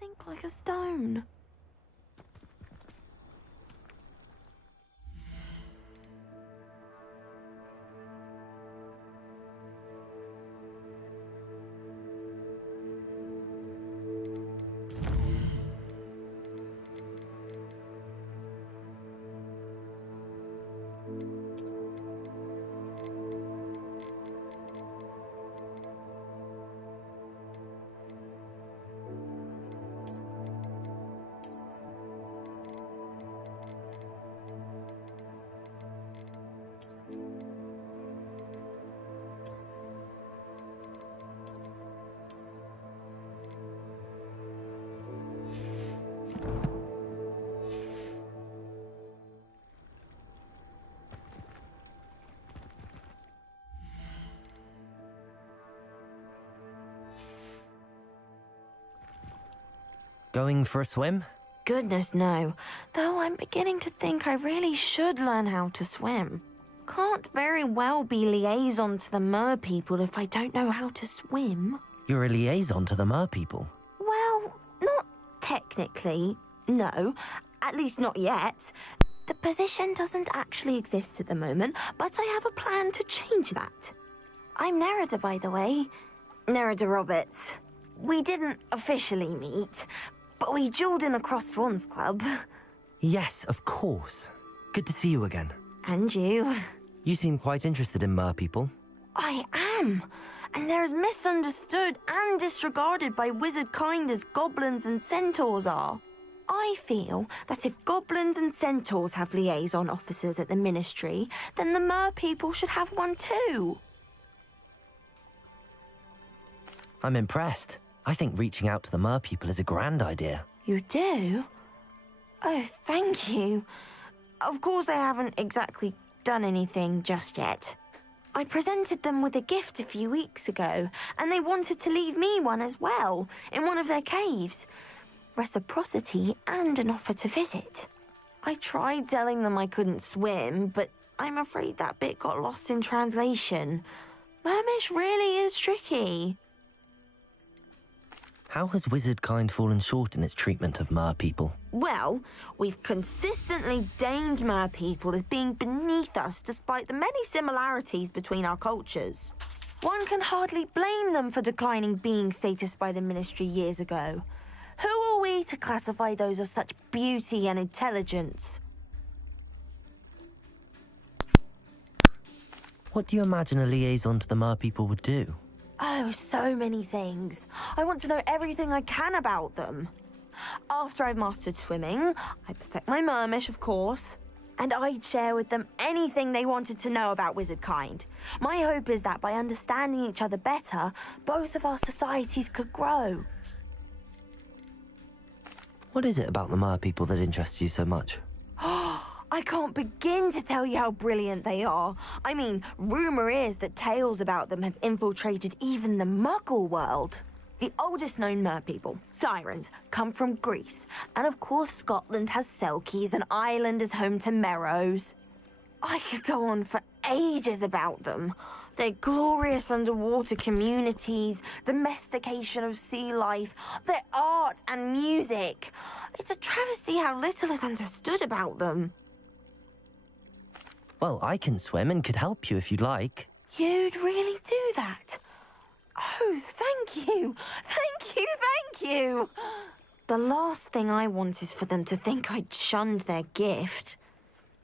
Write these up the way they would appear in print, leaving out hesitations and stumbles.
Sink like a stone. Going for a swim? Goodness, no. Though I'm beginning to think I really should learn how to swim. Can't very well be liaison to the mer people if I don't know how to swim. You're a liaison to the mer people? Well, not technically, no. At least not yet. The position doesn't actually exist at the moment, but I have a plan to change that. I'm Nerida, by the way. Nerida Roberts. We didn't officially meet, but we duelled in the Crossed Wands Club. Yes, of course. Good to see you again. And you. You seem quite interested in mer people. I am. And they're as misunderstood and disregarded by wizard kind as goblins and centaurs are. I feel that if goblins and centaurs have liaison officers at the ministry, then the mer people should have one too. I'm impressed. I think reaching out to the mer people is a grand idea. You do? Oh, thank you. Of course I haven't exactly done anything just yet. I presented them with a gift a few weeks ago, and they wanted to leave me one as well, in one of their caves. Reciprocity and an offer to visit. I tried telling them I couldn't swim, but I'm afraid that bit got lost in translation. Mermish really is tricky. How has wizard kind fallen short in its treatment of mer people? Well, we've consistently deemed mer people as being beneath us despite the many similarities between our cultures. One can hardly blame them for declining being status by the ministry years ago. Who are we to classify those of such beauty and intelligence? What do you imagine a liaison to the mer people would do? Oh, so many things. I want to know everything I can about them. After I've mastered swimming, I perfect my mermish, of course, and I'd share with them anything they wanted to know about wizard kind. My hope is that by understanding each other better, both of our societies could grow. What is it about the mer people that interests you so much? I I can't begin to tell you how brilliant they are. I mean, rumour is that tales about them have infiltrated even the Muggle world. The oldest known merpeople, sirens, come from Greece. And of course Scotland has Selkies and Ireland is home to Merrows. I could go on for ages about them. Their glorious underwater communities, domestication of sea life, their art and music. It's a travesty how little is understood about them. Well, I can swim and could help you if you'd like. You'd really do that? Oh, thank you. Thank you, thank you. The last thing I want is for them to think I'd shunned their gift.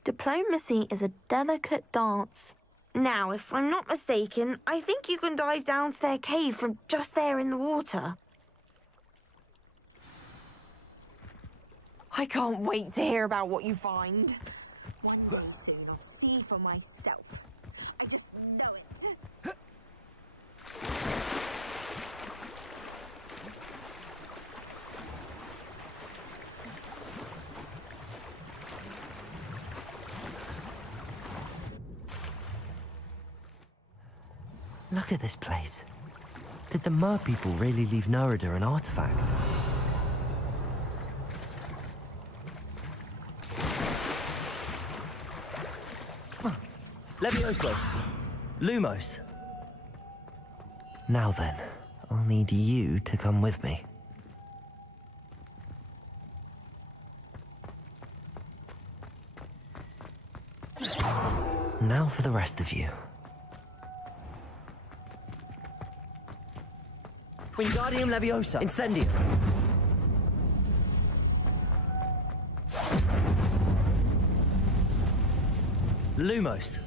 Diplomacy is a delicate dance. Now, if I'm not mistaken, I think you can dive down to their cave from just there in the water. I can't wait to hear about what you find. One day soon I'll see for myself. I just know it. Look at this place. Did the merpeople really leave Nerida an artifact? Levioso! Lumos! Now then, I'll need you to come with me. Now for the rest of you. Wingardium Leviosa! Incendium! Lumos!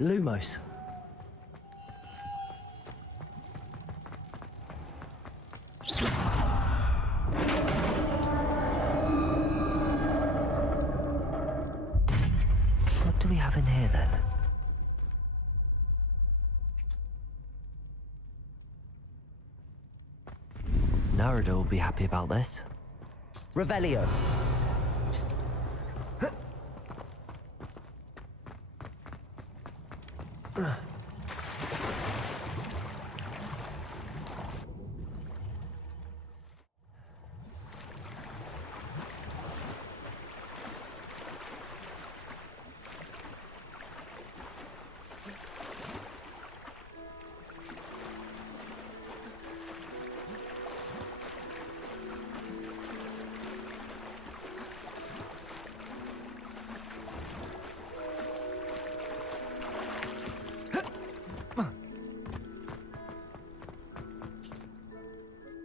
Lumos. What do we have in here then? Nerida will be happy about this. Revelio.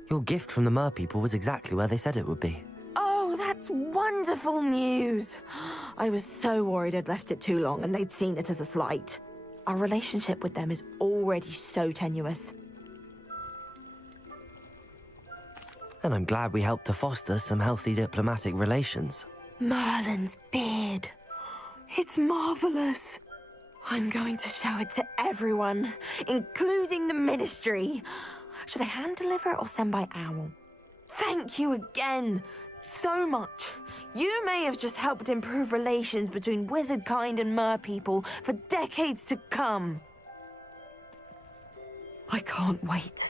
Your gift from the merpeople was exactly where they said it would be. Oh, that's wonderful news. I was so worried I'd left it too long and they'd seen it as a slight. Our relationship with them is already so tenuous. And I'm glad we helped to foster some healthy diplomatic relations. Merlin's beard. It's marvelous. I'm going to show it to everyone, including the Ministry. Should I hand deliver it or send by owl? Thank you again so much. You may have just helped improve relations between wizard kind and merpeople for decades to come. I can't wait.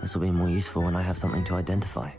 This will be more useful when I have something to identify.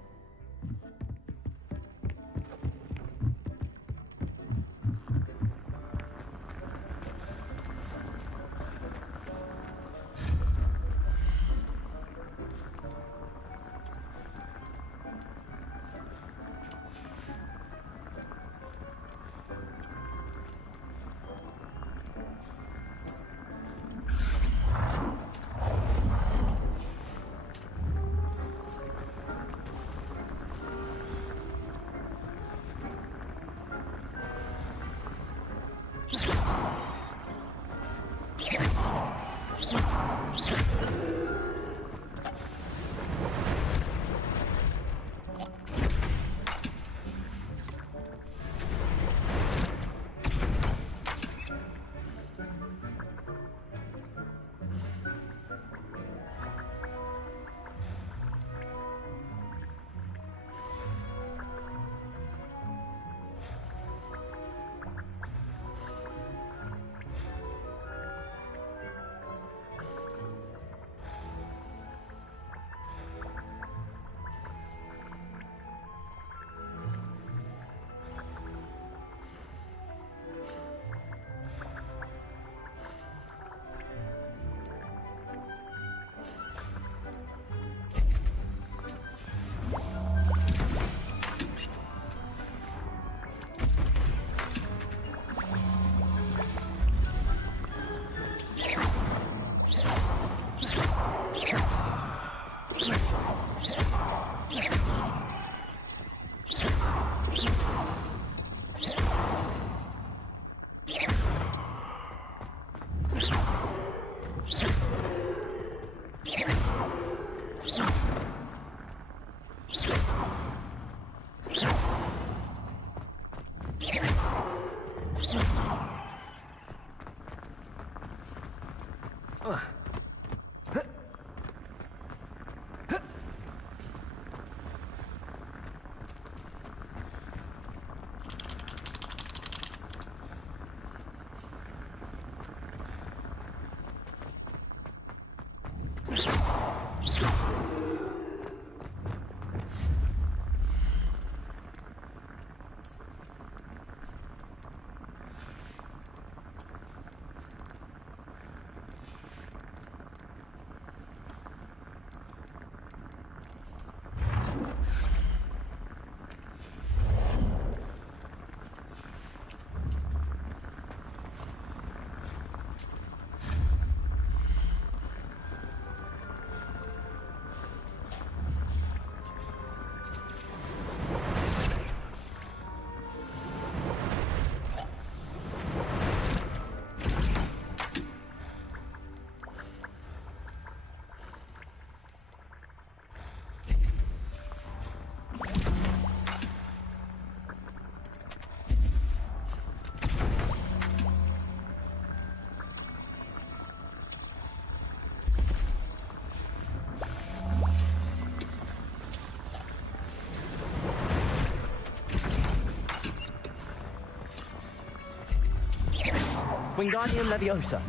Wingardium Leviosa.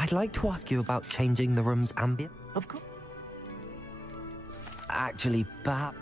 I'd like to ask you about changing the room's ambient, of course. Actually, perhaps...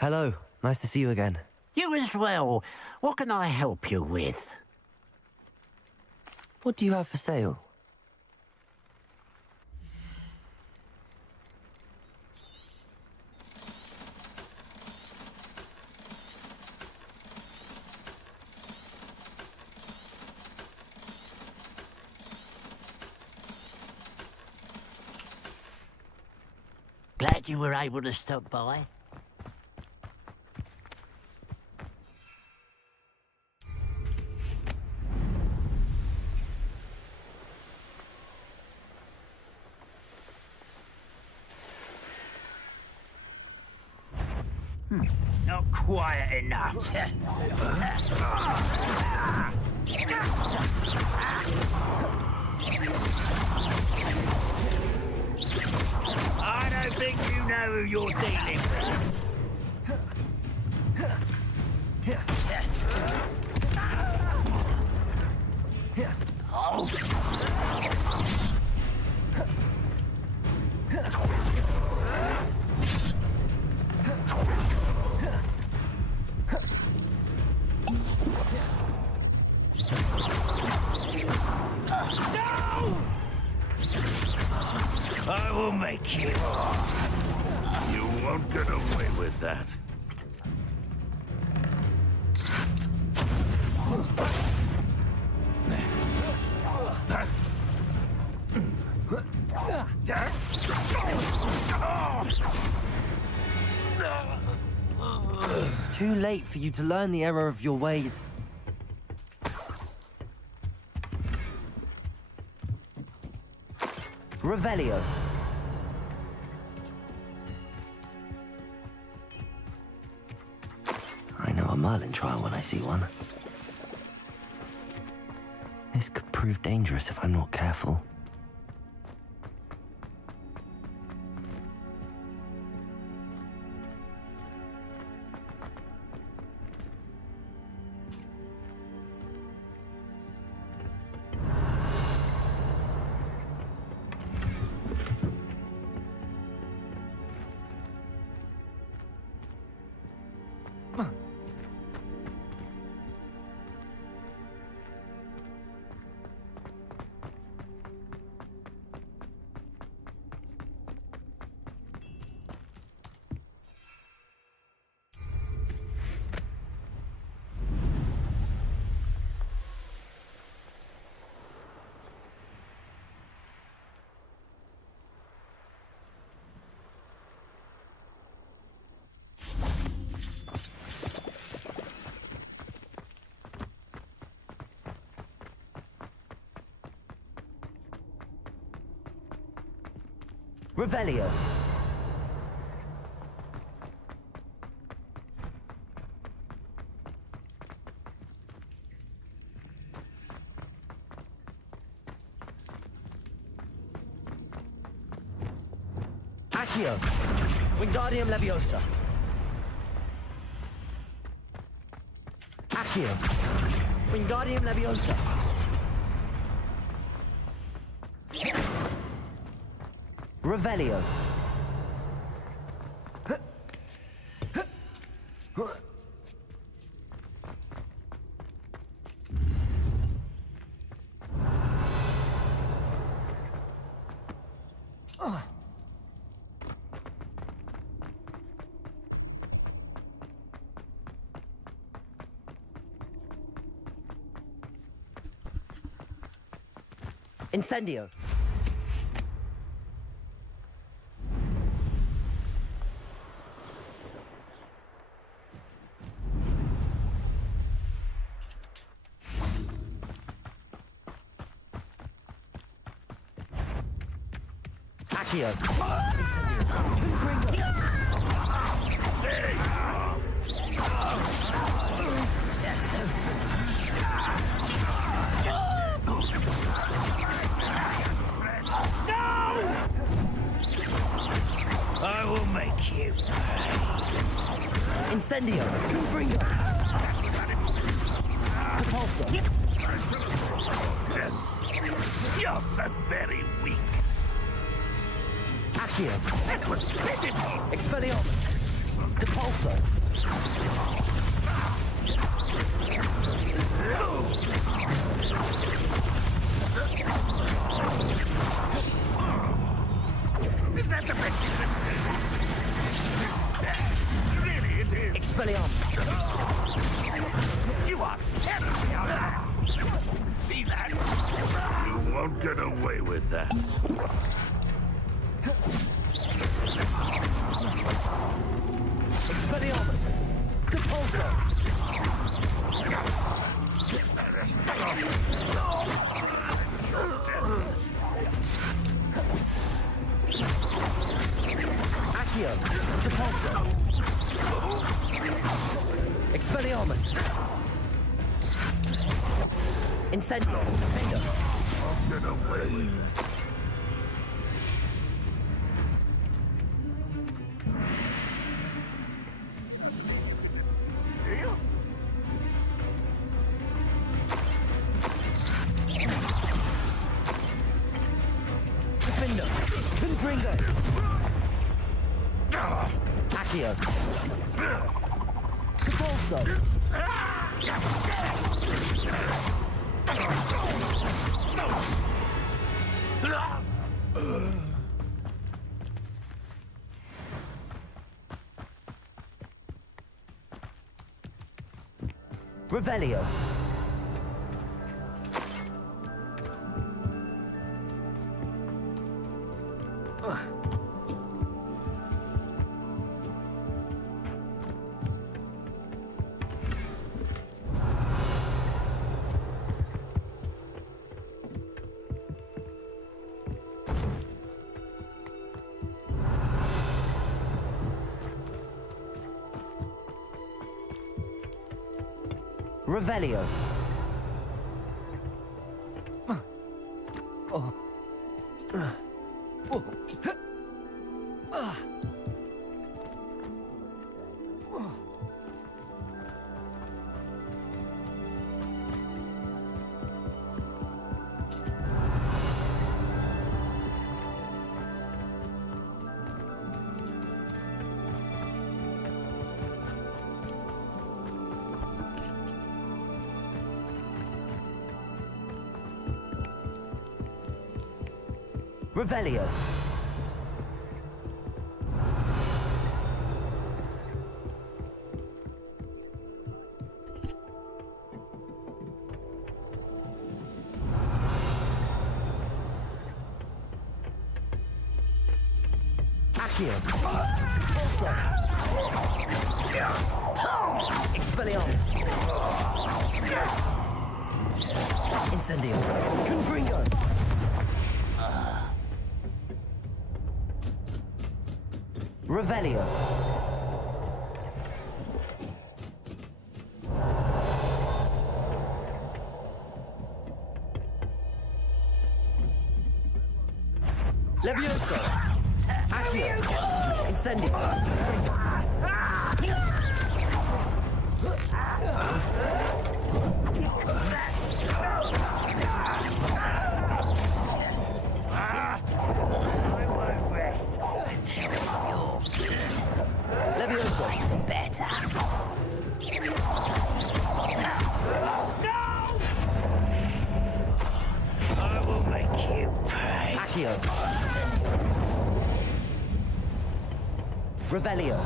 Hello, nice to see you again. You as well. What can I help you with? What do you have for sale? Glad you were able to stop by. Not quiet enough. I don't think you know who you're dealing with. Oh. I will make you. You won't get away with that. Too late for you to learn the error of your ways. Revelio. I know a Merlin trial when I see one. This could prove dangerous if I'm not careful. Revelio. Accio. Wingardium Leviosa. Accio. Wingardium Leviosa. Revelio. Incendio. Accio. Incendio. I will make you pay. Incendio. Confringo. Repulsor. You're so very weak. Accio. That was pitiful. Expelliarmus. Depulso. Is that the best you can do? Really, it is. Expelliarmus. You are terribly out. See that? You won't get away with that. Expelliarmus. Depulso. Accio. Depulso. Expelliarmus. Incendio. Defender. Get away with it. Defender. Confringo. Accio. Depulso. Revelio. Revelio. Revelio. Accio. Also. Expelliarmus. Incendio. Confringo. Revelio. Levioso. Accio. Incendio. Levioso. Better. No! I will make you pay. Accio. Revelio.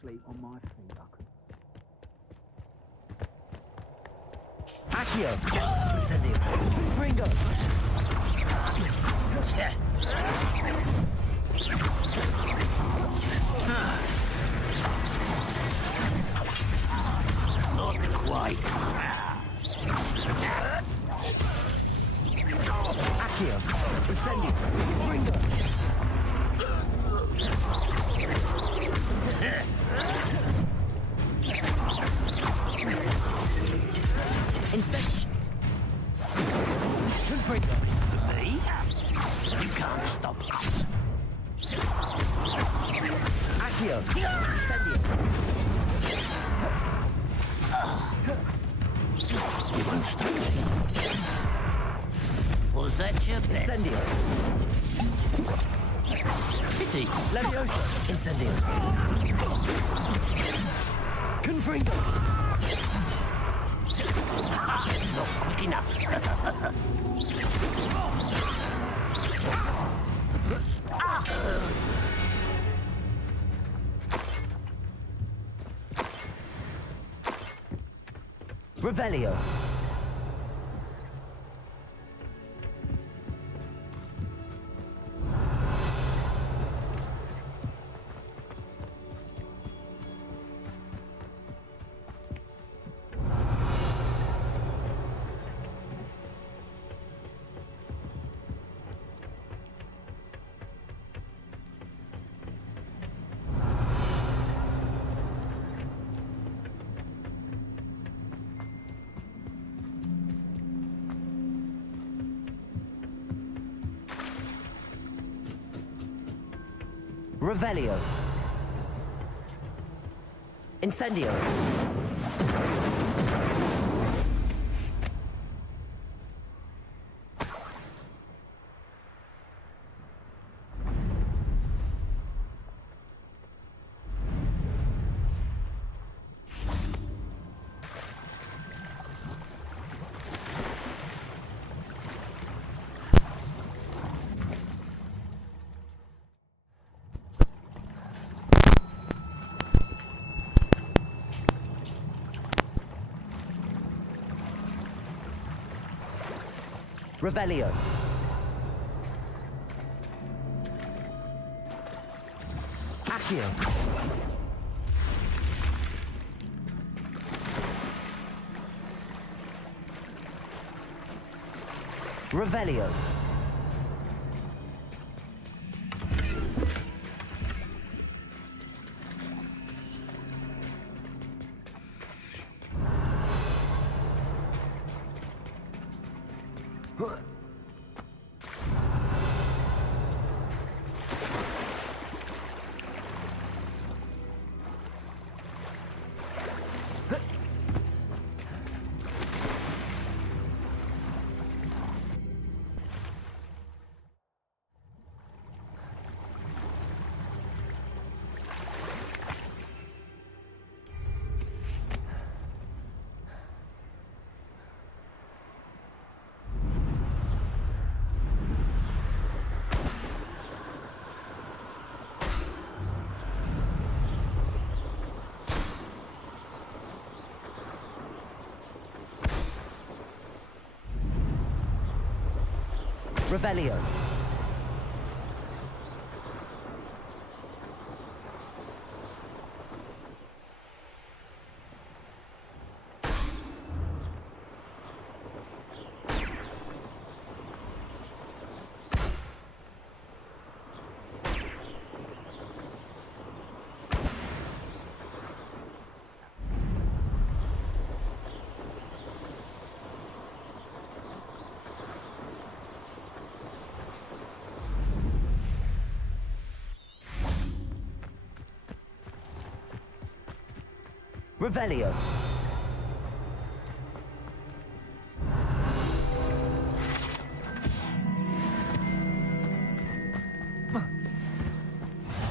Sleep on my finger. Accio. Incendio. Fringo. Not quite. Accio. Incendio. Fringo. Incendio. Fringo. Me? You can't stop us. Accio. Incendio. You won't stop me. Was that your bet? Incendio. Pity. Levioso. Incendio. Confringo. Not quick enough. Revelio. Revelio. Incendio. Revelio. Accio. Revelio. Revelio. Revelio.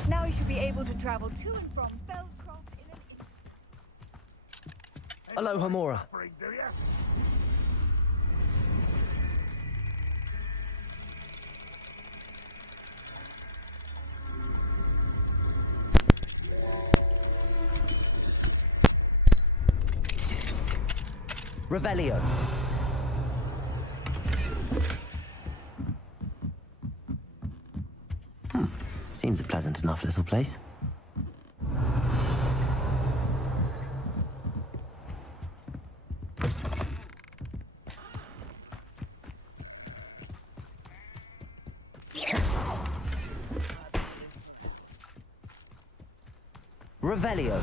Now you should be able to travel to and from Feldcroft in an Aloha Mora. Spring, do ya? Revelio. Seems a pleasant enough little place. Revelio.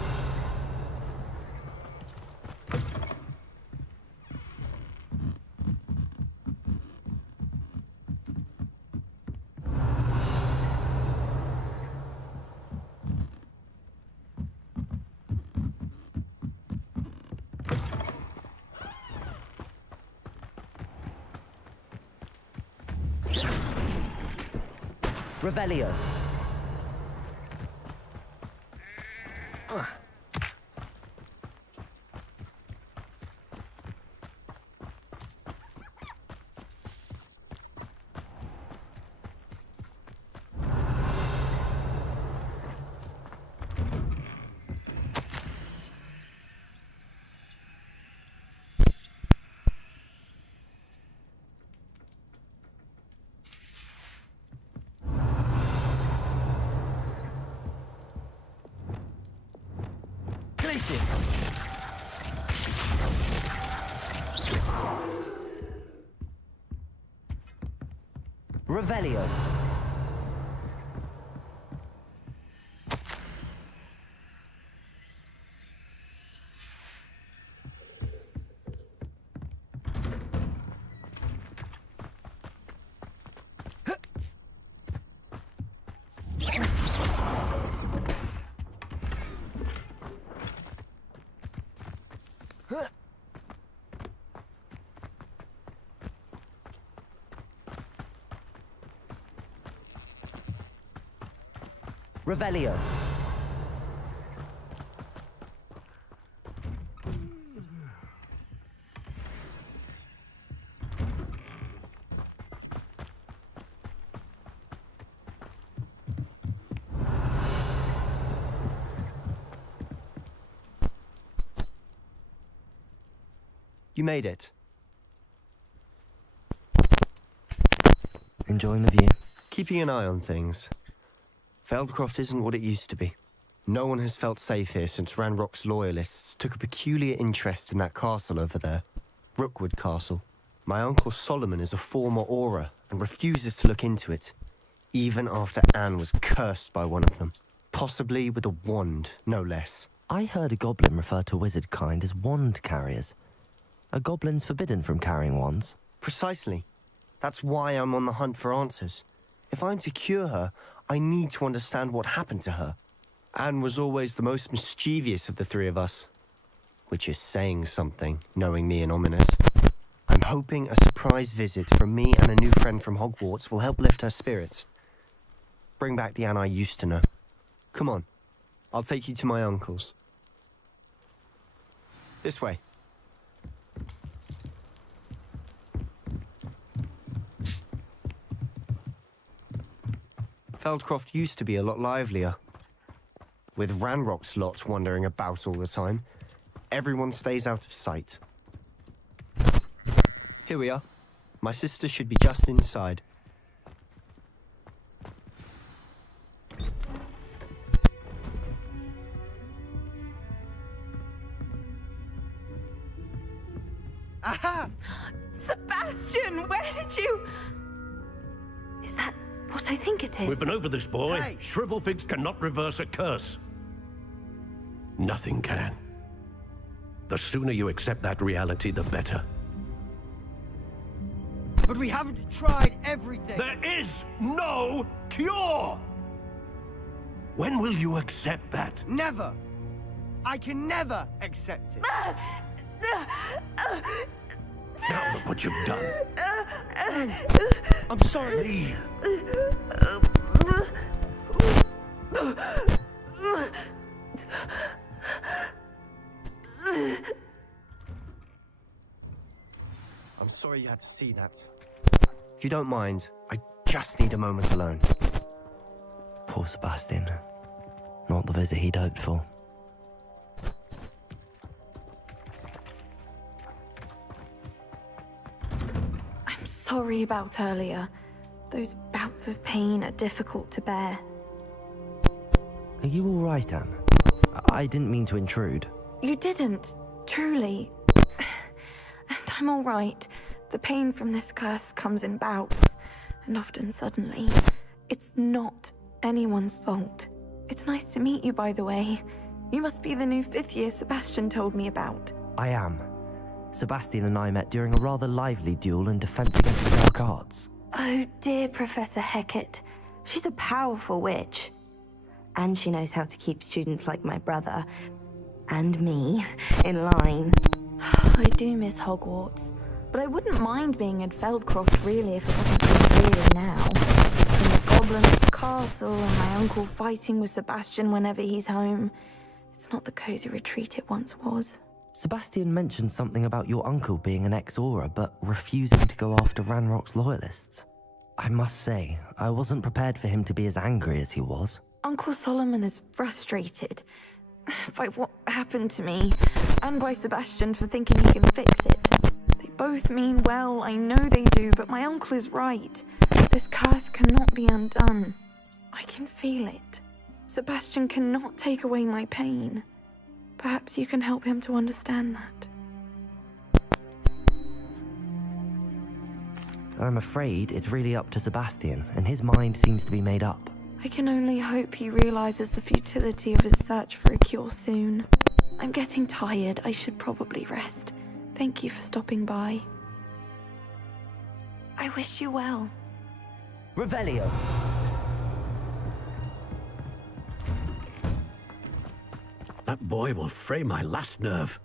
Revelio. Revelio. Revelio. You made it. Enjoying the view? Keeping an eye on things. Feldcroft isn't what it used to be. No one has felt safe here since Ranrock's loyalists took a peculiar interest in that castle over there. Rookwood Castle. My uncle Solomon is a former Auror and refuses to look into it, even after Anne was cursed by one of them. Possibly with a wand, no less. I heard a goblin refer to wizard kind as wand carriers. Are goblins forbidden from carrying wands? Precisely. That's why I'm on the hunt for answers. If I'm to cure her, I need to understand what happened to her. Anne was always the most mischievous of the three of us. Which is saying something, knowing me and Ominous. I'm hoping a surprise visit from me and a new friend from Hogwarts will help lift her spirits. Bring back the Anne I used to know. Come on, I'll take you to my uncle's. This way. Feldcroft used to be a lot livelier. With Ranrock's lot wandering about all the time, everyone stays out of sight. Here we are. My sister should be just inside. Aha! Sebastian, where did you... Is that what I think it is? We've been over this, boy. Hey. Shrivelfigs cannot reverse a curse. Nothing can. The sooner you accept that reality, the better. But we haven't tried everything. There is no cure! When will you accept that? Never. I can never accept it. Now look what you've done. I'm sorry. Leave. I'm sorry you had to see that. If you don't mind, I just need a moment alone. Poor Sebastian. Not the visit he'd hoped for. I'm sorry about earlier. Those bouts of pain are difficult to bear. Are you all right, Anne? I didn't mean to intrude. You didn't, truly. And I'm all right. The pain from this curse comes in bouts, and often suddenly. It's not anyone's fault. It's nice to meet you, by the way. You must be the new 5th year Sebastian told me about. I am. Sebastian and I met during a rather lively duel in defense against the dark arts. Oh, dear Professor Hecat. She's a powerful witch. And she knows how to keep students like my brother, and me, in line. I do miss Hogwarts, but I wouldn't mind being in Feldcroft really if it wasn't so dreary now. And the goblin at the castle and my uncle fighting with Sebastian whenever he's home. It's not the cozy retreat it once was. Sebastian mentioned something about your uncle being an ex-Auror, but refusing to go after Ranrock's loyalists. I must say, I wasn't prepared for him to be as angry as he was. Uncle Solomon is frustrated by what happened to me, and by Sebastian for thinking he can fix it. They both mean well, I know they do, but my uncle is right. This curse cannot be undone. I can feel it. Sebastian cannot take away my pain. Perhaps you can help him to understand that. I'm afraid it's really up to Sebastian, and his mind seems to be made up. I can only hope he realizes the futility of his search for a cure soon. I'm getting tired. I should probably rest. Thank you for stopping by. I wish you well. Revelio! That boy will fray my last nerve.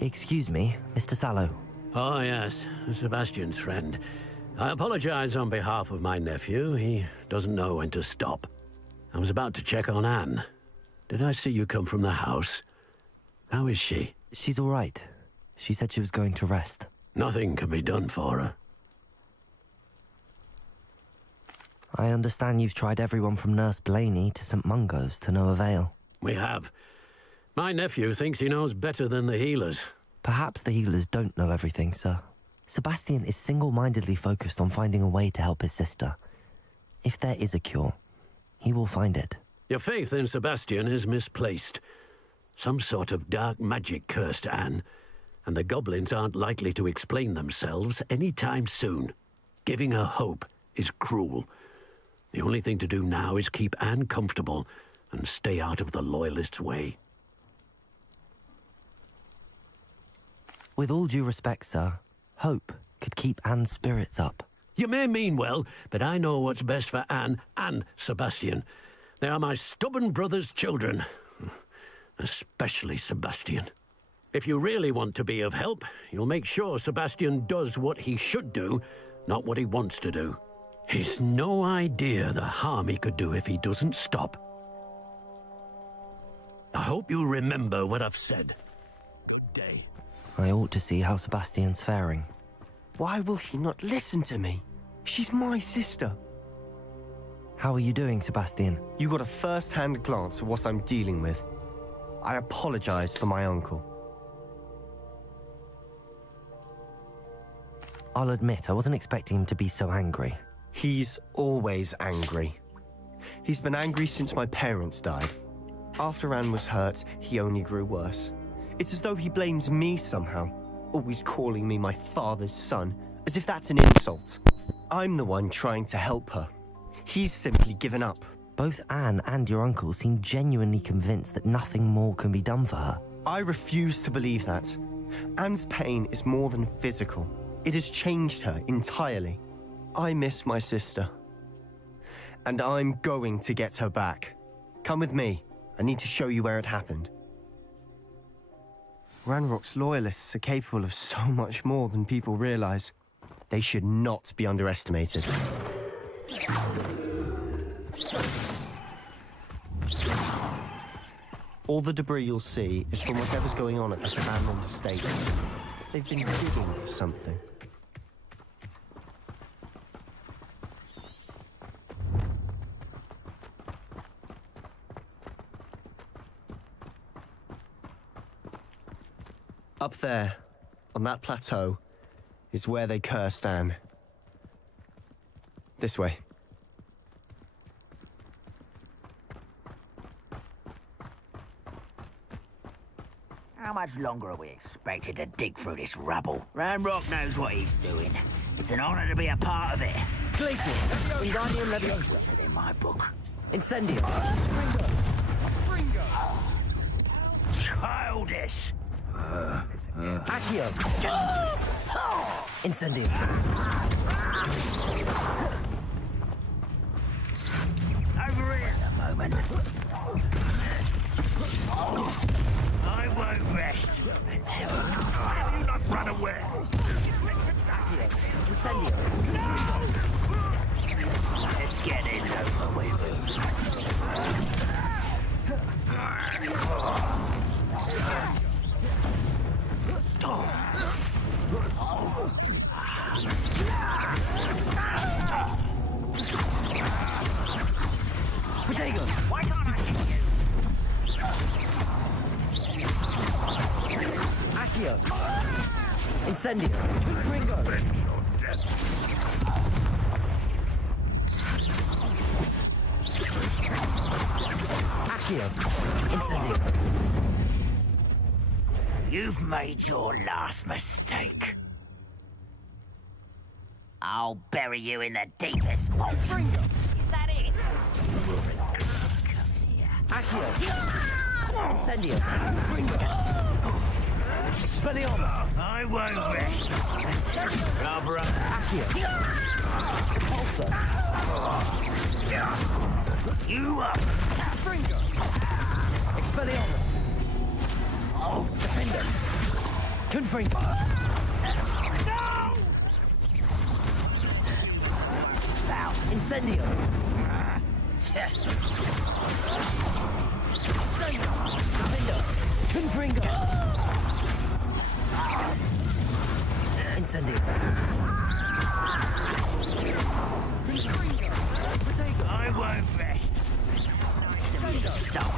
Excuse me, Mr. Sallow. Oh, yes, Sebastian's friend. I apologize on behalf of my nephew. He doesn't know when to stop. I was about to check on Anne. Did I see you come from the house? How is she? She's all right. She said she was going to rest. Nothing can be done for her. I understand you've tried everyone from Nurse Blaney to St. Mungo's to no avail. We have. My nephew thinks he knows better than the healers. Perhaps the healers don't know everything, sir. Sebastian is single-mindedly focused on finding a way to help his sister. If there is a cure, he will find it. Your faith in Sebastian is misplaced. Some sort of dark magic cursed Anne, and the goblins aren't likely to explain themselves any time soon. Giving her hope is cruel. The only thing to do now is keep Anne comfortable and stay out of the Loyalists' way. With all due respect, sir, hope could keep Anne's spirits up. You may mean well, but I know what's best for Anne and Sebastian. They are my stubborn brother's children. Especially Sebastian. If you really want to be of help, you'll make sure Sebastian does what he should do, not what he wants to do. He's no idea the harm he could do if he doesn't stop. I hope you remember what I've said. Day. I ought to see how Sebastian's faring. Why will he not listen to me? She's my sister. How are you doing, Sebastian? You got a first-hand glance at what I'm dealing with. I apologize for my uncle. I'll admit, I wasn't expecting him to be so angry. He's always angry. He's been angry since my parents died. After Anne was hurt, he only grew worse. It's as though he blames me somehow. Always calling me my father's son, as if that's an insult. I'm the one trying to help her. He's simply given up. Both Anne and your uncle seem genuinely convinced that nothing more can be done for her. I refuse to believe that. Anne's pain is more than physical. It has changed her entirely. I miss my sister. And I'm going to get her back. Come with me. I need to show you where it happened. Ranrock's loyalists are capable of so much more than people realize. They should not be underestimated. All the debris you'll see is from whatever's going on at that abandoned estate. They've been digging for something. Up there, on that plateau, is where they cursed Anne. This way. How much longer are we expected to dig through this rubble? Ranrock knows what he's doing. It's an honor to be a part of it. Glacius! Wingardium Leviosa! That's it in my book. Incendium! Childish! Accio! Incendium! Over here a moment. I won't rest until... Have you not run away? Accio! Incendium! Let's get this over with. Potato! Why can't I hit you? Accio! Incendium! Ringo! Avenge your death. Accio! Incendium! You've made your last mistake. I'll bury you in the deepest vault. Is that it? Accio! Incendium! Ringo! Expelliarmus! I won't rest. Cover up. Accio! Pulsar! You up. Ringo! Expelliarmus! Defender! Confringo! No! Bow! Incendio! Defender! Confringo! Incendio! I won't rest. Stop.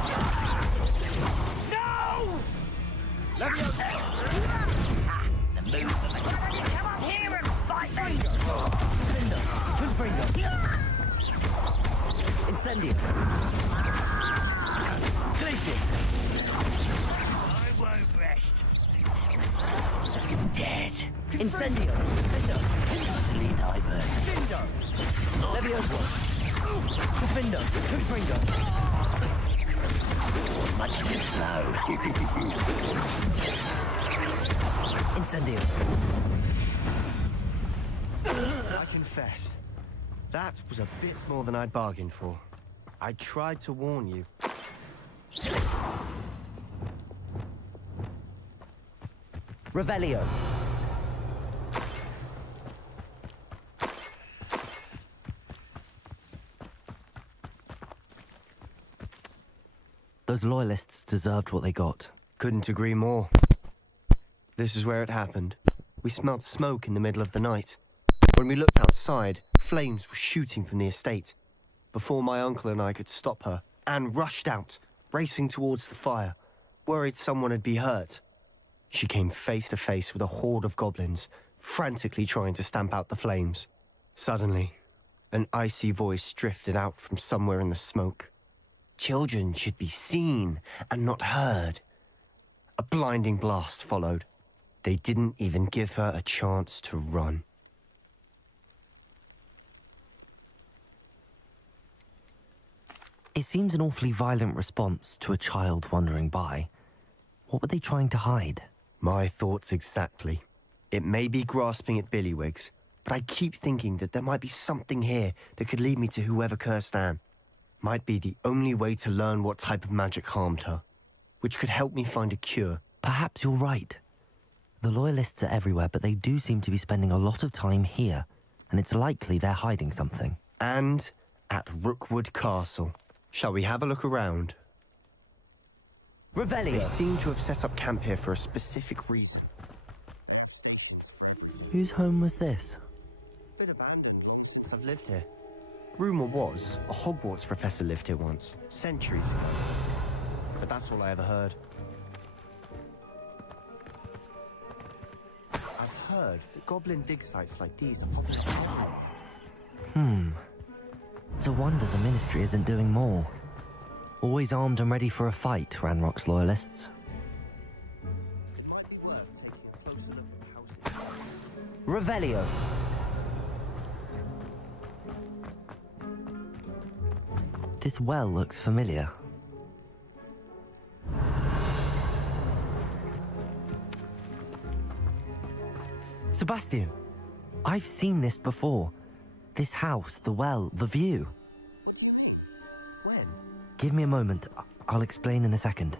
No! The move. Come up here and fight me. Defender! Confringo! Incendio! Glacius! I won't rest. Dead. Incendio! Defender! Instantly divert. Leviosa! Defender! Confringo! Much too slow. Incendio! I confess, that was a bit more than I'd bargained for. I tried to warn you. Revelio! Those loyalists deserved what they got. Couldn't agree more. This is where it happened. We smelled smoke in the middle of the night. When we looked outside, flames were shooting from the estate. Before my uncle and I could stop her, Anne rushed out, racing towards the fire, worried someone had been hurt. She came face to face with a horde of goblins, frantically trying to stamp out the flames. Suddenly, an icy voice drifted out from somewhere in the smoke. Children should be seen and not heard. A blinding blast followed. They didn't even give her a chance to run. It seems an awfully violent response to a child wandering by. What were they trying to hide? My thoughts exactly. It may be grasping at Billywigs, but I keep thinking that there might be something here that could lead me to whoever cursed Anne. Might be the only way to learn what type of magic harmed her, which could help me find a cure. Perhaps you're right. The Loyalists are everywhere, but they do seem to be spending a lot of time here, and it's likely they're hiding something. And at Rookwood Castle. Shall we have a look around? They Revelio! seem to have set up camp here for a specific reason. Whose home was this? Bit abandoned long since I've lived here. Rumour was a Hogwarts professor lived here once, centuries ago. But that's all I ever heard. I've heard that goblin dig sites like these are popular. It's a wonder the Ministry isn't doing more. Always armed and ready for a fight, Ranrock's Loyalists. It might be worth taking a closer look at the house. Revelio! This well looks familiar. Sebastian! I've seen this before. This house, the well, the view. When? Give me a moment. I'll explain in a second.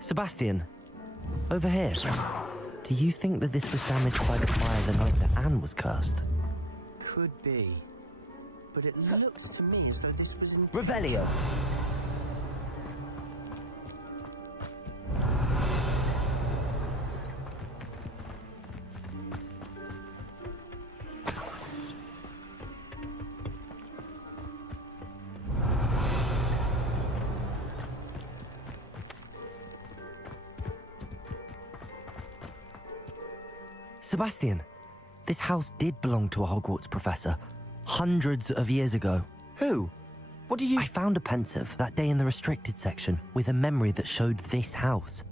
Sebastian, over here. Do you think that this was damaged by the fire the night that Anne was cursed? Could be. But it looks to me as though this was in... Revelio! Sebastian, this house did belong to a Hogwarts professor, hundreds of years ago. Who? What do you... I found a pensive that day in the restricted section with a memory that showed this house.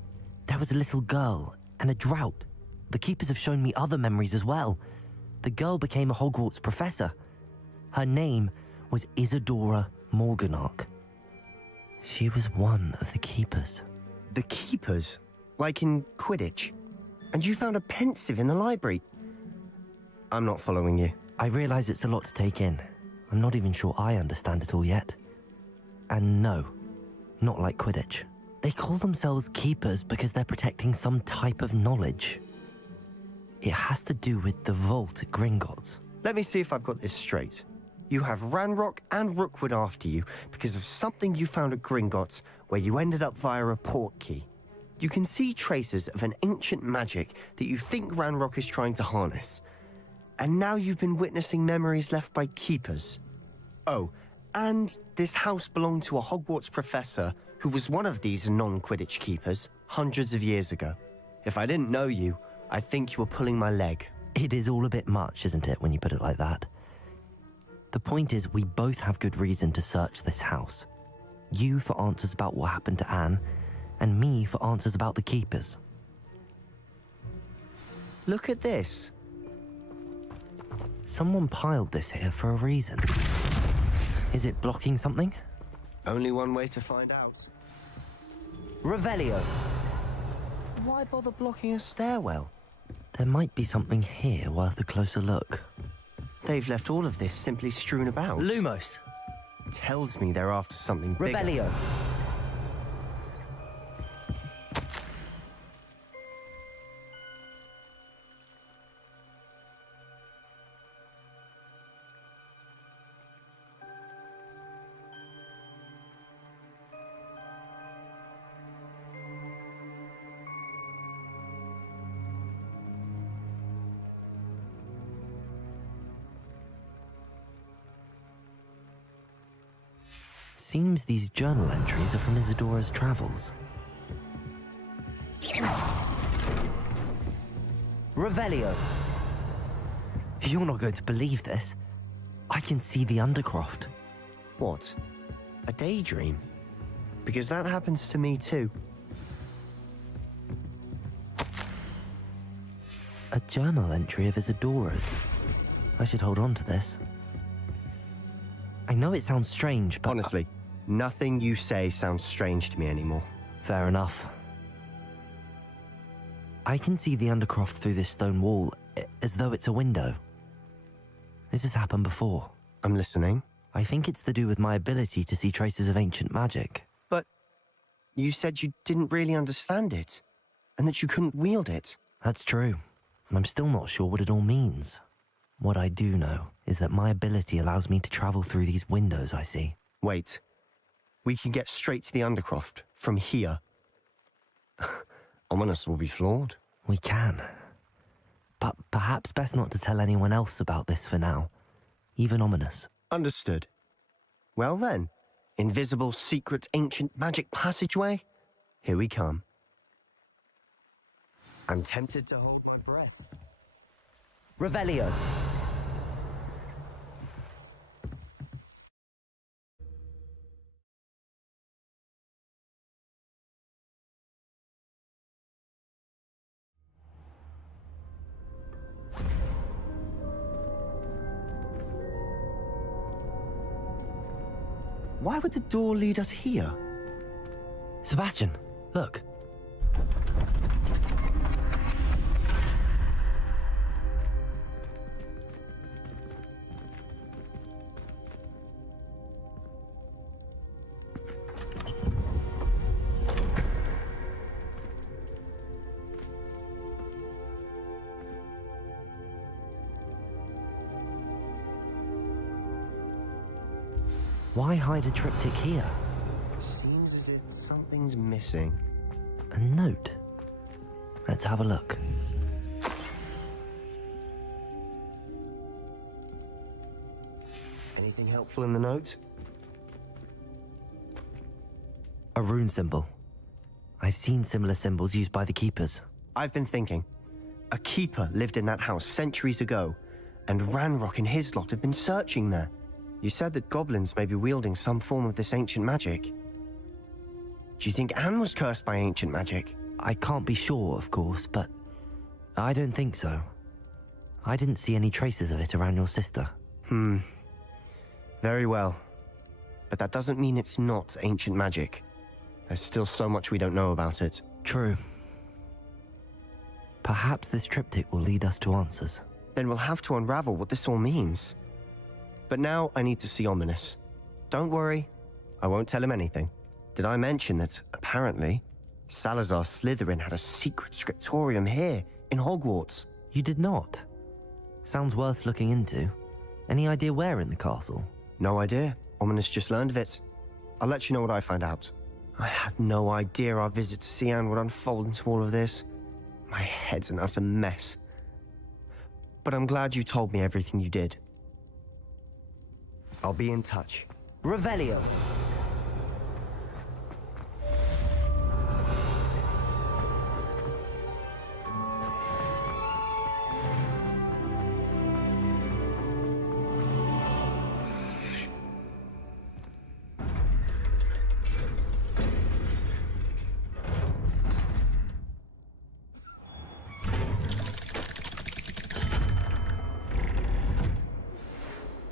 There was a little girl and a drought. The keepers have shown me other memories as well. The girl became a Hogwarts professor. Her name was Isadora Morganach. She was one of the keepers. The keepers? Like in Quidditch? And you found a pensive in the library? I'm not following you. I realize it's a lot to take in. I'm not even sure I understand it all yet. And no, not like Quidditch. They call themselves keepers because they're protecting some type of knowledge. It has to do with the vault at Gringotts. Let me see if I've got this straight. You have Ranrock and Rookwood after you because of something you found at Gringotts where you ended up via a port key. You can see traces of an ancient magic that you think Ranrock is trying to harness. And now you've been witnessing memories left by keepers. Oh, and this house belonged to a Hogwarts professor who was one of these non-Quidditch keepers hundreds of years ago. If I didn't know you, I'd think you were pulling my leg. It is all a bit much, isn't it, when you put it like that? The point is, we both have good reason to search this house. You for answers about what happened to Anne, and me for answers about the keepers. Look at this. Someone piled this here for a reason. Is it blocking something? Only one way to find out. Revelio! Why bother blocking a stairwell? There might be something here worth a closer look. They've left all of this simply strewn about. Lumos! Tells me they're after something bigger. Revelio! Seems these journal entries are from Isadora's travels. Revelio! You're not going to believe this. I can see the Undercroft. What? A daydream? Because that happens to me too. A journal entry of Isadora's. I should hold on to this. I know it sounds strange, but... Honestly, nothing you say sounds strange to me anymore. Fair enough. I can see the Undercroft through this stone wall, as though it's a window. This has happened before. I'm listening. I think it's to do with my ability to see traces of ancient magic. But you said you didn't really understand it, and that you couldn't wield it. That's true, and I'm still not sure what it all means. What I do know is that my ability allows me to travel through these windows I see. Wait. We can get straight to the Undercroft from here. Ominous will be flawed. We can. But perhaps best not to tell anyone else about this for now. Even Ominous. Understood. Well then, invisible, secret, ancient magic passageway? Here we come. I'm tempted to hold my breath. Revelio. Why would the door lead us here? Sebastian, look. Why hide a triptych here? Seems as if something's missing. A note. Let's have a look. Anything helpful in the note? A rune symbol. I've seen similar symbols used by the keepers. I've been thinking. A keeper lived in that house centuries ago, and Ranrock and his lot have been searching there. You said that goblins may be wielding some form of this ancient magic. Do you think Anne was cursed by ancient magic? I can't be sure, of course, but I don't think so. I didn't see any traces of it around your sister. Very well. But that doesn't mean it's not ancient magic. There's still so much we don't know about it. True. Perhaps this triptych will lead us to answers. Then we'll have to unravel what this all means. But now I need to see Ominous. Don't worry, I won't tell him anything. Did I mention that, apparently, Salazar Slytherin had a secret scriptorium here in Hogwarts? You did not. Sounds worth looking into. Any idea where in the castle? No idea. Ominous just learned of it. I'll let you know what I find out. I had no idea our visit to Cian would unfold into all of this. My head's an utter mess. But I'm glad you told me everything you did. I'll be in touch. Revelio.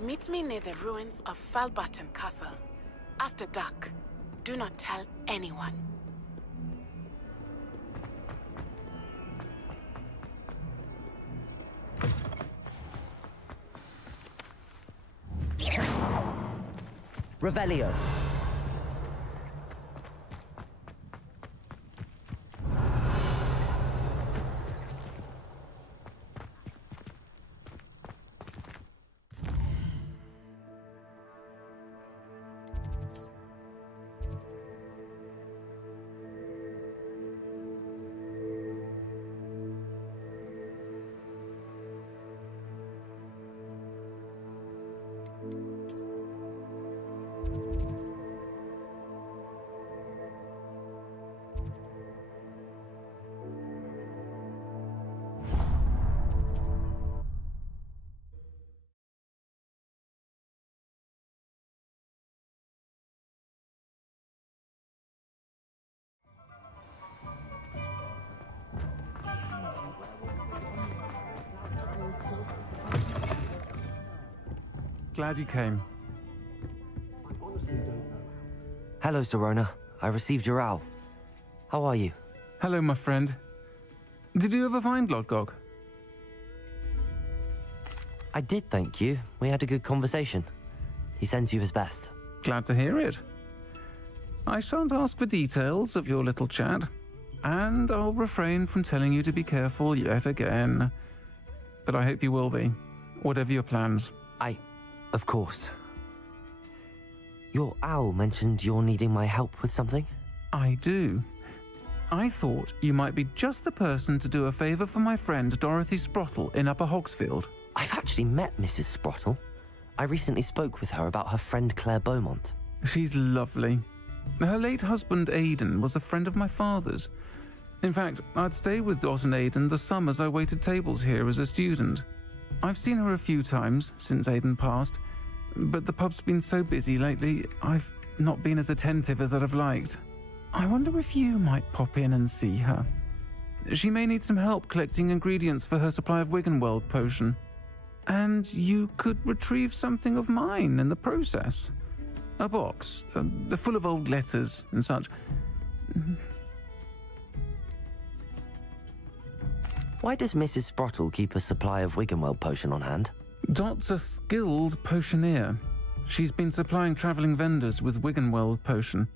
Meet me near the ruins of Falbaton Castle. After dark. Do not tell anyone. Revelio. Glad you came. Hello, Sirona. I received your owl. How are you? Hello, my friend. Did you ever find Lodgog? I did, thank you. We had a good conversation. He sends you his best. Glad to hear it. I shan't ask for details of your little chat, and I'll refrain from telling you to be careful yet again. But I hope you will be, whatever your plans. Of course. Your owl mentioned you're needing my help with something? I do. I thought you might be just the person to do a favour for my friend Dorothy Sprottle in Upper Hogsfield. I've actually met Mrs. Sprottle. I recently spoke with her about her friend Claire Beaumont. She's lovely. Her late husband Aidan was a friend of my father's. In fact, I'd stay with Dot and Aidan the summers I waited tables here as a student. I've seen her a few times since Aidan passed, but the pub's been so busy lately, I've not been as attentive as I'd have liked. I wonder if you might pop in and see her. She may need some help collecting ingredients for her supply of Wiggenweld potion. And you could retrieve something of mine in the process. A box, full of old letters and such. Why does Mrs. Sprottle keep a supply of Wiggenweld potion on hand? Dot's a skilled potioneer. She's been supplying travelling vendors with Wiggenweld potion.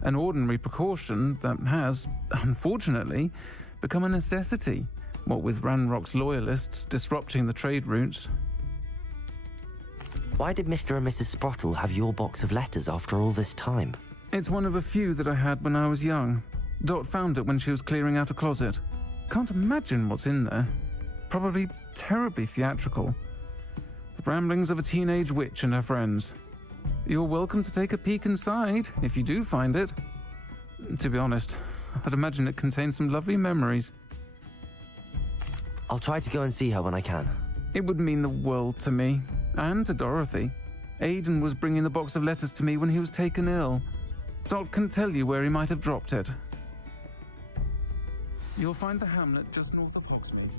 An ordinary precaution that has, unfortunately, become a necessity, what with Ranrock's loyalists disrupting the trade routes. Why did Mr. and Mrs. Sprottle have your box of letters after all this time? It's one of a few that I had when I was young. Dot found it when she was clearing out a closet. Can't imagine what's in there. Probably terribly theatrical. The ramblings of a teenage witch and her friends. You're welcome to take a peek inside, if you do find it. To be honest, I'd imagine it contains some lovely memories. I'll try to go and see her when I can. It would mean the world to me, and to Dorothy. Aidan was bringing the box of letters to me when he was taken ill. Dot can tell you where he might have dropped it. You'll find the hamlet just north of Hogsmeade.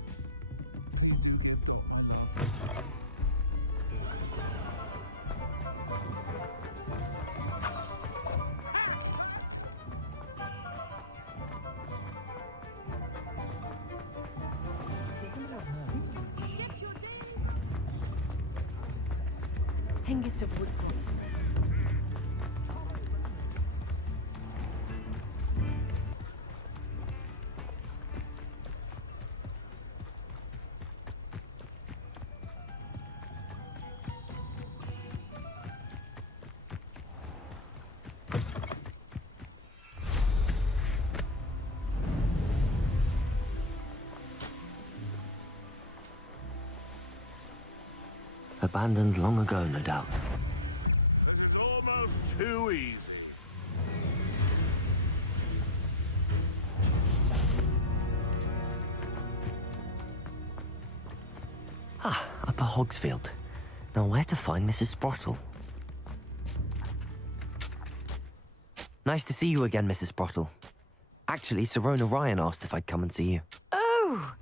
Hengist of Woodcourt. Abandoned long ago, no doubt. And it's almost too easy. Upper Hogsfield. Now where to find Mrs. Sprottle? Nice to see you again, Mrs. Sprottle. Actually, Sirona Ryan asked if I'd come and see you. Oh,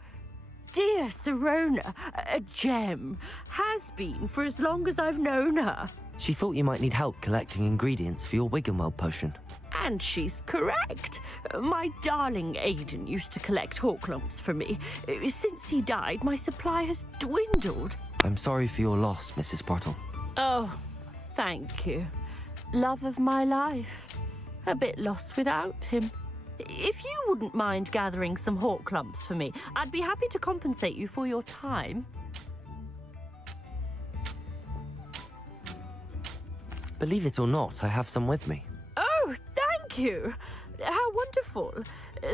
dear Sirona, a gem. Has been for as long as I've known her. She thought you might need help collecting ingredients for your Wiggenweld potion. And she's correct. My darling Aidan used to collect hawklumps for me. Since he died, my supply has dwindled. I'm sorry for your loss, Mrs. Sprottle. Oh, thank you. Love of my life. A bit lost without him. If you wouldn't mind gathering some hawklumps for me, I'd be happy to compensate you for your time. Believe it or not, I have some with me. Oh, thank you. How wonderful.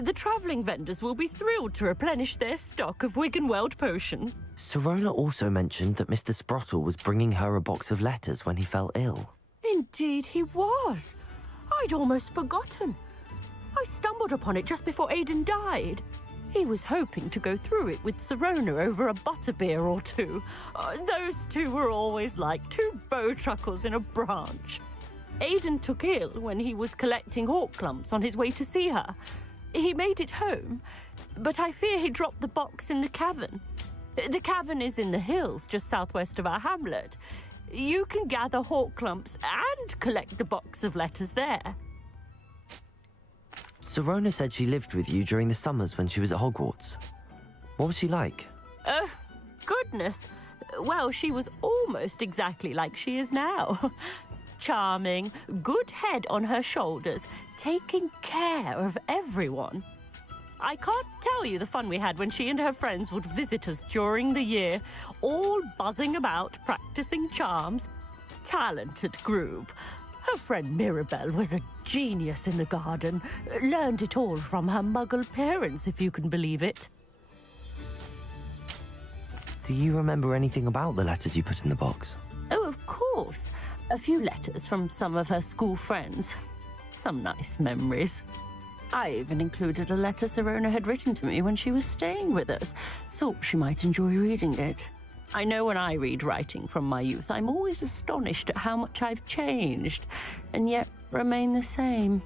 The travelling vendors will be thrilled to replenish their stock of Wiggenweld potion. Sirona also mentioned that Mr. Sprottle was bringing her a box of letters when he fell ill. Indeed he was. I'd almost forgotten. I stumbled upon it just before Aidan died. He was hoping to go through it with Sirona over a butterbeer or two. Those two were always like two bowtruckles in a branch. Aidan took ill when he was collecting hawklumps on his way to see her. He made it home, but I fear he dropped the box in the cavern. The cavern is in the hills just southwest of our hamlet. You can gather hawk clumps and collect the box of letters there. Sirona said she lived with you during the summers when she was at Hogwarts. What was she like? Goodness. Well, she was almost exactly like she is now. Charming, good head on her shoulders, taking care of everyone. I can't tell you the fun we had when she and her friends would visit us during the year, all buzzing about, practicing charms. Talented group. Her friend Mirabelle was a genius in the garden. Learned it all from her muggle parents, if you can believe it. Do you remember anything about the letters you put in the box? Oh, of course. A few letters from some of her school friends. Some nice memories. I even included a letter Sirona had written to me when she was staying with us. Thought she might enjoy reading it. I know when I read writing from my youth, I'm always astonished at how much I've changed, and yet remain the same.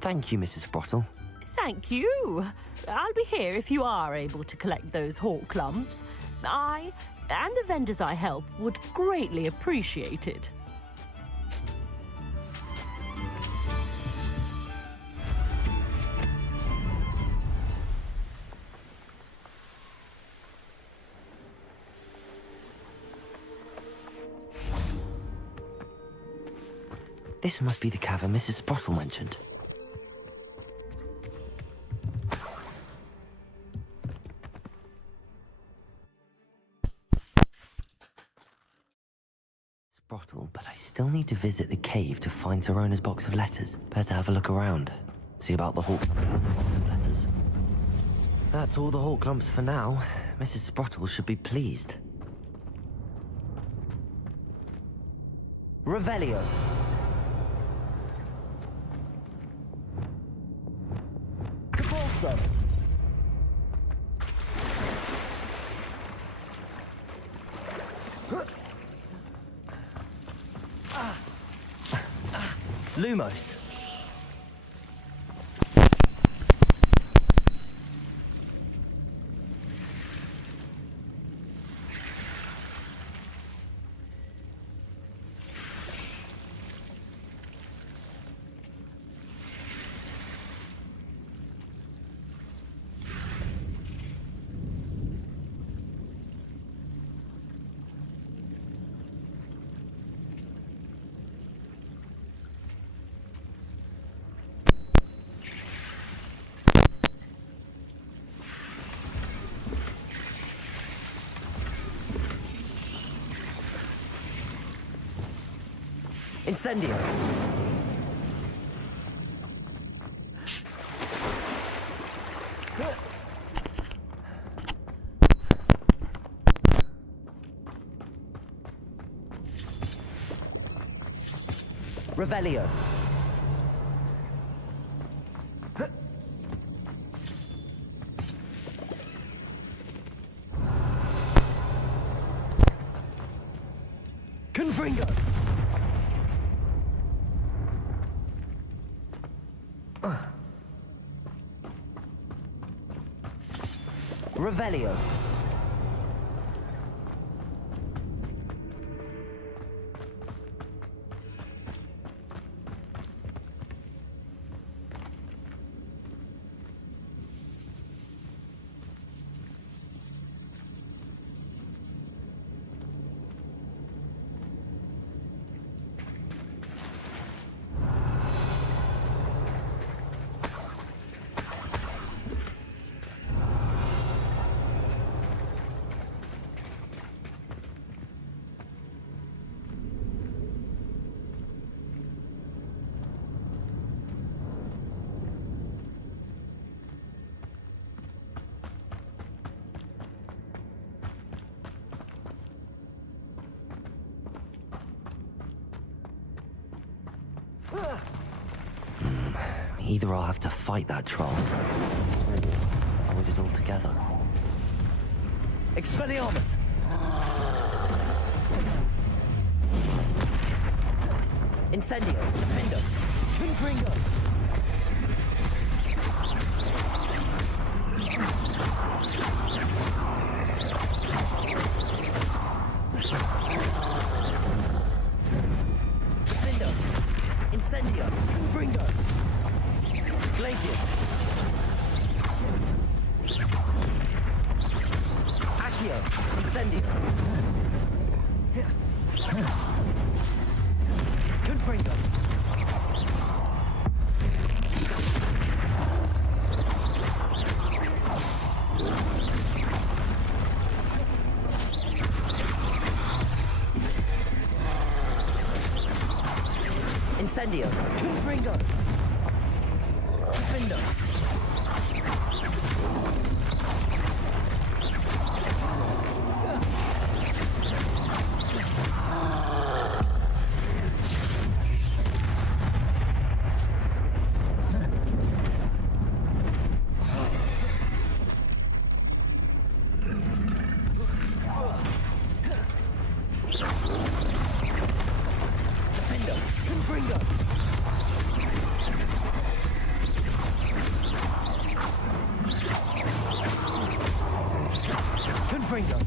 Thank you, Mrs. Sprottle. Thank you. I'll be here if you are able to collect those hawk clumps. I, and the vendors I help, would greatly appreciate it. This must be the cavern Mrs. Sprottle mentioned. Sprottle, but I still need to visit the cave to find Sirona's box of letters. Better have a look around. See about the hawk clumps and the box of letters. That's all the hawk clumps for now. Mrs. Sprottle should be pleased. Revelio. Lumos. Incendio. Revelio. Confringo. Revelio. Either I'll have to fight that troll, or avoid it altogether. Expelliarmus! Incendio! Defendo! Confringo! Vicious. Accio. Incendio. Confringo. Incendio. Confringo. Defendo. Confringo.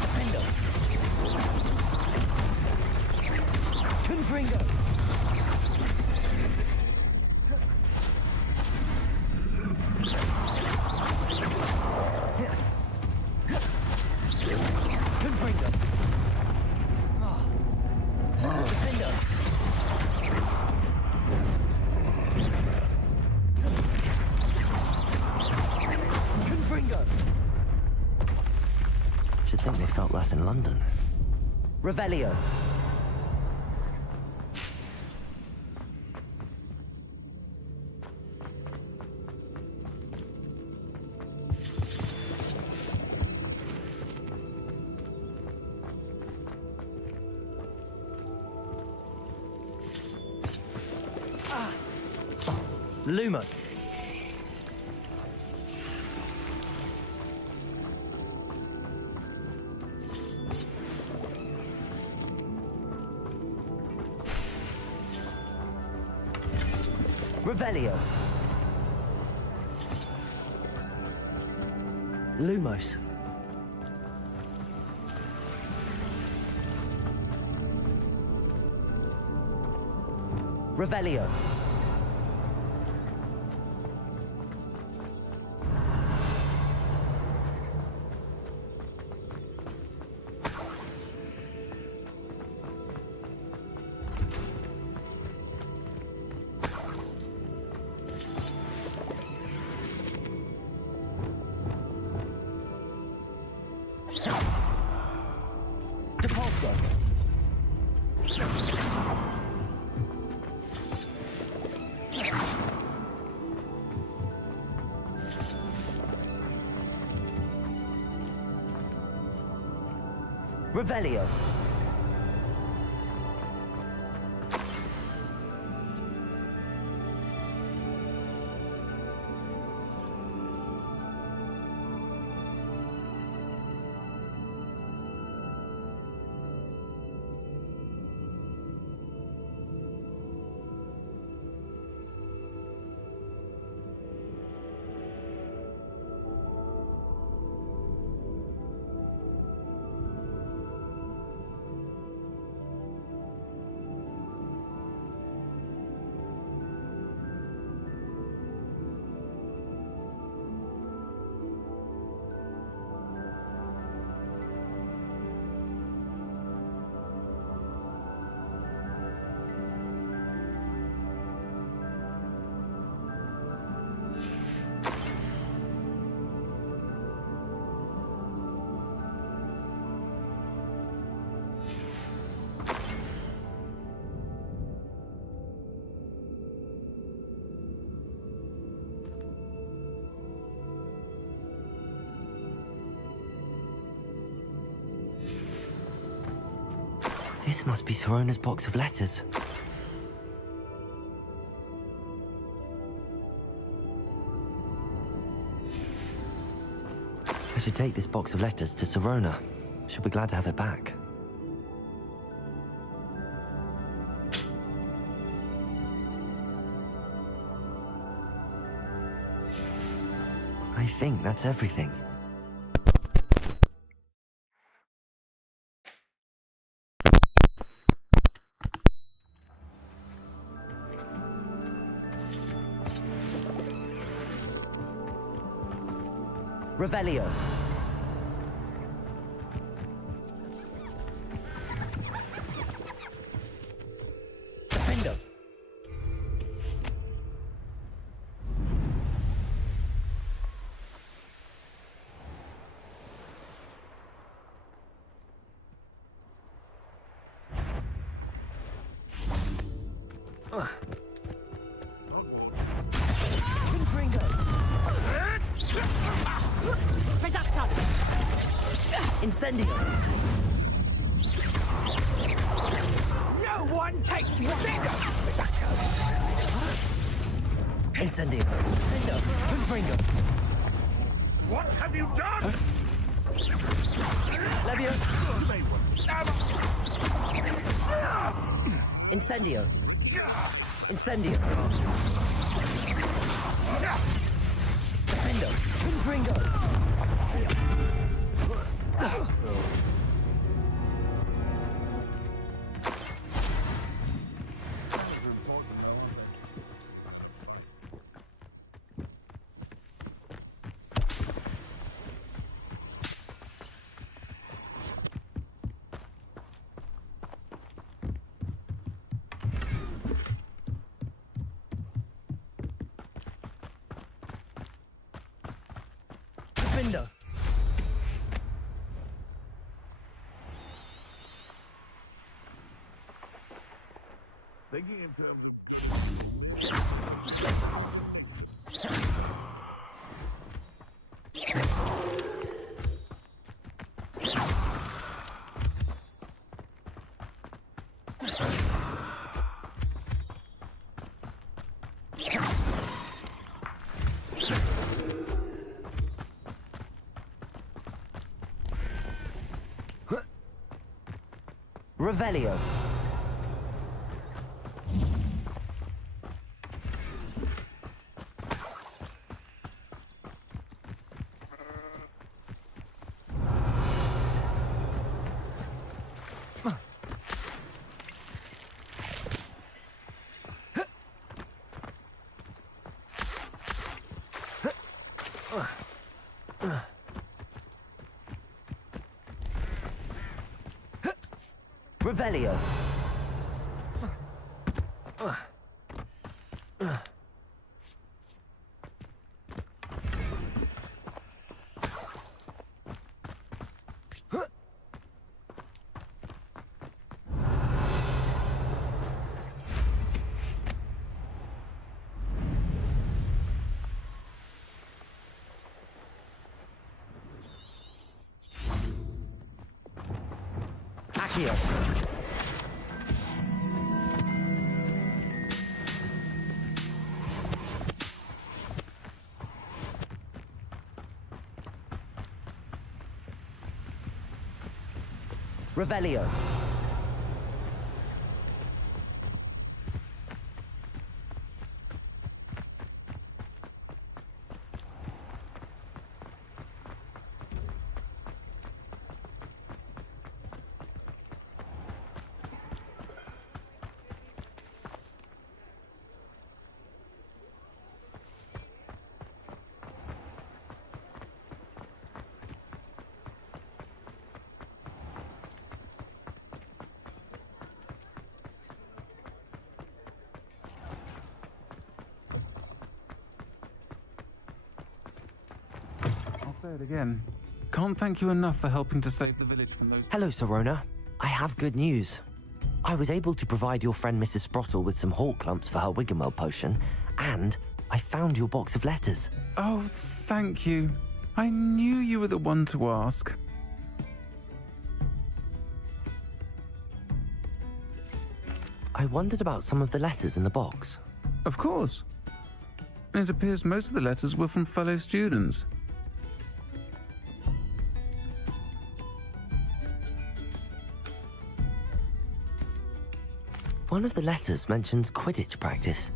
Defendo. Confringo. Defendo. Confringo. Should think they felt that in London. Revelio. Lumo. Revelio. Lumos. Revelio. Depulso. Revelio. This must be Sirona's box of letters. I should take this box of letters to Sirona. She'll be glad to have it back. I think that's everything. Revelio. Defendo. Incendio! No one takes Incendio! Incendio! Confringo! What have you done? Levio! Incendio! Incendio! Defendo! Confringo! Defendo! Thinking in terms of... Revelio. Revelio. Accio. Revelio. Say it again. Can't thank you enough for helping to save the village from those... Hello, Sirona. I have good news. I was able to provide your friend Mrs. Sprottle with some hawk clumps for her Wiggenweld potion, and I found your box of letters. Oh, thank you. I knew you were the one to ask. I wondered about some of the letters in the box. Of course. It appears most of the letters were from fellow students. One of the letters mentions Quidditch practice.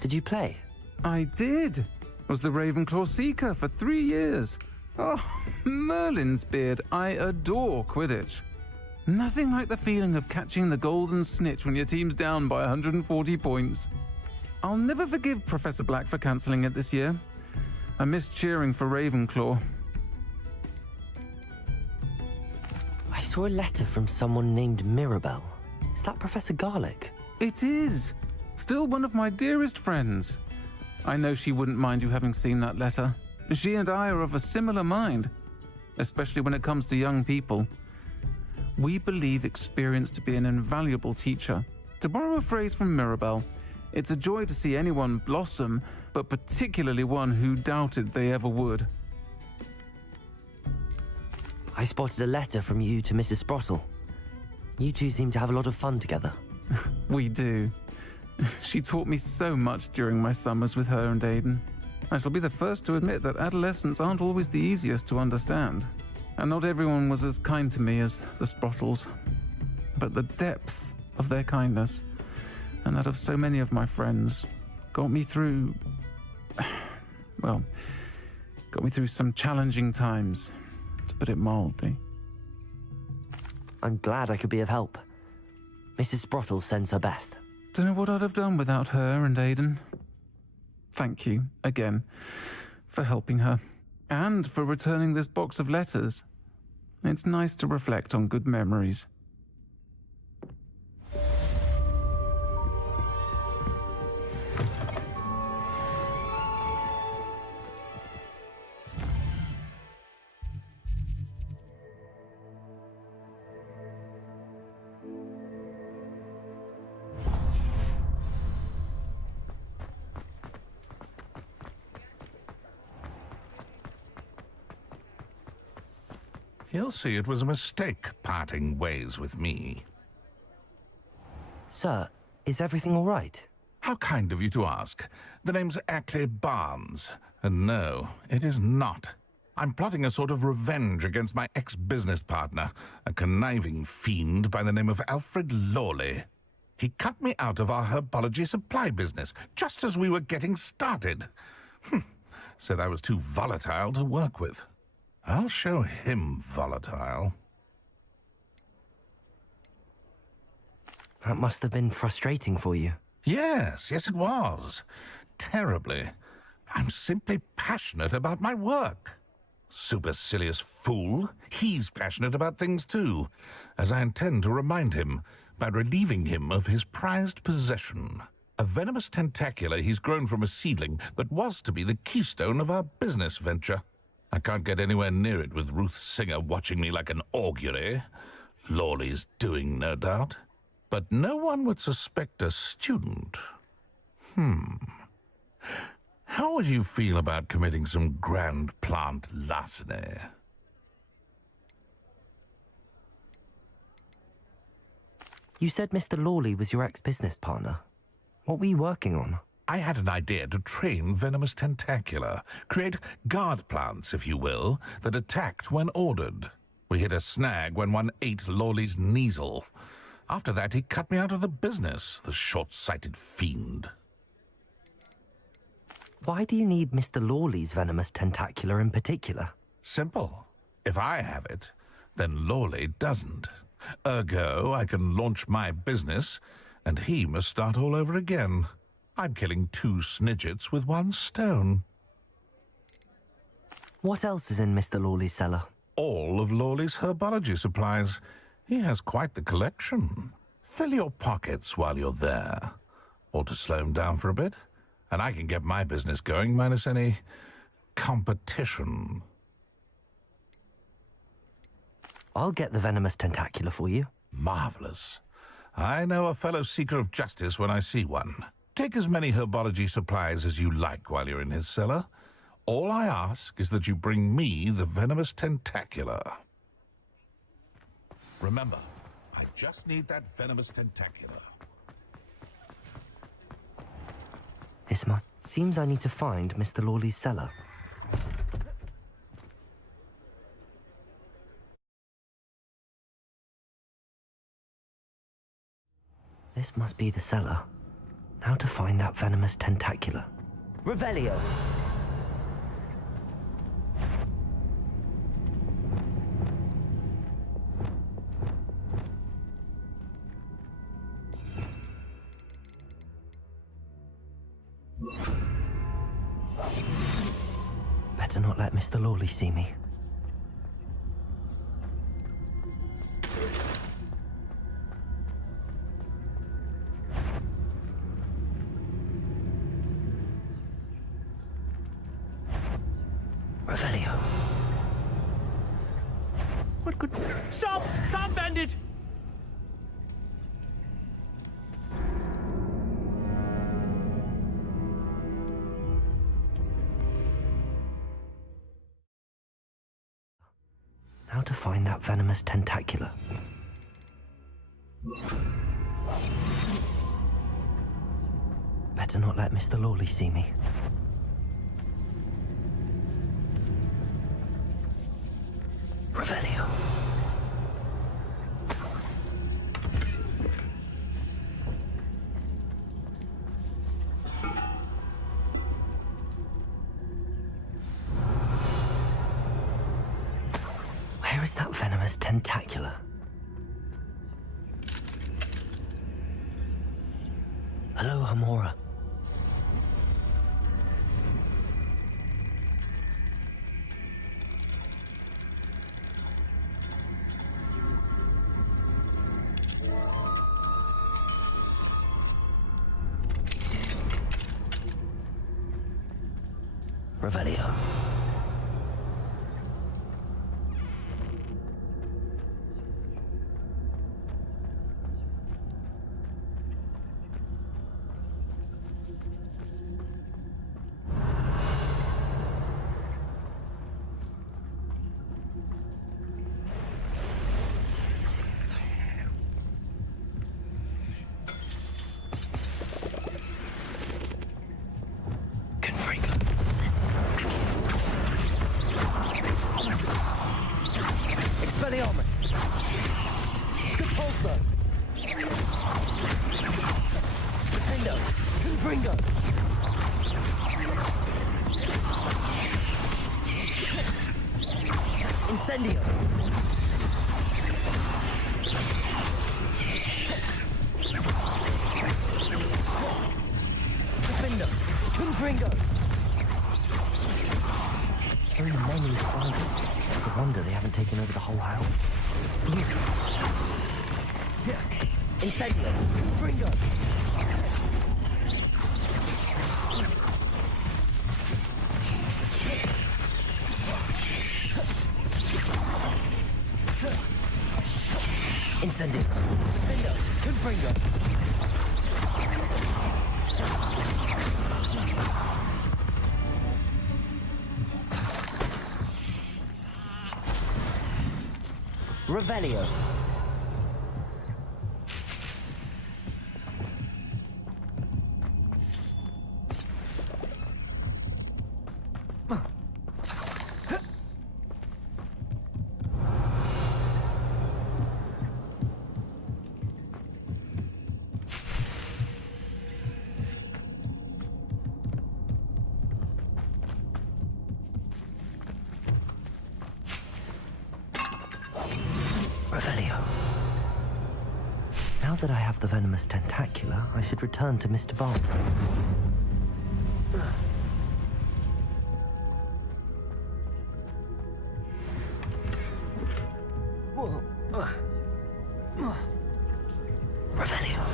Did you play? I did. Was the Ravenclaw Seeker for 3 years. Oh, Merlin's beard. I adore Quidditch. Nothing like the feeling of catching the golden snitch when your team's down by 140 points. I'll never forgive Professor Black for cancelling it this year. I missed cheering for Ravenclaw. I saw a letter from someone named Mirabelle. Is that Professor Garlick? It is. Still one of my dearest friends. I know she wouldn't mind you having seen that letter. She and I are of a similar mind, especially when it comes to young people. We believe experience to be an invaluable teacher. To borrow a phrase from Mirabelle, it's a joy to see anyone blossom, but particularly one who doubted they ever would. I spotted a letter from you to Mrs. Sprottle. You two seem to have a lot of fun together. We do. She taught me so much during my summers with her and Aiden. I shall be the first to admit that adolescents aren't always the easiest to understand. And not everyone was as kind to me as the Sprottles. But the depth of their kindness, and that of so many of my friends, got me through... well, got me through some challenging times, to put it mildly. I'm glad I could be of help. Mrs. Sprottle sends her best. Don't know what I'd have done without her and Aiden. Thank you, again, for helping her, and for returning this box of letters. It's nice to reflect on good memories. He'll see it was a mistake parting ways with me. Sir, is everything all right? How kind of you to ask. The name's Ackley Barnes. And no, it is not. I'm plotting a sort of revenge against my ex-business partner, a conniving fiend by the name of Alfred Lawley. He cut me out of our herbology supply business, just as we were getting started. Said I was too volatile to work with. I'll show him volatile. That must have been frustrating for you. Yes, it was. Terribly. I'm simply passionate about my work. Supercilious fool. He's passionate about things too, as I intend to remind him by relieving him of his prized possession. A venomous tentacular he's grown from a seedling that was to be the keystone of our business venture. I can't get anywhere near it with Ruth Singer watching me like an augury. Lawley's doing, no doubt. But no one would suspect a student. How would you feel about committing some grand plant larceny? You said Mr. Lawley was your ex-business partner. What were you working on? I had an idea to train venomous tentacula, create guard plants, if you will, that attacked when ordered. We hit a snag when one ate Lawley's Kneasel. After that, he cut me out of the business, the short-sighted fiend. Why do you need Mr. Lawley's venomous tentacular in particular? Simple. If I have it, then Lawley doesn't. Ergo, I can launch my business, and he must start all over again. I'm killing 2 snidgets with 1 stone. What else is in Mr. Lawley's cellar? All of Lawley's herbology supplies. He has quite the collection. Fill your pockets while you're there. Or to slow him down for a bit, and I can get my business going minus any competition. I'll get the venomous tentacular for you. Marvelous. I know a fellow seeker of justice when I see one. Take as many herbology supplies as you like while you're in his cellar. All I ask is that you bring me the venomous tentacular. Remember, I just need that venomous tentacular. Isma, seems I need to find Mr. Lawley's cellar. This must be the cellar. Now to find that venomous tentacular. Revelio! Better not let Mr. Lawley see me. Revelio. What could... Stop! Stop, bandit! How to find that venomous tentacula? Better not let Mr. Lawley see me. Revelio. Where is that venomous tentacula? Hello, Hamora. Revelio. Expelliarmus! Repulsor! Defendo! Confringo! Incendio! Defendo! Confringo! So many spiders. It's a wonder they haven't taken over the whole house. Incendio! Confringo! Incendio! Defendo! Confringo! Revelio. Revelio. Now that I have the venomous tentacula, I should return to Mr. Barnes. Revelio.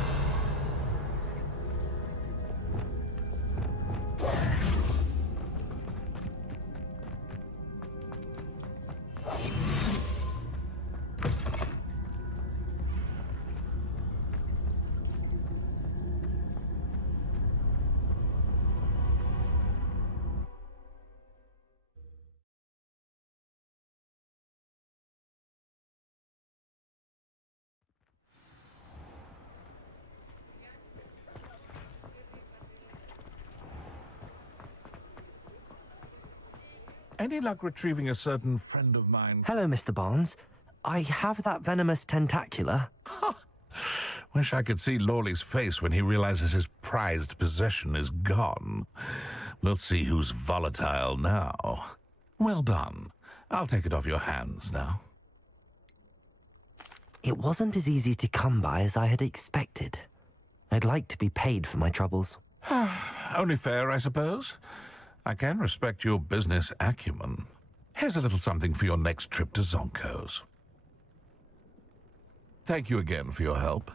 Any luck retrieving a certain friend of mine? Hello, Mr. Barnes. I have that venomous tentacula. Wish I could see Lawley's face when he realizes his prized possession is gone. We'll see who's volatile now. Well done. I'll take it off your hands now. It wasn't as easy to come by as I had expected. I'd like to be paid for my troubles. Only fair, I suppose. I can respect your business acumen. Here's a little something for your next trip to Zonko's. Thank you again for your help.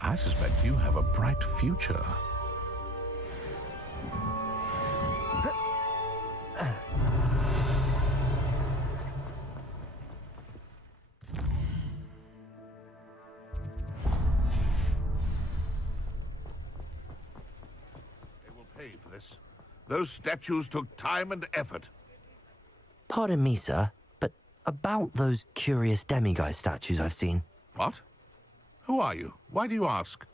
I suspect you have a bright future. They will pay for this. Those statues took time and effort. Pardon me, sir, but about those curious demiguise statues I've seen. What? Who are you? Why do you ask?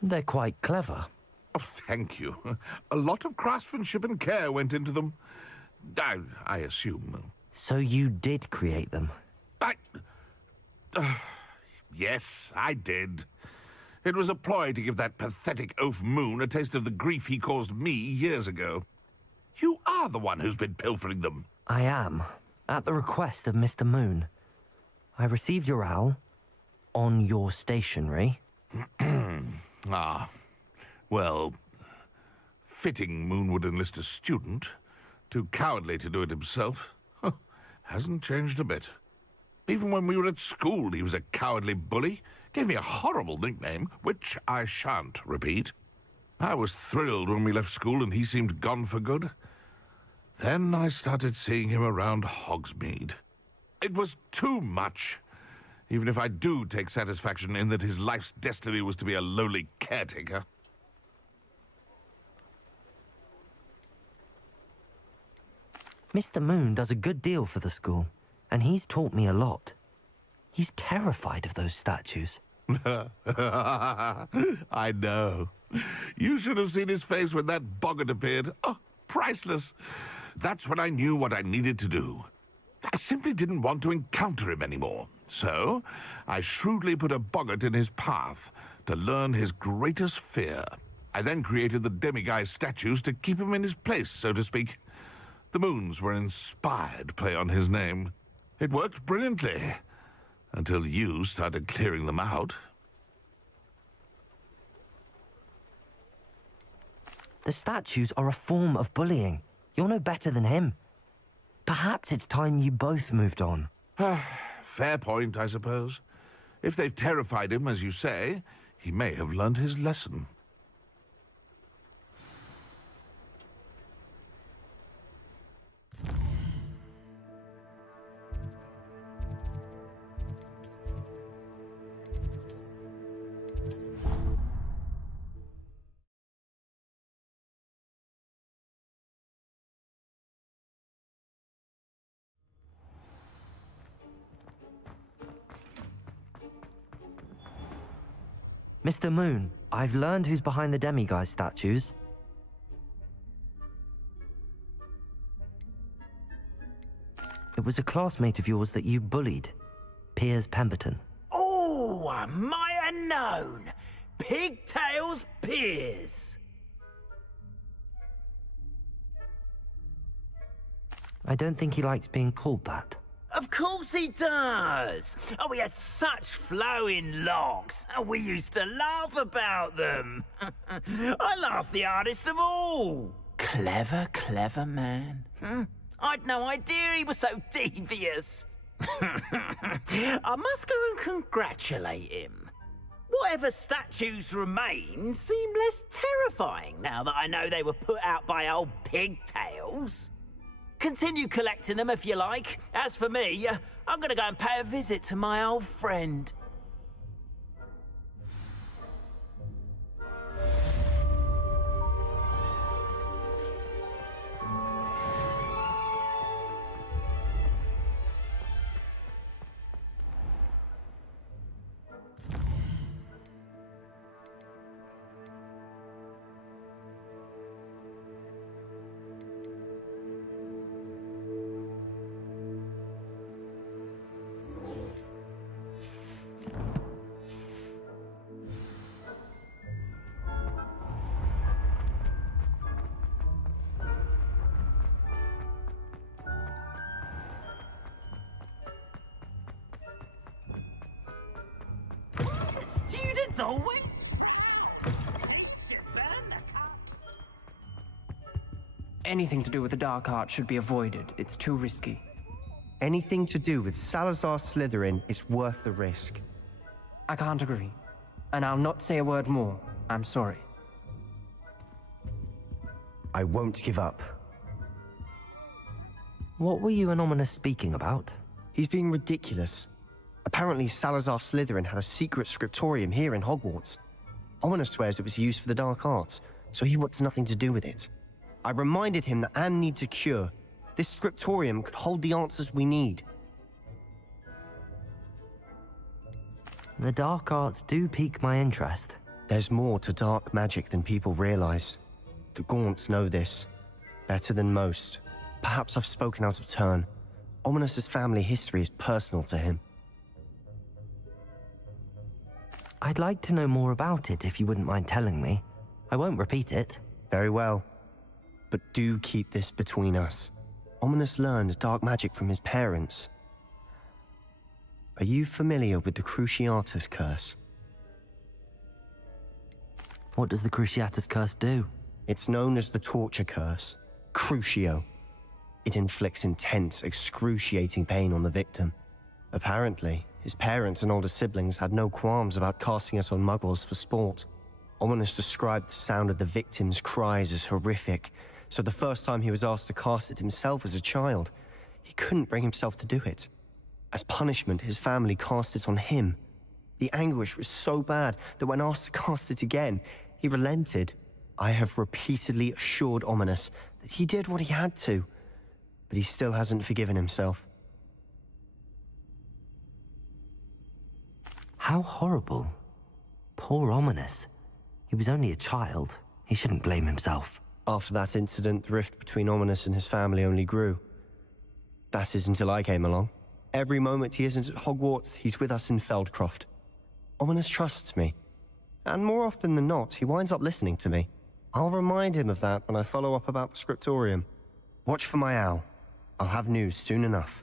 They're quite clever. Oh, thank you. A lot of craftsmanship and care went into them. I assume. So you did create them? Yes, I did. It was a ploy to give that pathetic oaf Moon a taste of the grief he caused me years ago. You are the one who's been pilfering them. I am, at the request of Mr. Moon. I received your owl on your stationery. Ah, well, fitting Moon would enlist a student. Too cowardly to do it himself. Hasn't changed a bit. Even when we were at school, he was a cowardly bully. Gave me a horrible nickname, which I shan't repeat. I was thrilled when we left school and he seemed gone for good. Then I started seeing him around Hogsmeade. It was too much. Even if I do take satisfaction in that his life's destiny was to be a lowly caretaker. Mr. Moon does a good deal for the school, and he's taught me a lot. He's terrified of those statues. I know. You should have seen his face when that boggart appeared. Oh, priceless. That's when I knew what I needed to do. I simply didn't want to encounter him anymore. So, I shrewdly put a boggart in his path to learn his greatest fear. I then created the demiguise statues to keep him in his place, so to speak. The moons were an inspired play on his name. It worked brilliantly, until you started clearing them out. The statues are a form of bullying. You're no better than him. Perhaps it's time you both moved on. Fair point, I suppose. If they've terrified him, as you say, he may have learned his lesson. Mr. Moon, I've learned who's behind the demiguise statues. It was a classmate of yours that you bullied, Piers Pemberton. Oh, I might have known. Pigtails Piers. I don't think he likes being called that. Of course he does. Oh, we had such flowing locks, and we used to laugh about them. I laughed the hardest of all. Clever, clever man. I'd no idea he was so devious. I must go and congratulate him. Whatever statues remain seem less terrifying now that I know they were put out by old pigtails. Continue collecting them if you like. As for me, I'm gonna go and pay a visit to my old friend. Students always... Anything to do with the dark art should be avoided. It's too risky. Anything to do with Salazar Slytherin is worth the risk. I can't agree. And I'll not say a word more. I'm sorry. I won't give up. What were you and Ominous speaking about? He's being ridiculous. Apparently, Salazar Slytherin had a secret scriptorium here in Hogwarts. Ominous swears it was used for the dark arts, so he wants nothing to do with it. I reminded him that Anne needs a cure. This scriptorium could hold the answers we need. The dark arts do pique my interest. There's more to dark magic than people realize. The Gaunts know this better than most. Perhaps I've spoken out of turn. Ominous's family history is personal to him. I'd like to know more about it if you wouldn't mind telling me. I won't repeat it. Very well. But do keep this between us. Ominous learned dark magic from his parents. Are you familiar with the Cruciatus Curse? What does the Cruciatus Curse do? It's known as the Torture Curse. Crucio. It inflicts intense, excruciating pain on the victim. Apparently, his parents and older siblings had no qualms about casting it on muggles for sport. Ominous described the sound of the victim's cries as horrific, so the first time he was asked to cast it himself as a child, he couldn't bring himself to do it. As punishment, his family cast it on him. The anguish was so bad that when asked to cast it again, he relented. I have repeatedly assured Ominous that he did what he had to, but he still hasn't forgiven himself. How horrible. Poor Ominous. He was only a child. He shouldn't blame himself. After that incident, the rift between Ominous and his family only grew. That is until I came along. Every moment he isn't at Hogwarts, he's with us in Feldcroft. Ominous trusts me. And more often than not, he winds up listening to me. I'll remind him of that when I follow up about the scriptorium. Watch for my owl. I'll have news soon enough.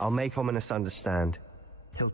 I'll make Ominous understand. He'll...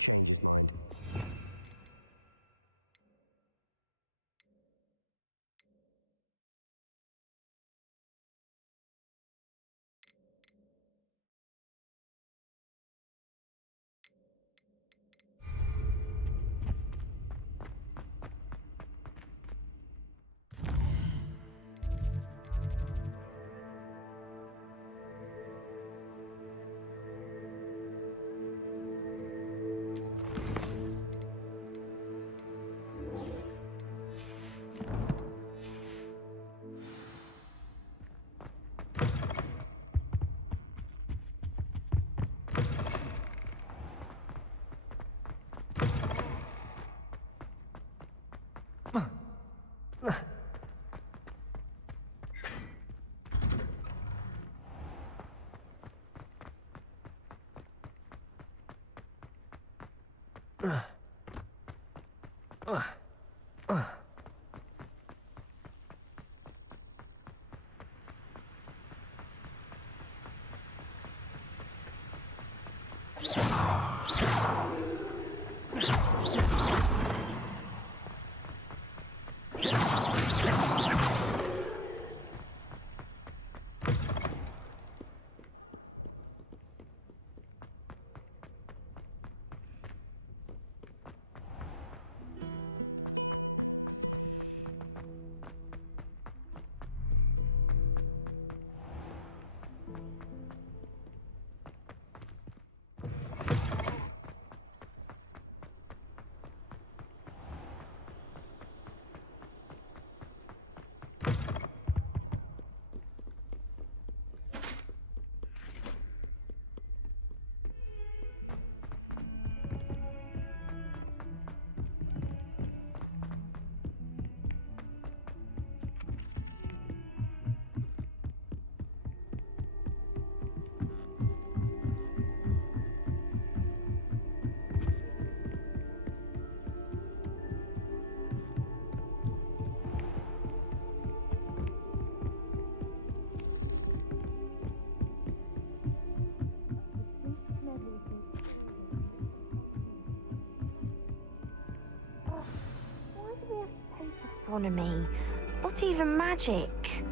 Astronomy. It's not not even magic.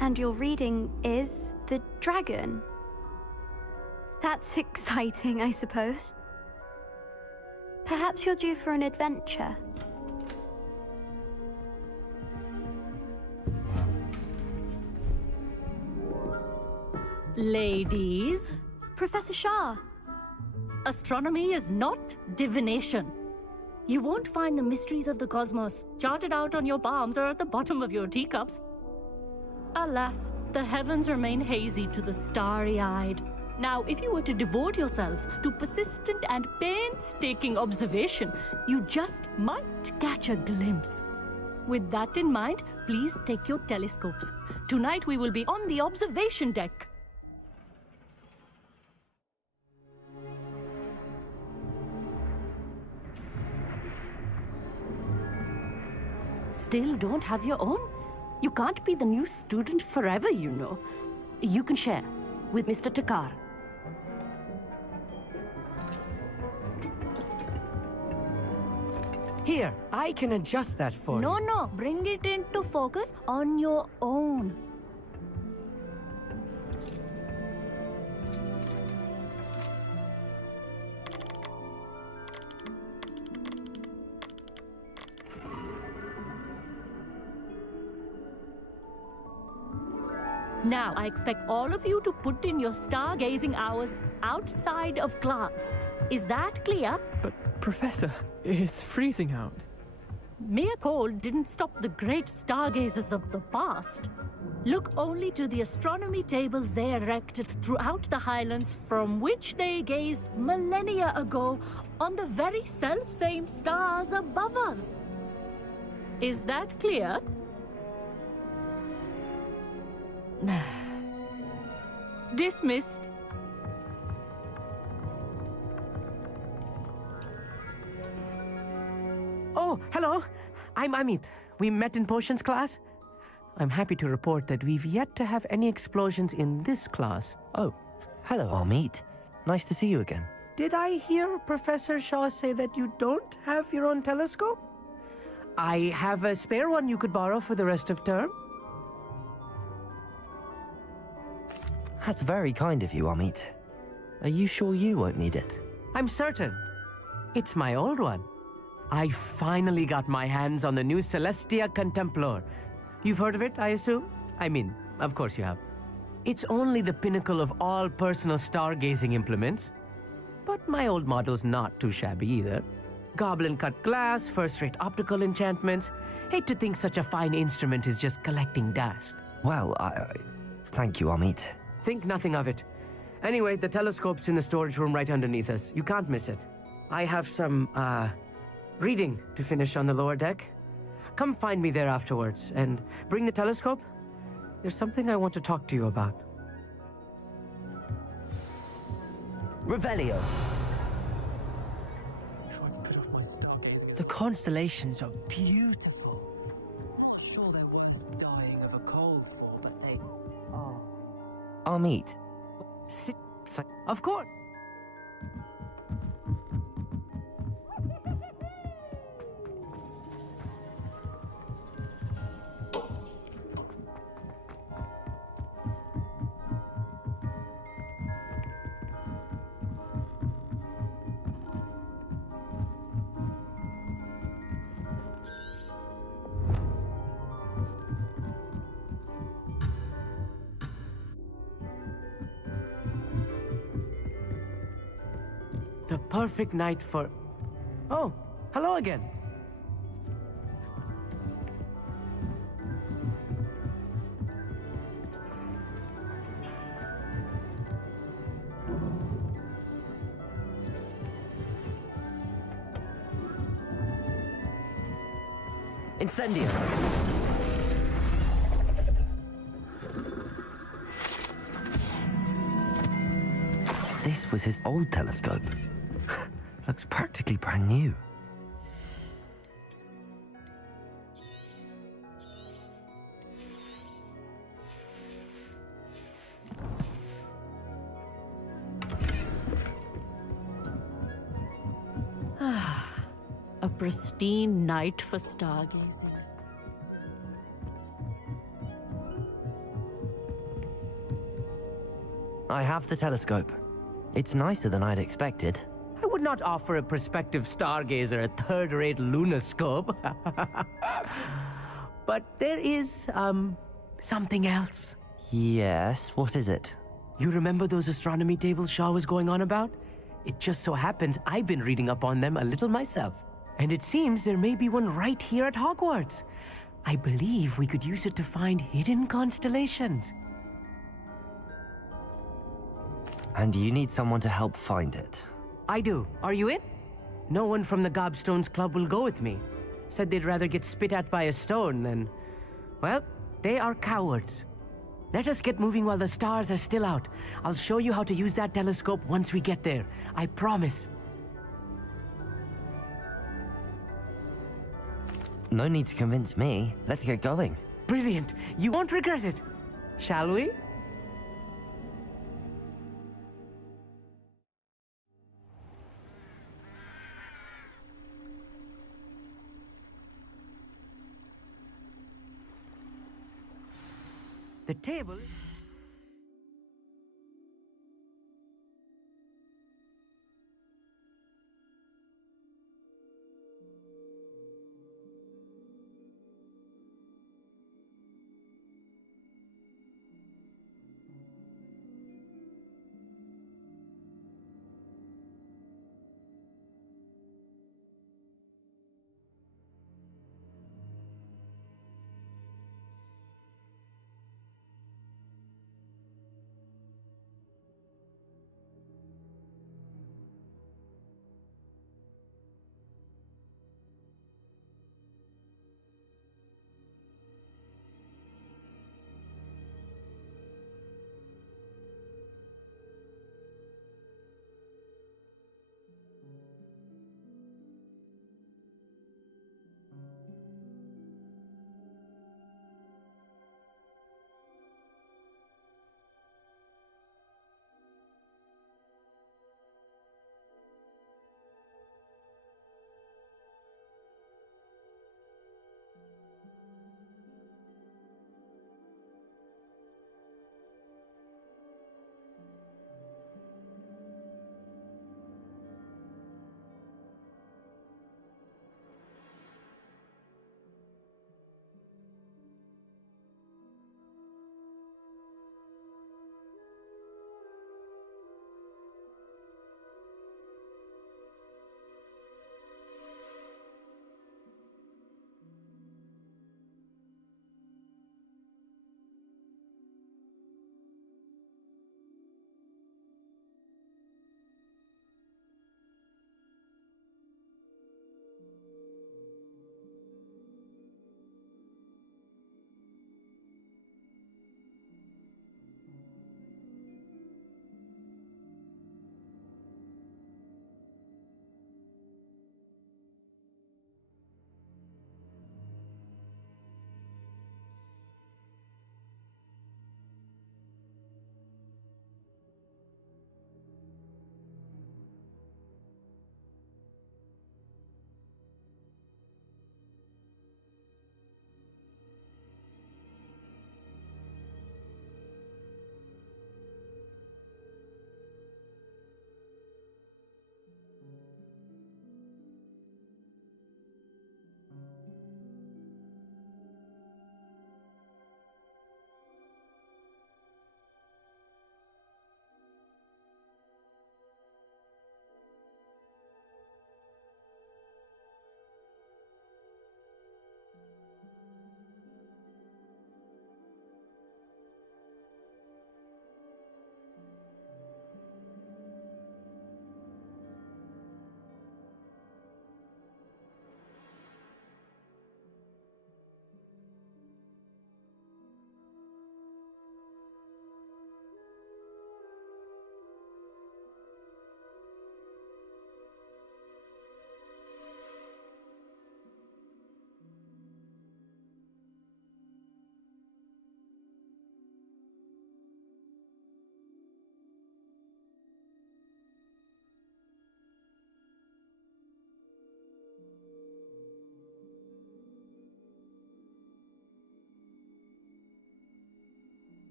And your reading is the dragon. That's exciting, I suppose. Perhaps you're due for an adventure. Ladies, Professor Shah. astronomy is not divination. You won't find the mysteries of the cosmos charted out on your palms or at the bottom of your teacups. Alas, the heavens remain hazy to the starry-eyed. Now, if you were to devote yourselves to persistent and painstaking observation, you just might catch a glimpse. With that in mind, please take your telescopes. Tonight we will be on the observation deck. Still don't have your own? You can't be the new student forever, you know. You can share with Mr. Takar. Here, I can adjust that for you. No, bring it into focus on your own. Now, I expect all of you to put in your stargazing hours outside of class. Is that clear? But, Professor, it's freezing out. Mere cold didn't stop the great stargazers of the past. Look only to the astronomy tables they erected throughout the highlands from which they gazed millennia ago on the very self-same stars above us. Is that clear? Dismissed. Oh, hello. I'm Amit. We met in potions class. I'm happy to report that we've yet to have any explosions in this class. Oh, hello, Amit. Nice to see you again. Did I hear Professor Shaw say that you don't have your own telescope? I have a spare one you could borrow for the rest of term. That's very kind of you, Amit. Are you sure you won't need it? I'm certain. It's my old one. I finally got my hands on the new Celestia Contemplar. You've heard of it, I assume? I mean, of course you have. It's only the pinnacle of all personal stargazing implements. But my old model's not too shabby either. Goblin-cut glass, first-rate optical enchantments. Hate to think such a fine instrument is just collecting dust. Well, thank you, Amit. Think nothing of it. Anyway, the telescope's in the storage room right underneath us. You can't miss it. I have some, reading to finish on the lower deck. Come find me there afterwards, and bring the telescope. There's something I want to talk to you about. Revelio. The constellations are beautiful. Sure they're worth dying of a cold for, but they are. Amit. Of course. The perfect night for... Oh, hello again. Incendio. This was his old telescope. Looks practically brand new. A pristine night for stargazing. I have the telescope. It's nicer than I'd expected. I would not offer a prospective stargazer a third-rate lunoscope. But there is, something else. Yes, what is it? You remember those astronomy tables Shaw was going on about? It just so happens I've been reading up on them a little myself. And it seems there may be one right here at Hogwarts. I believe we could use it to find hidden constellations. And you need someone to help find it. I do. Are you in? No one from the Gobstones Club will go with me. Said they'd rather get spit at by a stone than... Well, they are cowards. Let us get moving while the stars are still out. I'll show you how to use that telescope once we get there. I promise. No need to convince me. Let's get going. Brilliant. You won't regret it. Shall we? The table...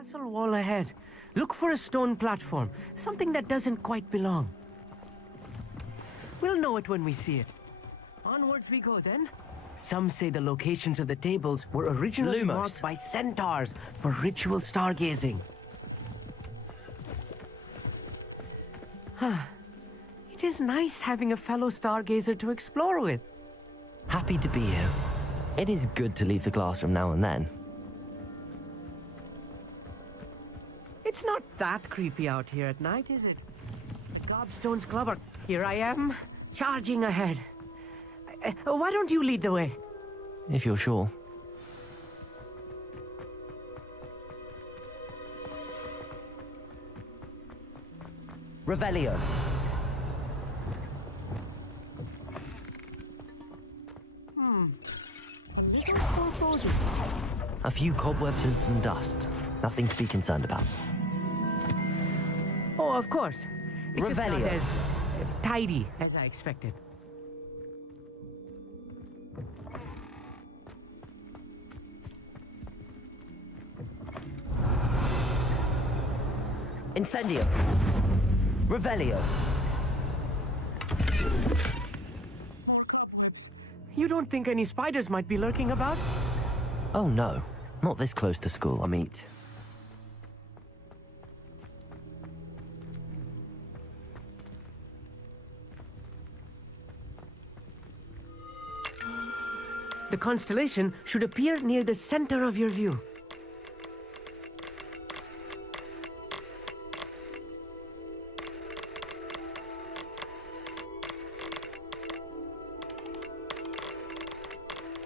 castle wall ahead. Look for a stone platform, something that doesn't quite belong. We'll know it when we see it. Onwards we go then. Some say the locations of the tables were originally Lumos. marked by centaurs for ritual stargazing. It is nice having a fellow stargazer to explore with. Happy to be here. It is good to leave the classroom now and then. It's not that creepy out here at night, is it? The Gobstones Club are... Here I am, charging ahead. Why don't you lead the way? If you're sure. Revelio. A little foreboding. A few cobwebs and some dust. Nothing to be concerned about. Oh, of course. It's just not Revelio. as tidy as I expected. Incendio. Revelio. You don't think any spiders might be lurking about? Oh no, not this close to school, I meet. The constellation should appear near the center of your view.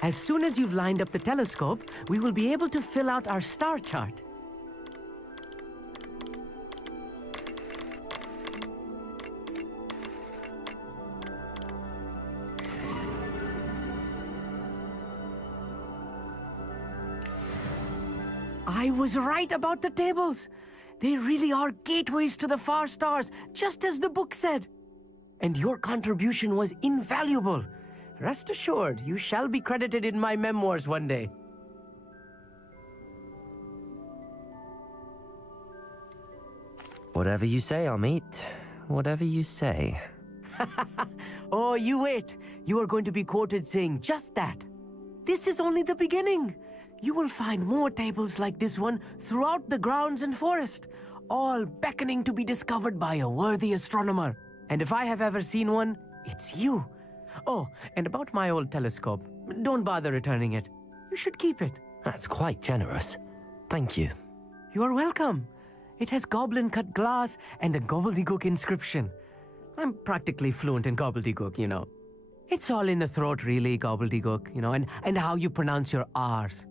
As soon as you've lined up the telescope, we will be able to fill out our star chart. I was right about the tables. They really are gateways to the far stars, just as the book said. And your contribution was invaluable. Rest assured, you shall be credited in my memoirs one day. Whatever you say, Amit. Whatever you say. Oh, you wait. You are going to be quoted saying just that. This is only the beginning. You will find more tables like this one throughout the grounds and forest, all beckoning to be discovered by a worthy astronomer. And if I have ever seen one, it's you. Oh, and about my old telescope, don't bother returning it. You should keep it. That's quite generous. Thank you. You are welcome. It has goblin-cut glass and a gobbledygook inscription. I'm practically fluent in gobbledygook, you know. It's all in the throat, really, gobbledygook, you know, and how you pronounce your R's.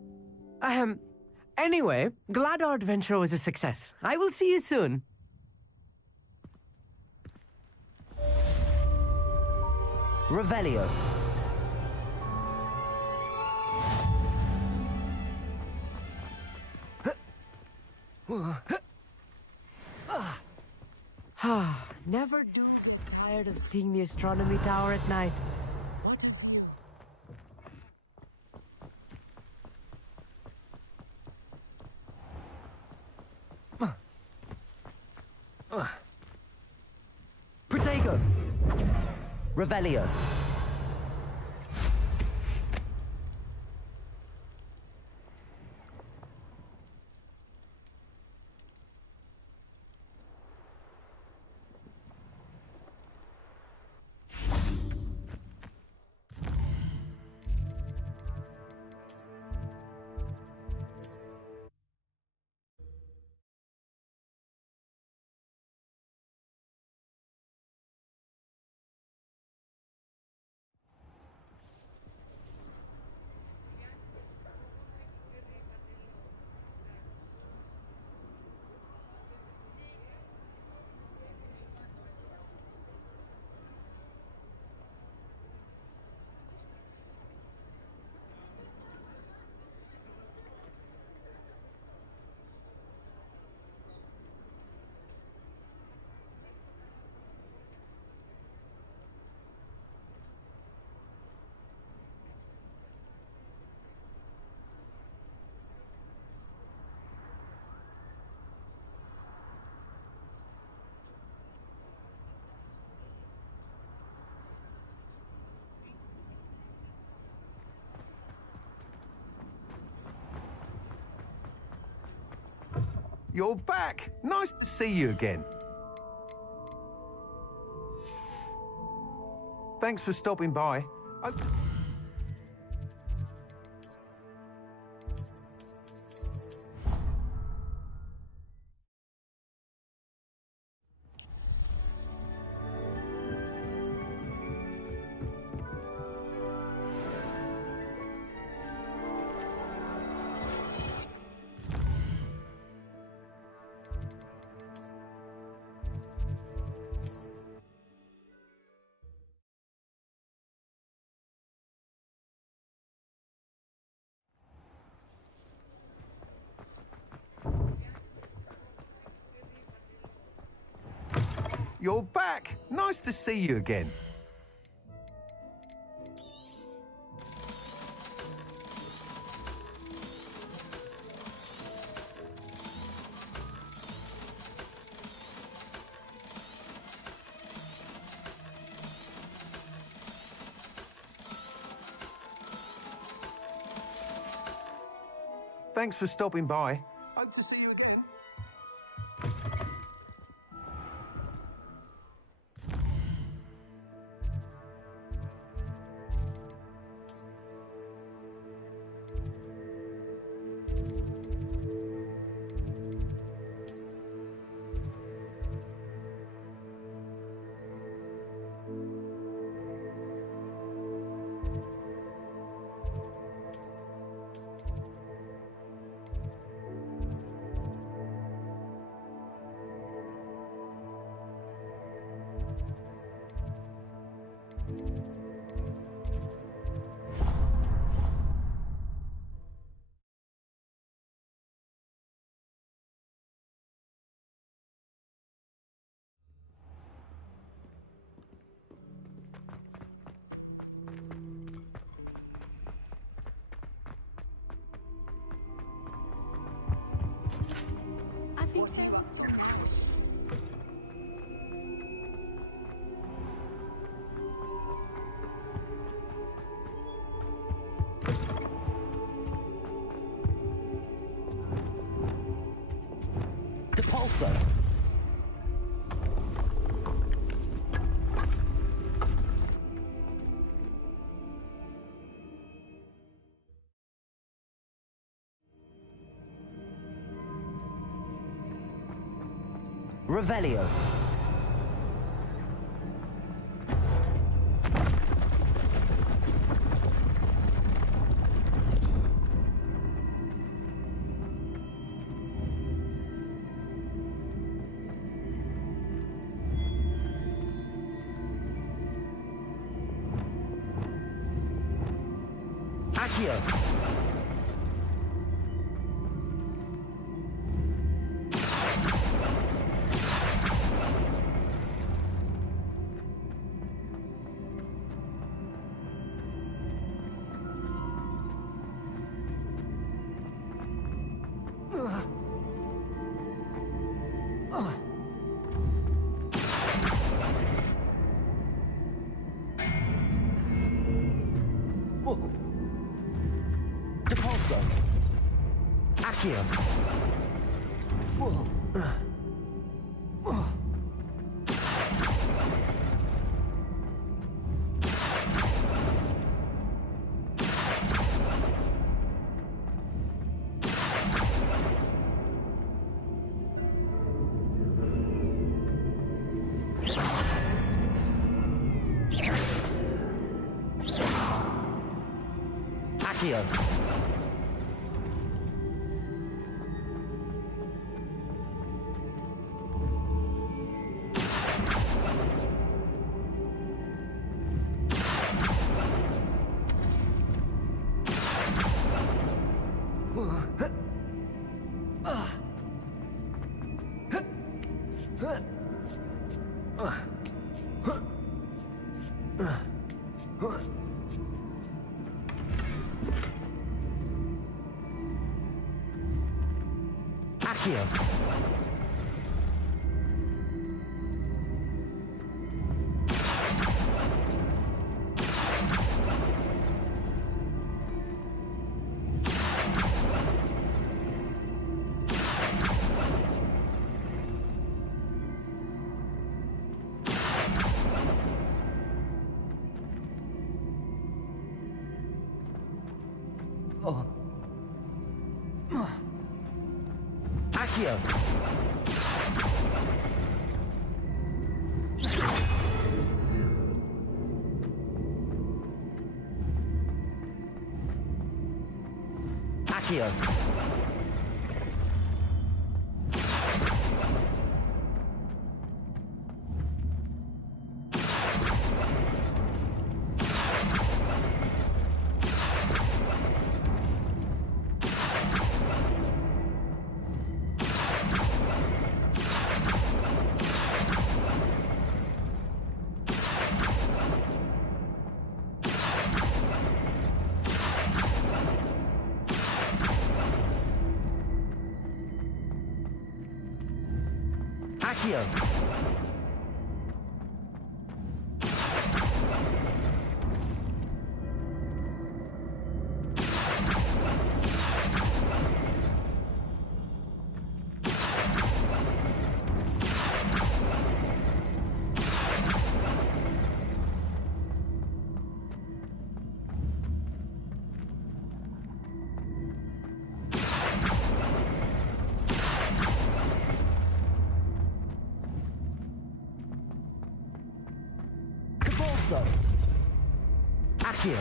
Anyway, glad our adventure was a success. I will see you soon. Revelio. Never do get tired of seeing the astronomy tower at night. What a view. Protego. Revelio. You're back. Nice to see you again. Thanks for stopping by. You're back. Nice to see you again. Thanks for stopping by. Hope to see you again. I think so. Depulso. Revelio. Accio. Depulso. Accio. Accio. Accio. Accio! Accio! Accio! Accio! Accio! Accio! Depulso! Accio!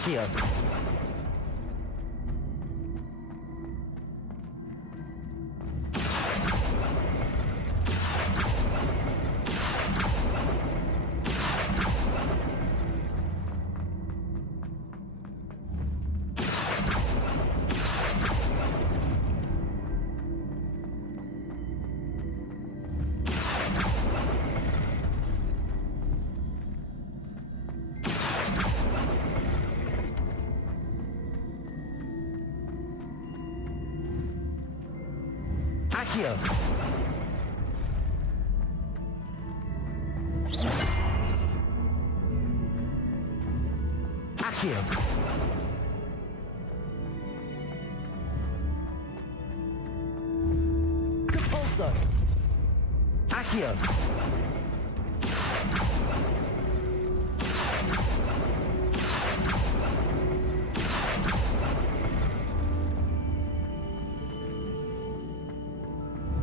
Accio! Accio! Depulso! Accio!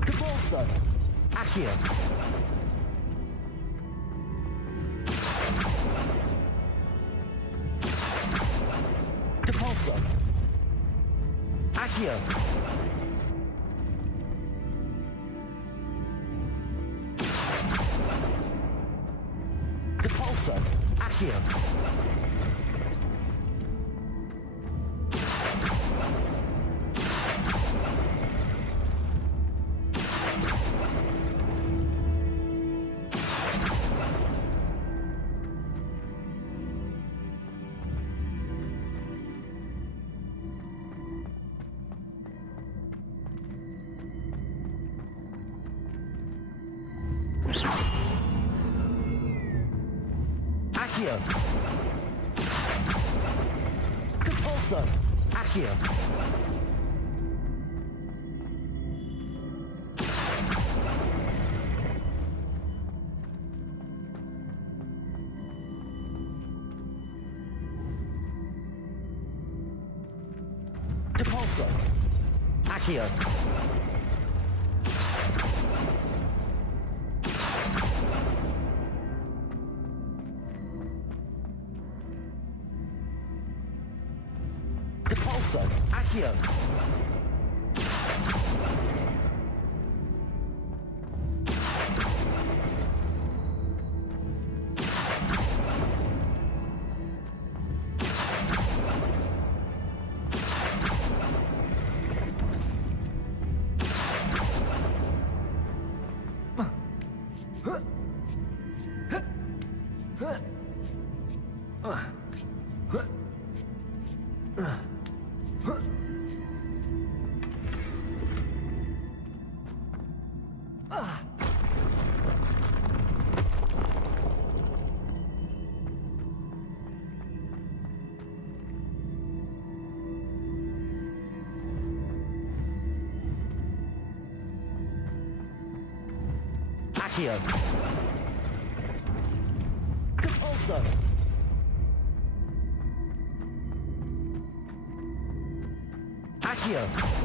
Depulso! Accio! Depulso! Accio! Depulso! Accio! Accio! Depulso! Accio! Depulso! Accio! Depulso! Accio! Accio. Depulso. Accio.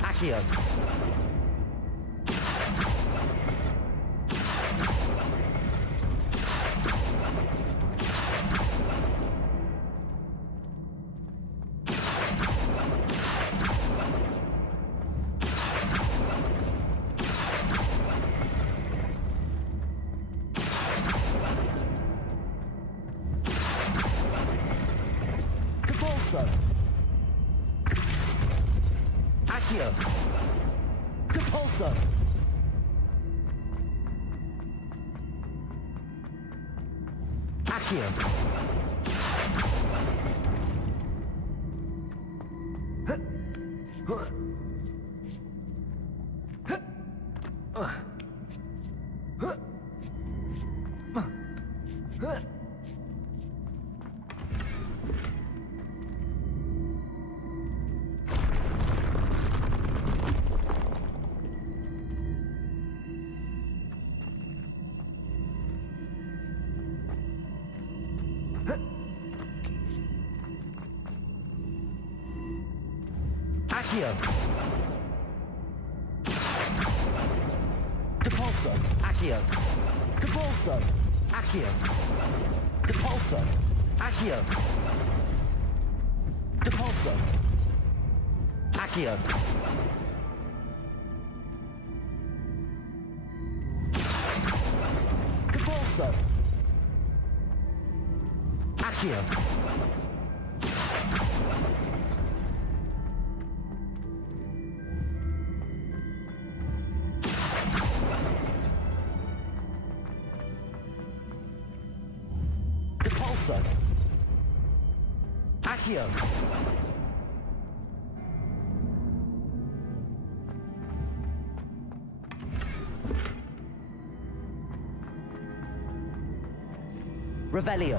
Depulso. Accio. Depulso. Accio. Depulso. Accio. Accio. Depulso. Accio. Depulso. Accio. Depulso. Accio. Depulso. Accio. Depulso. Accio. Depulso. Accio. Revelio.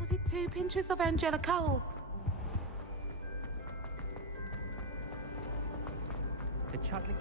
Was it 2 pinches of Angelical? The chocolate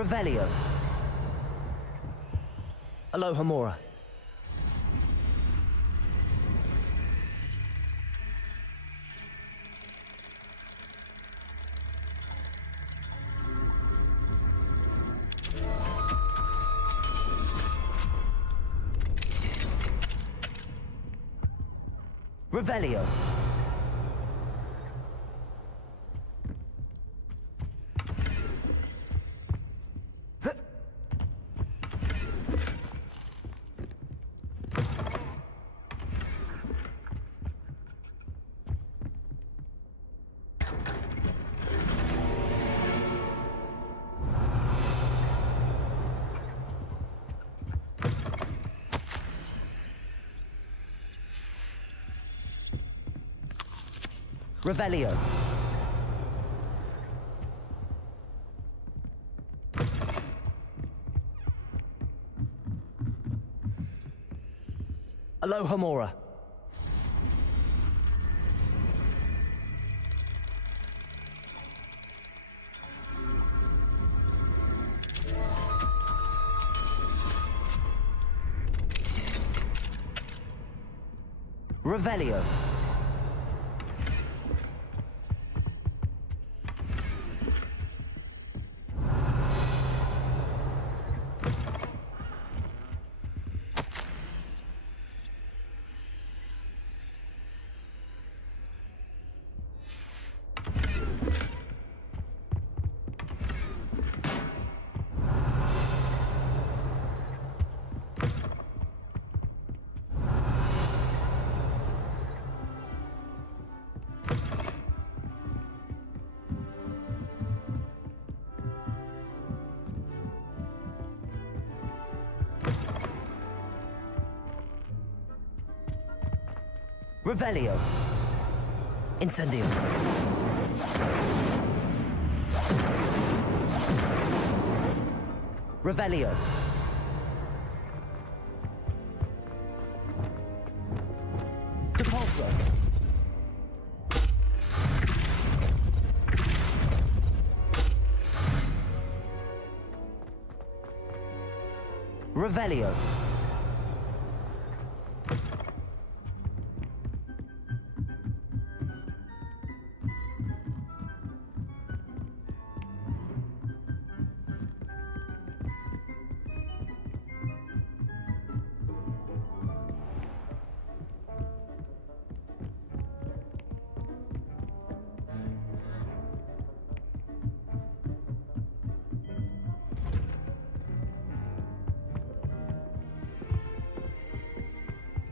Revelio. Aloha Mora. Revelio. Revelio. Aloha Mora. Revelio. Revelio. Incendio. Revelio. Depulso. Revelio.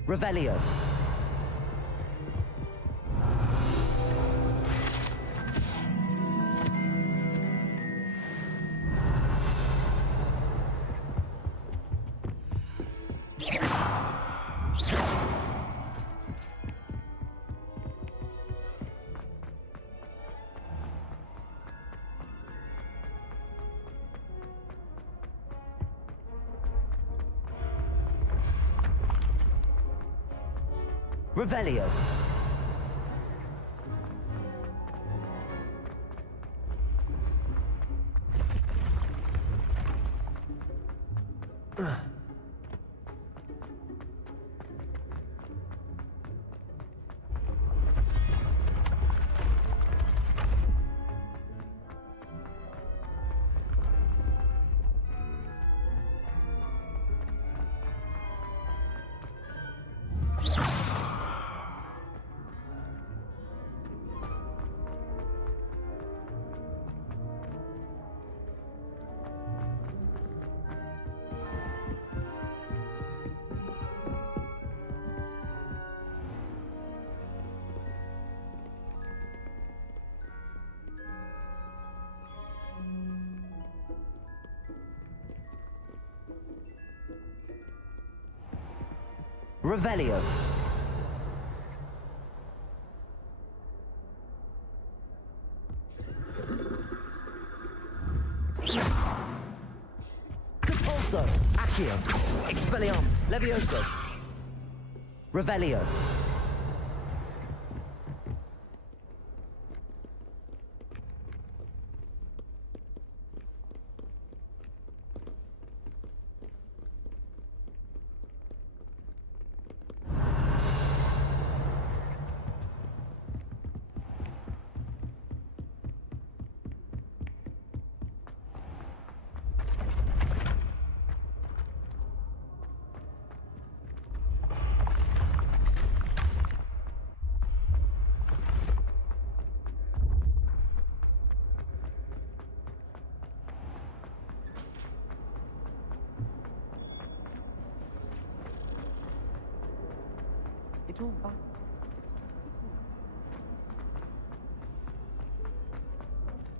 Revelio. Revelio. Revelio. Depulso. Accio. Expelliarmus. Levioso. Revelio. all back.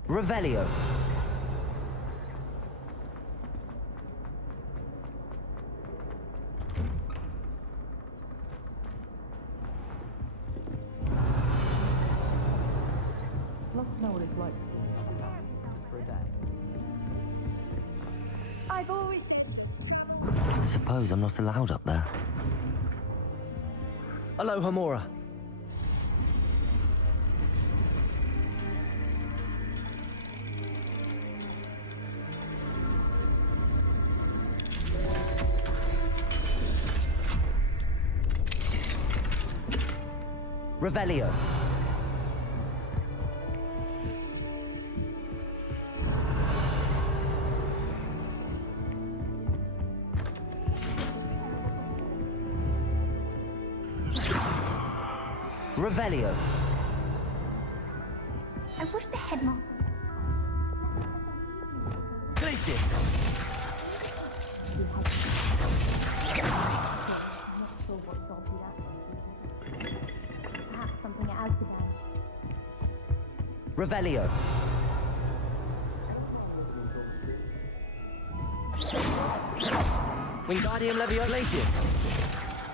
Revelio. Love to know what it's like for a day. I've always... I suppose I'm not allowed up there. Hello, Hamora. Revelio. Revelio. I wish the headmaster... Glacius. Perhaps something at Azkaban. Revelio. Wingardium Leviosa. Glacius.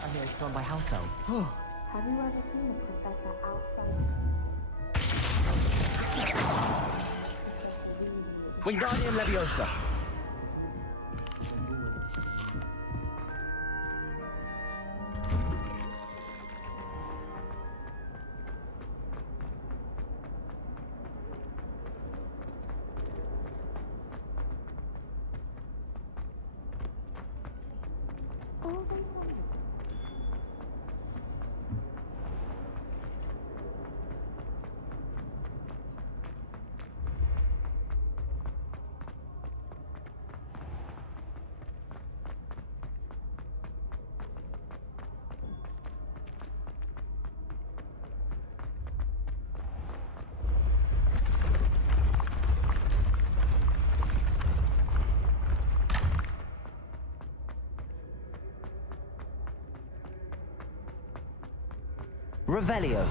I hear it's drawn by house elves. Have you ever seen a professor outside? Wingardium Leviosa. Revelio.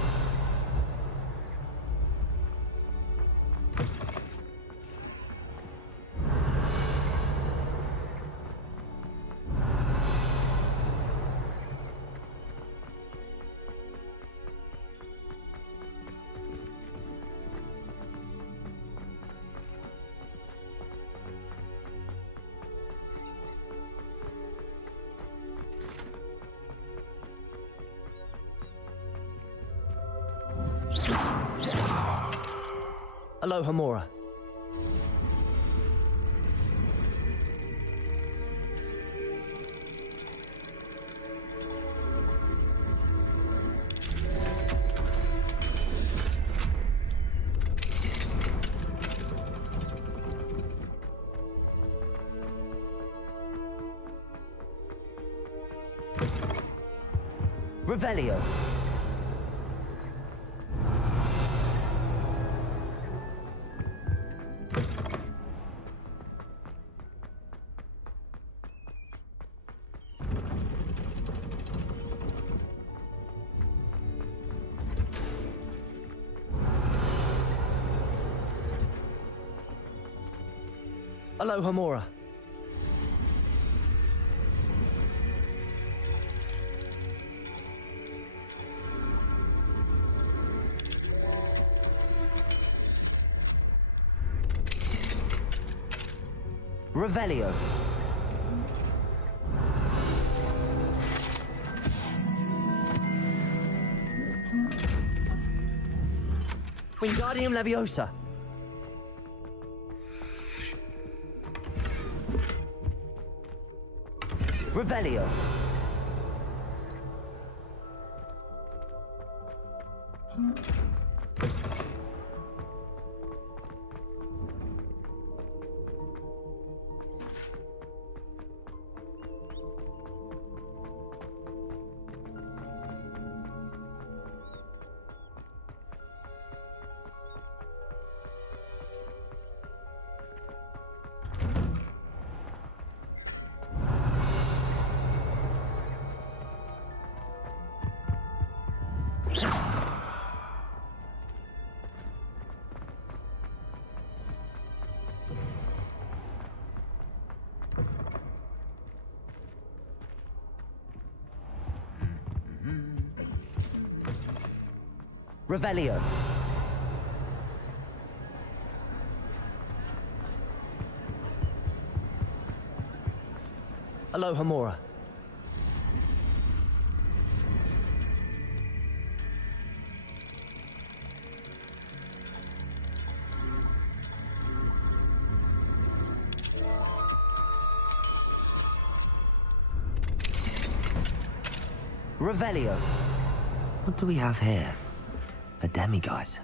Hello, Hamora. Revelio. Hello, Hamora. Revelio. Wingardium Leviosa. Revelio. Revelio. Aloha Mora. Revelio. What do we have here? A demiguise.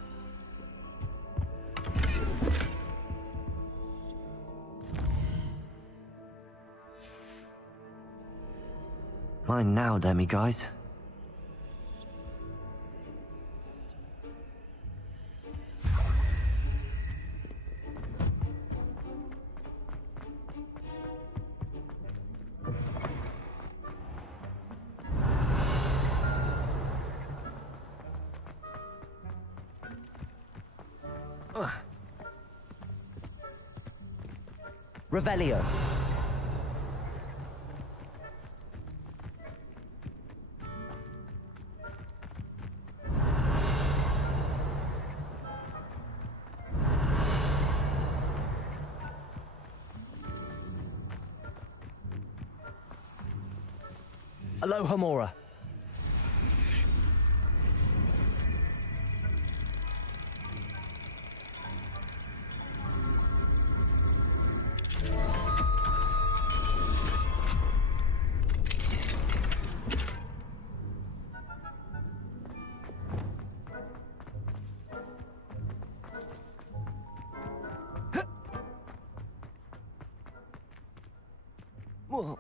Mine now, demiguise. Revelio. Aloha Mora. Whoa.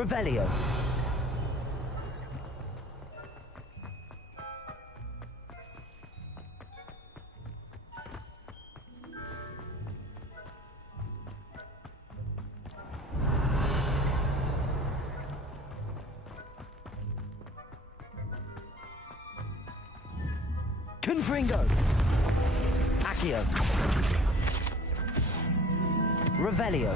Revelio. Confringo. Accio. Revelio.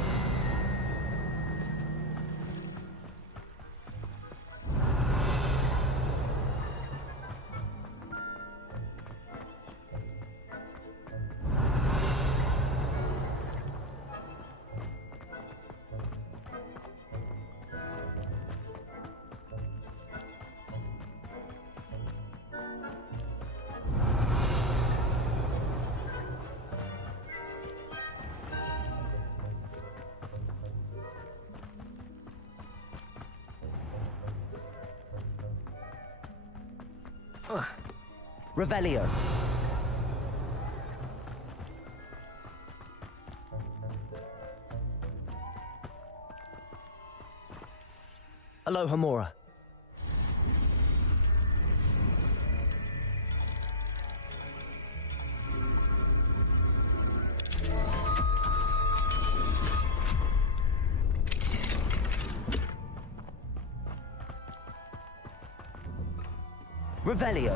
Revelio. Aloha Mora. Revelio.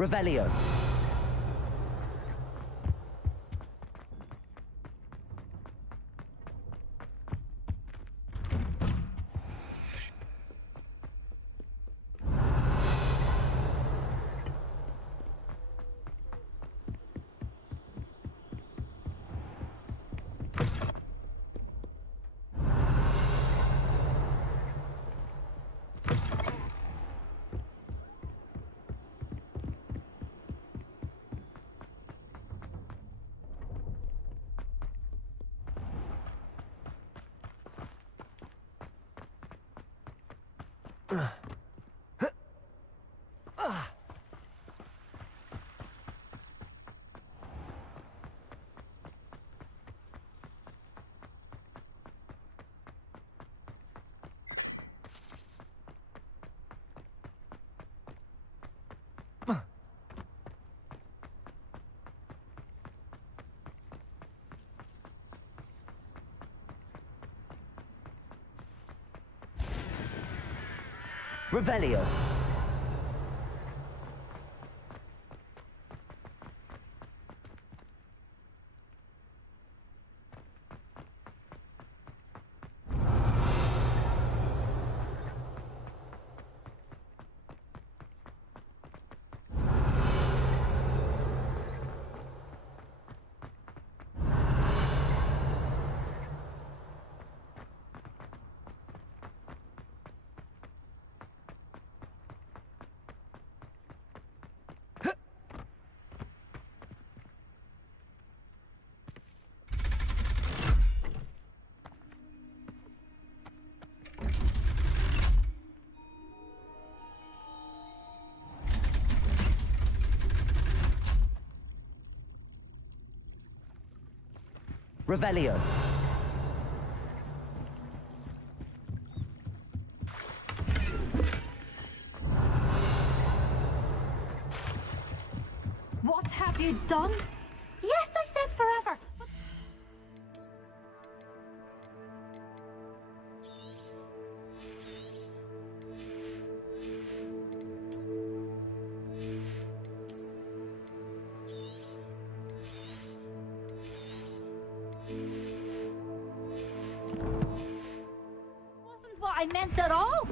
Revelio. Revelio. Revelio. What have you done? Yes, I said forever. Wasn't what I meant at all.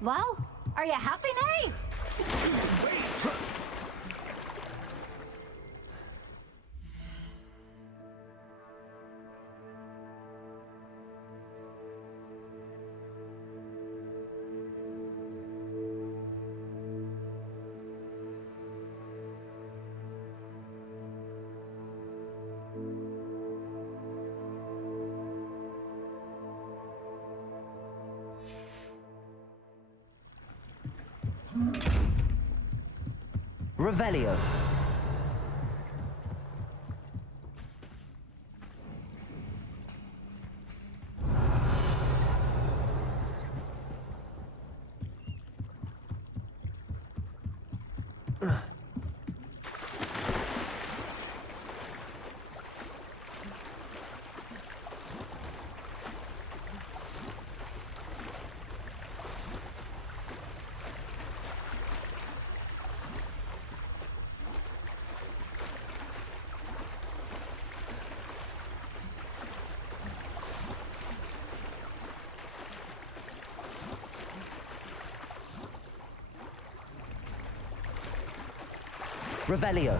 Well, are you happy now? Revelio. Revelio.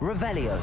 Revelio.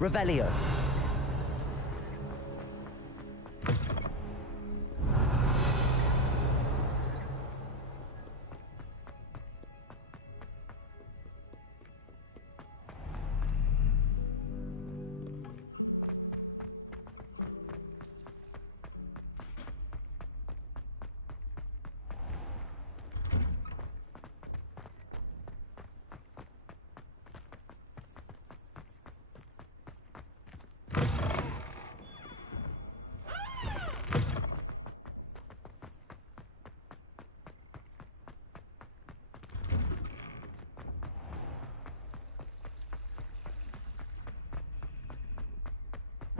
Revelio.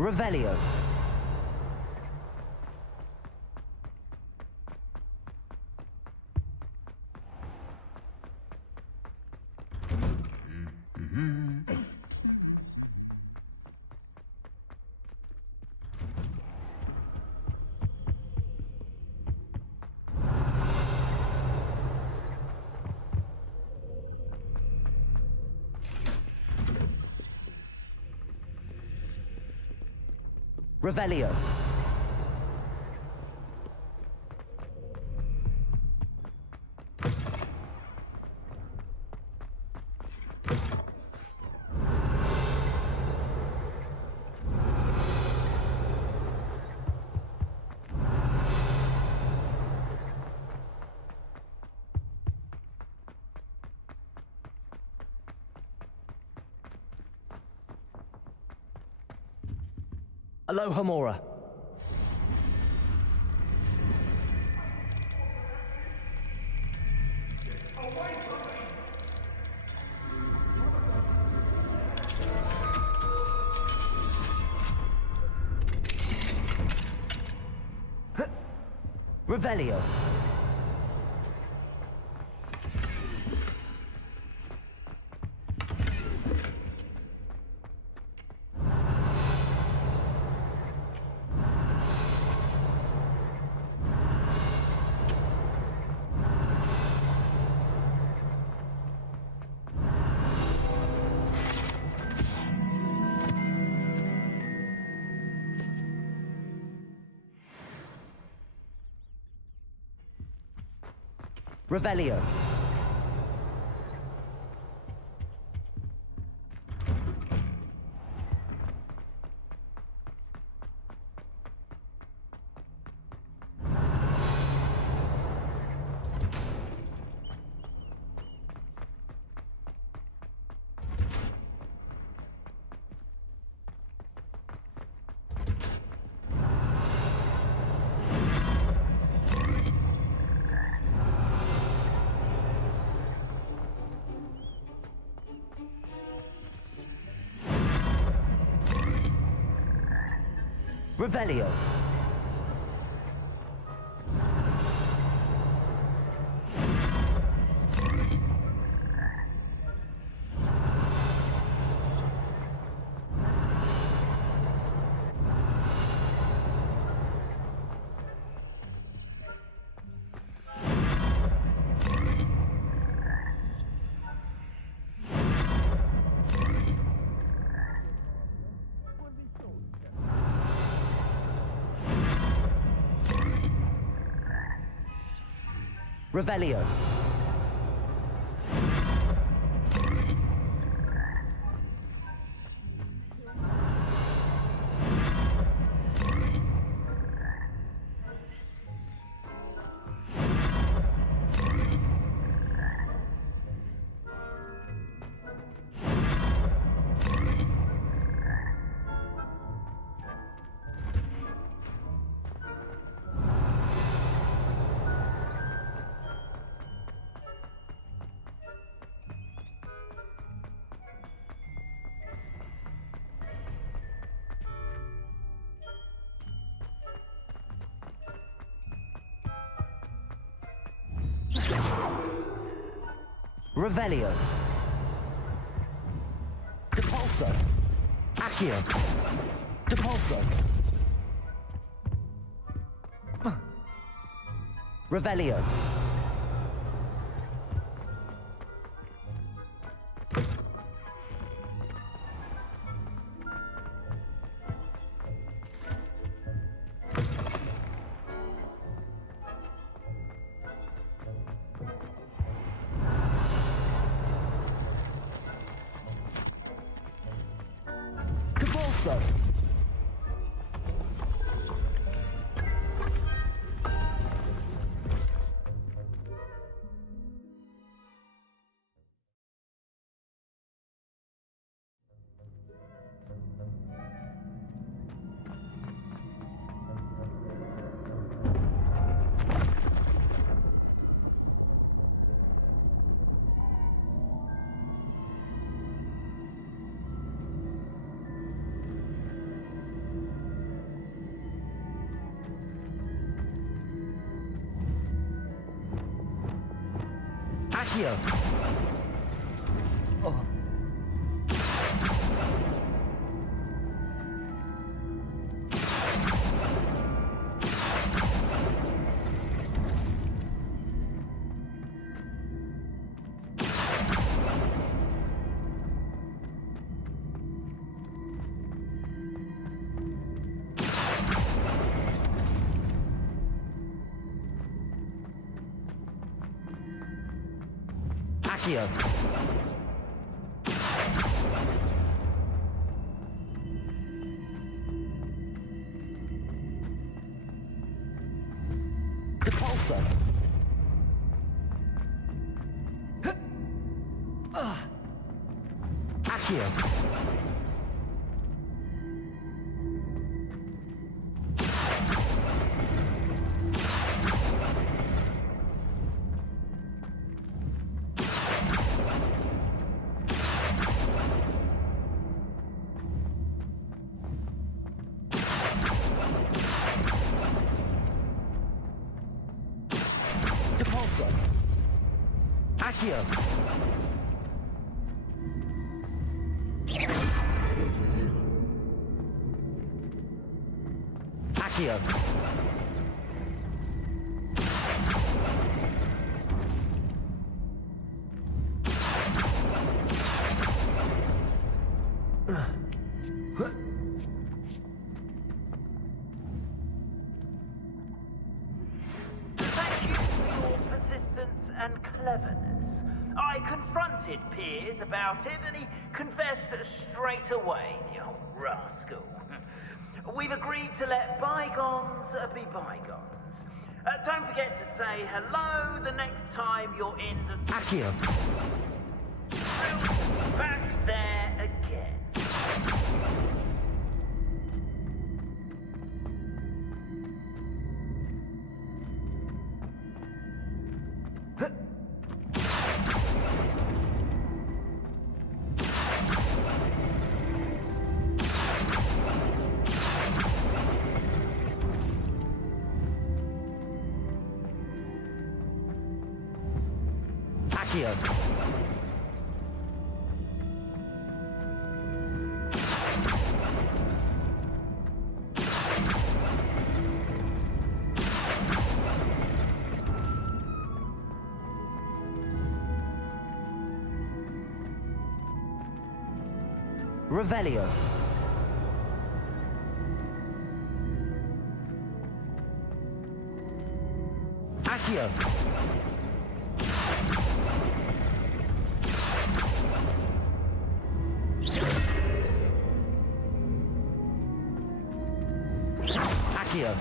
Revelio. Revelio. Aloha Mora. Revelio. Revelio. Revelio. Revelio. Revelio. Depulso. Accio. Depulso. Revelio. Accio. Oh. Accio. Depulsor. Accio. Depulsor. Accio. Accio. Thank you for your persistence and cleverness. I confronted Piers about it, and he confessed straight away, the old rascal. We've agreed to let bygones be bygones. Don't forget to say hello the next time you're in the... Accio. Back there again. Accio. Revelio. Accio. Accio.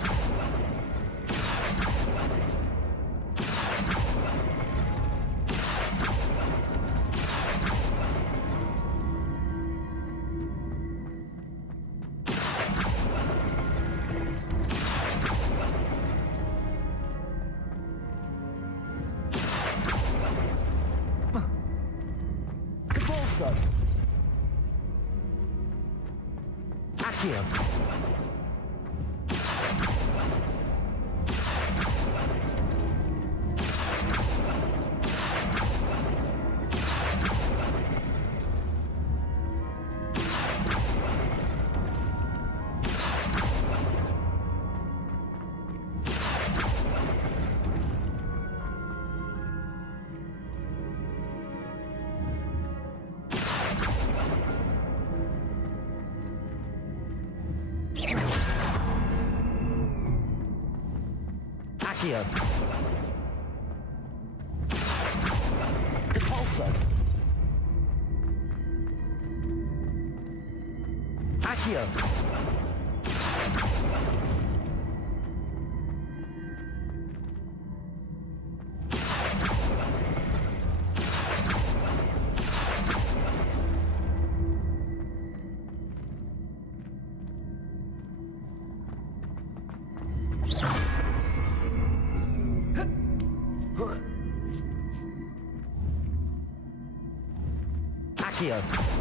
Depulsor. Accio. Accio. Depulsor. Accio. Accio. Accio.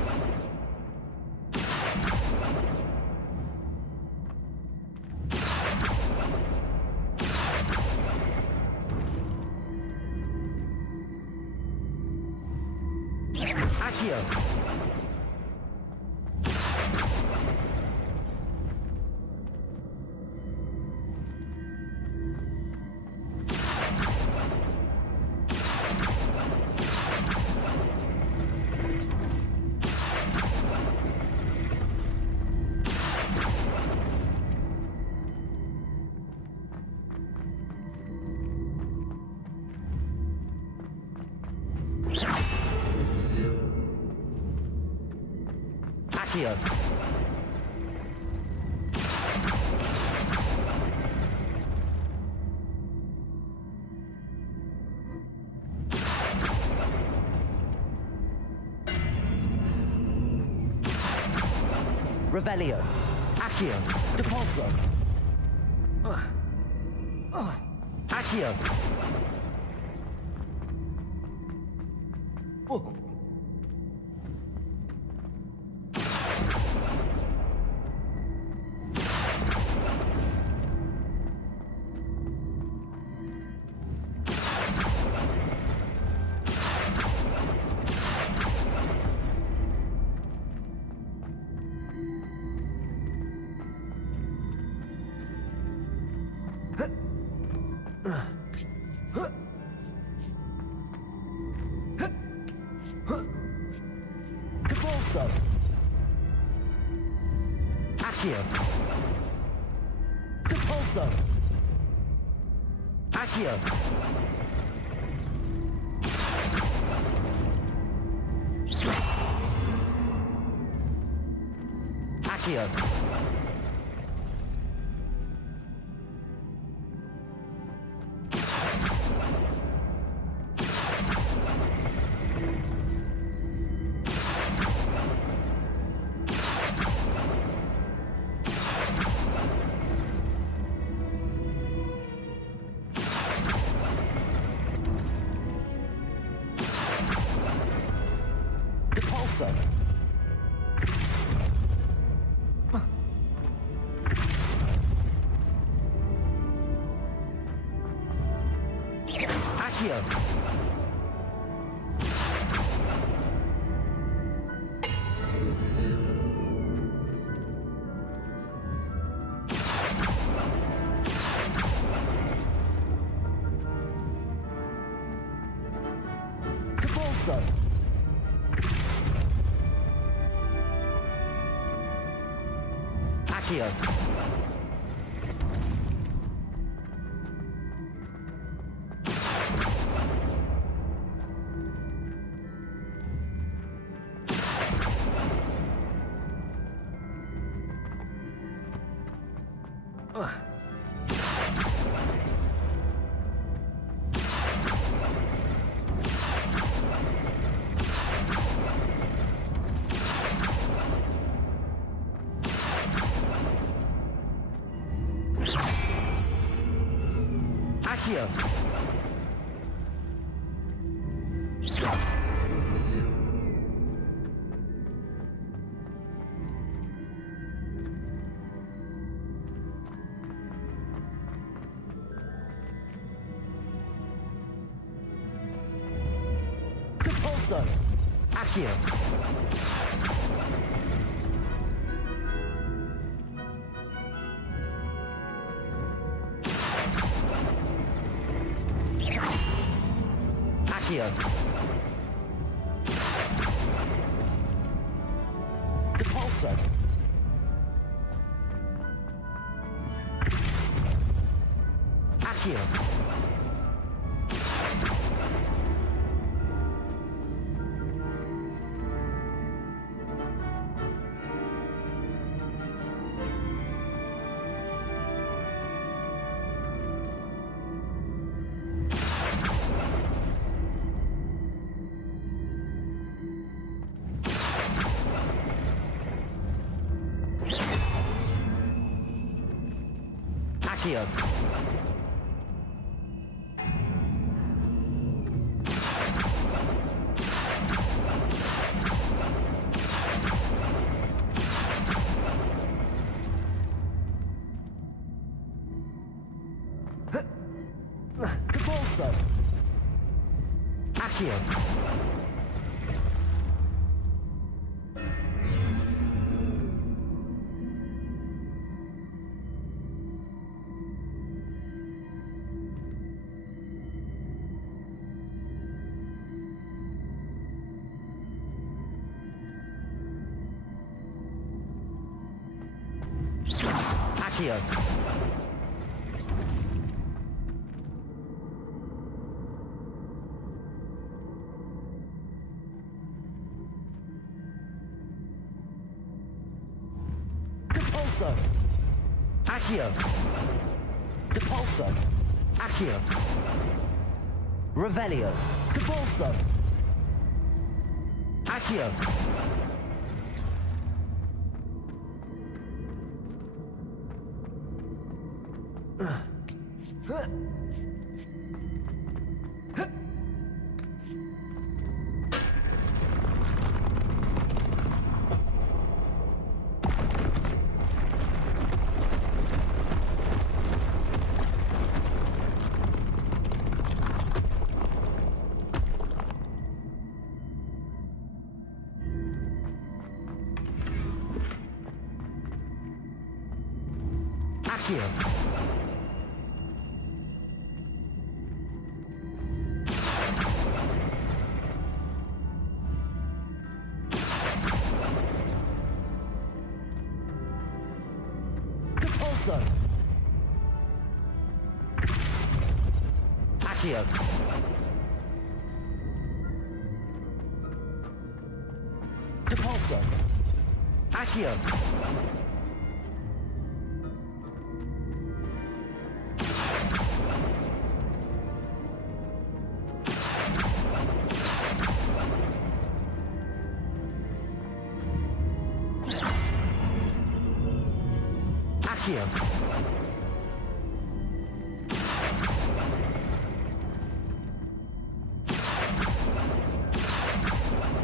Accio. Revelio. Accio. Depulso. Accio. Depulso. Accio. Depulso. Accio. Accio. Depulso. Accio. Depulso. Accio. Accio. Depulso. Accio. Accio. Depulso. Accio. Accio. Depulso. Accio. Accio. Depulso! Accio! Depulso! Accio! Revelio! Depulso! Accio! Accio! Depulso! Accio! Depulso! Accio! Accio!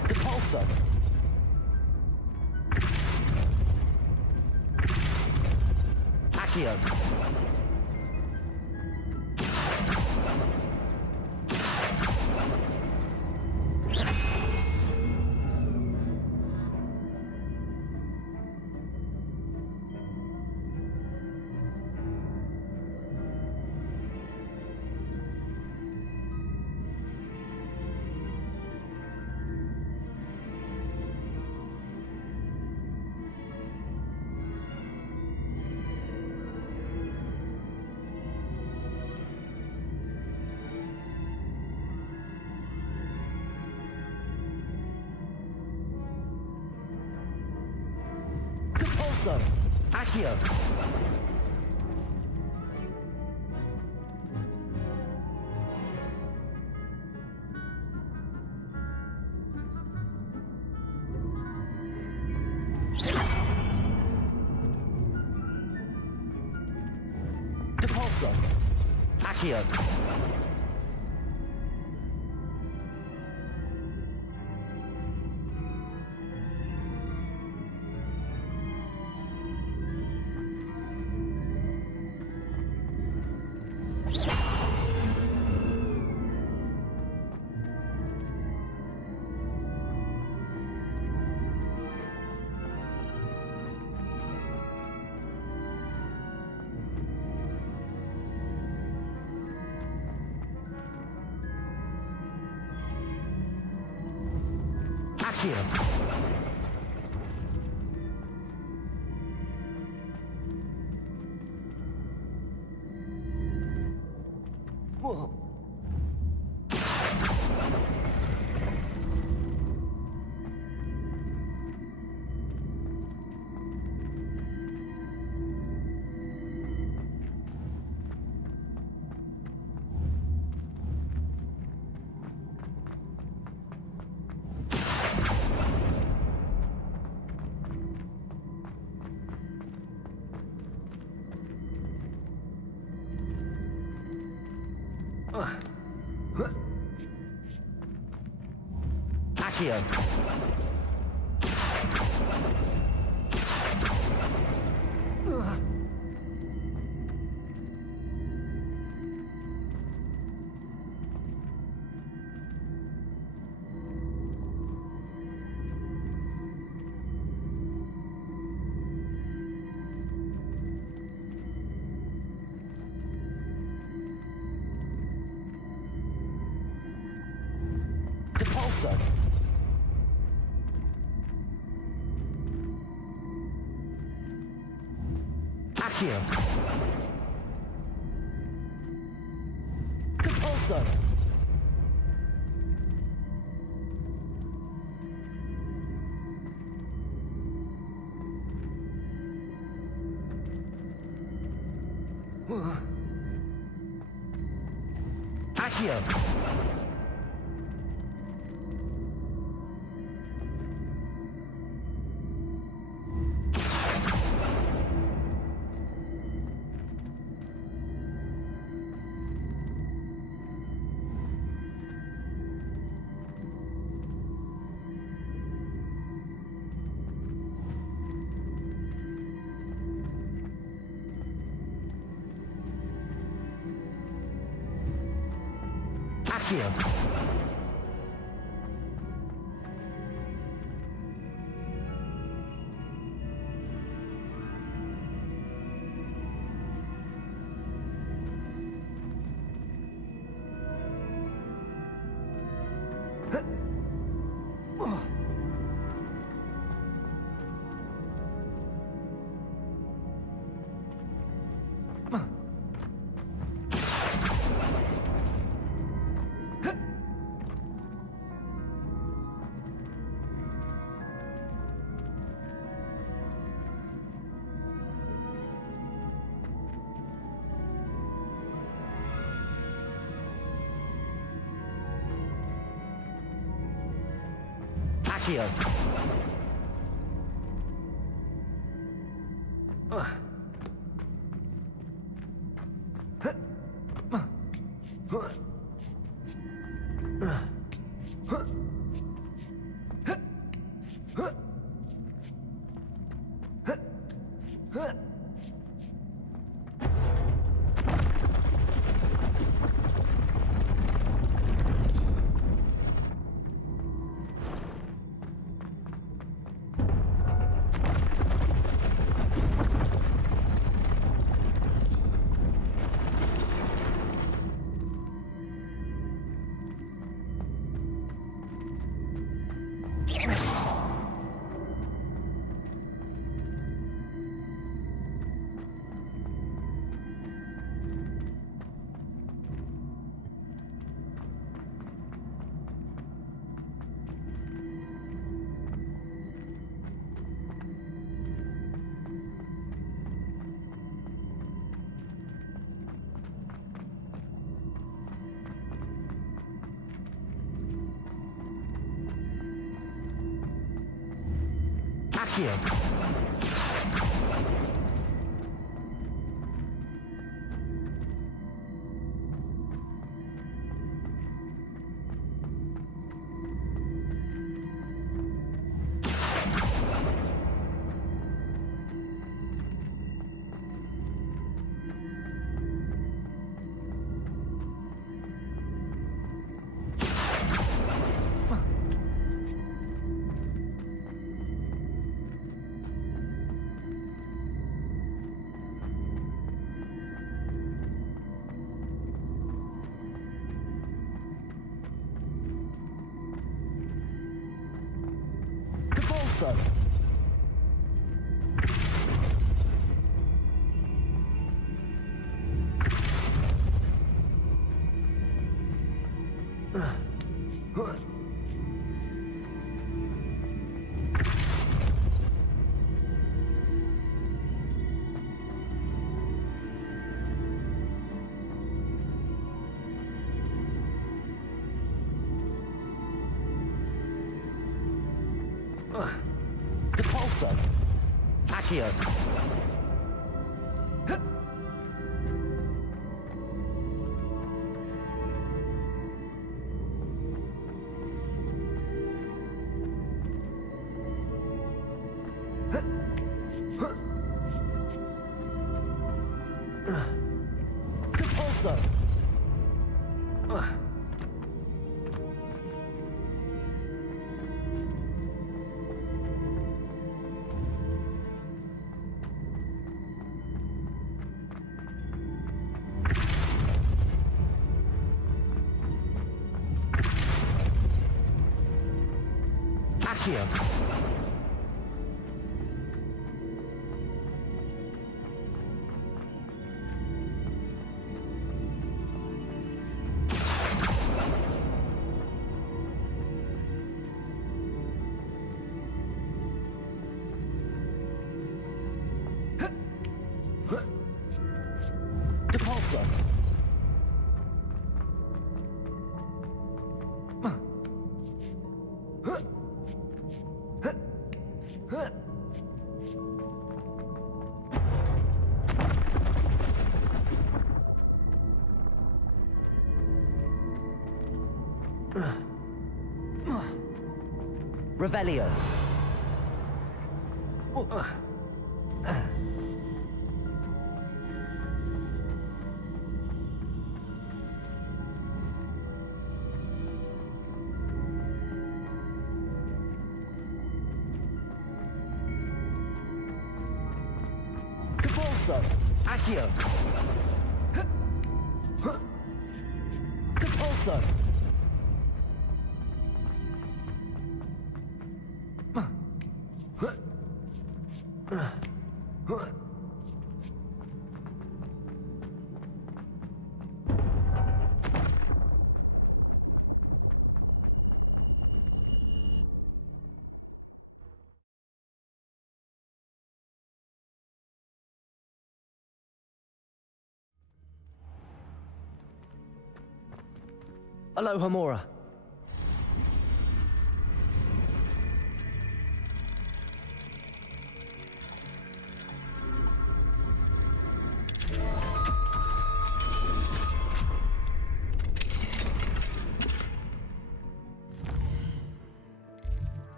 Depulso! Accio! Depulso! Accio! Depulso! Accio! Accio! Whoa. Accio! Depulso! Accio! Depulso! Accio! Accio! Accio! Accio! Propulsor! Depulsor! Accio! Depulsor! Accio! Propulsor. Revelio. Propulsor. Accio. Propulsor. Aloha Mora.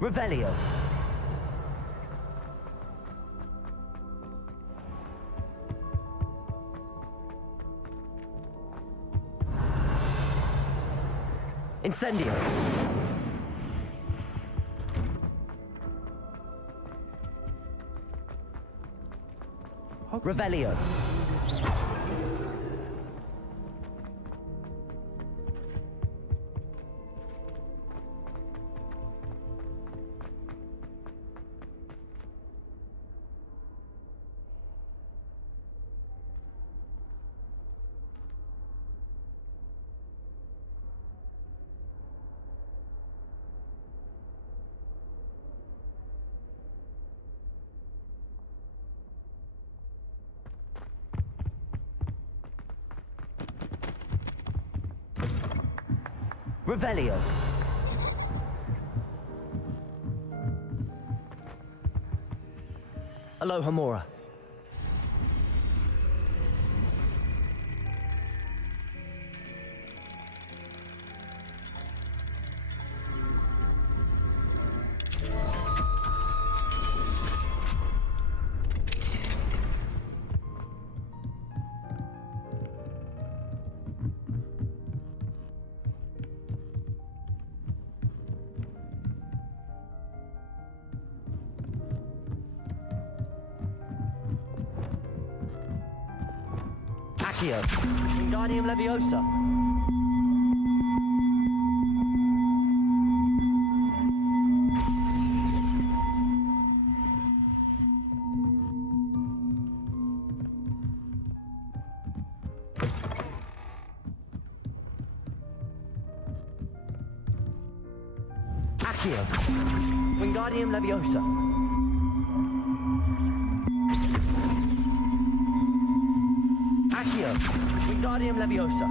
Revelio. Incendio. Revelio. Revelio. Aloha Mora. Accio. Wingardium Leviosa. Accio. Wingardium Leviosa. Accio. Wingardium Leviosa.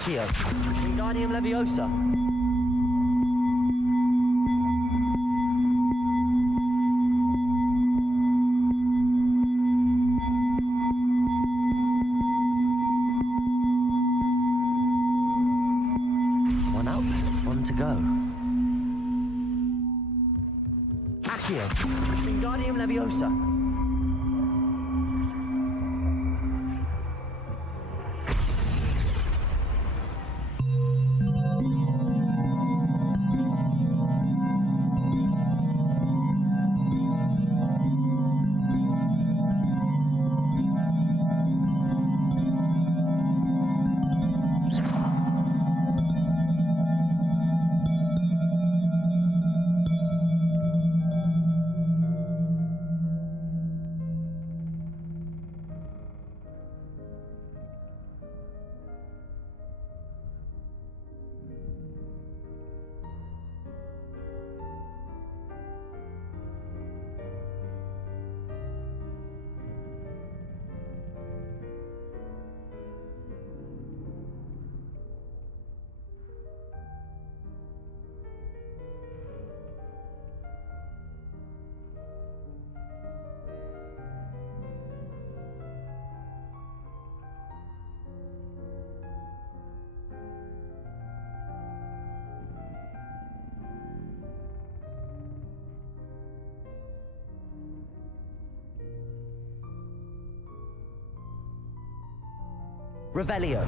Accio, Wingardium Leviosa. Accio. Wingardium Leviosa. Revelio.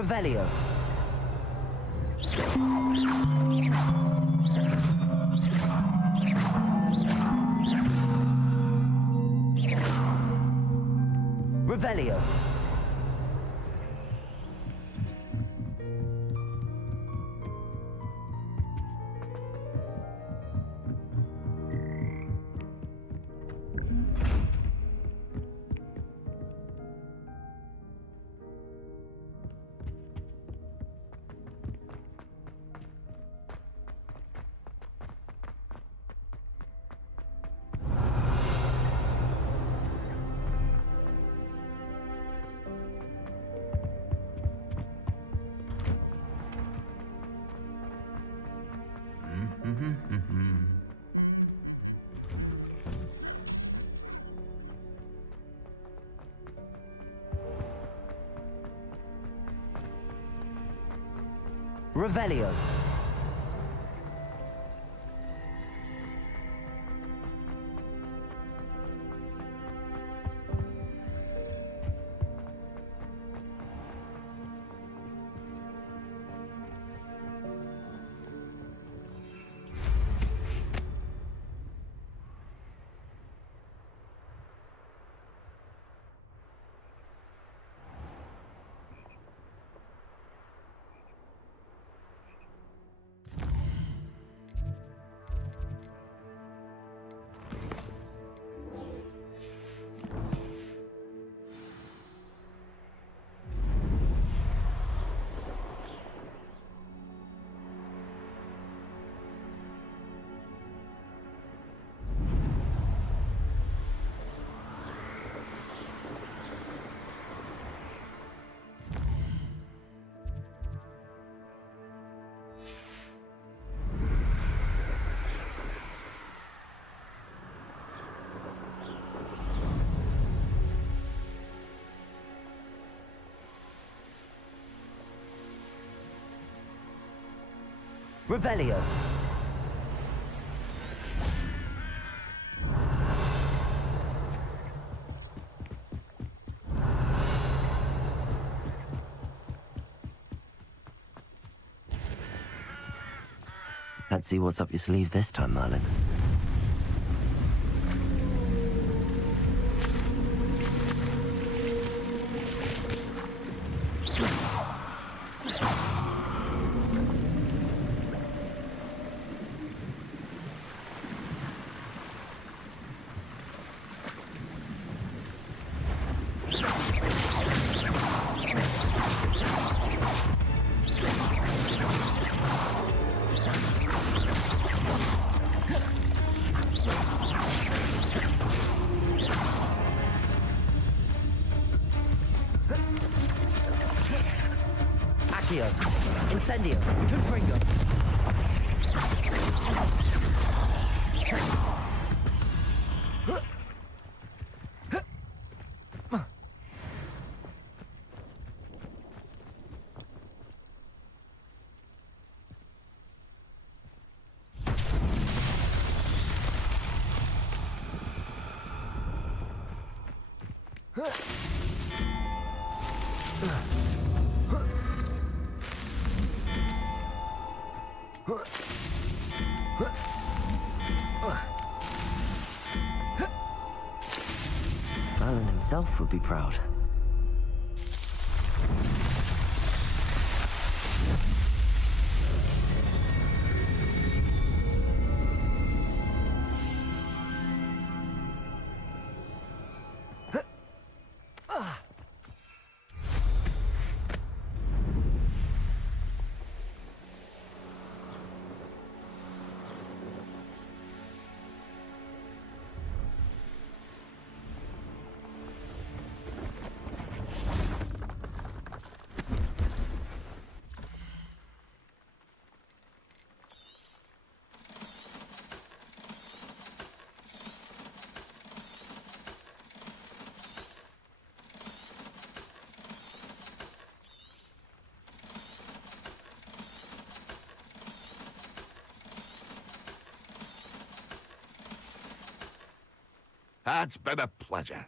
Revelio. Revelio. Revelio. Revelio. Let's see what's up your sleeve this time, Merlin. Revelio. Incendio. Confringo. Alan himself would be proud. It's been a pleasure.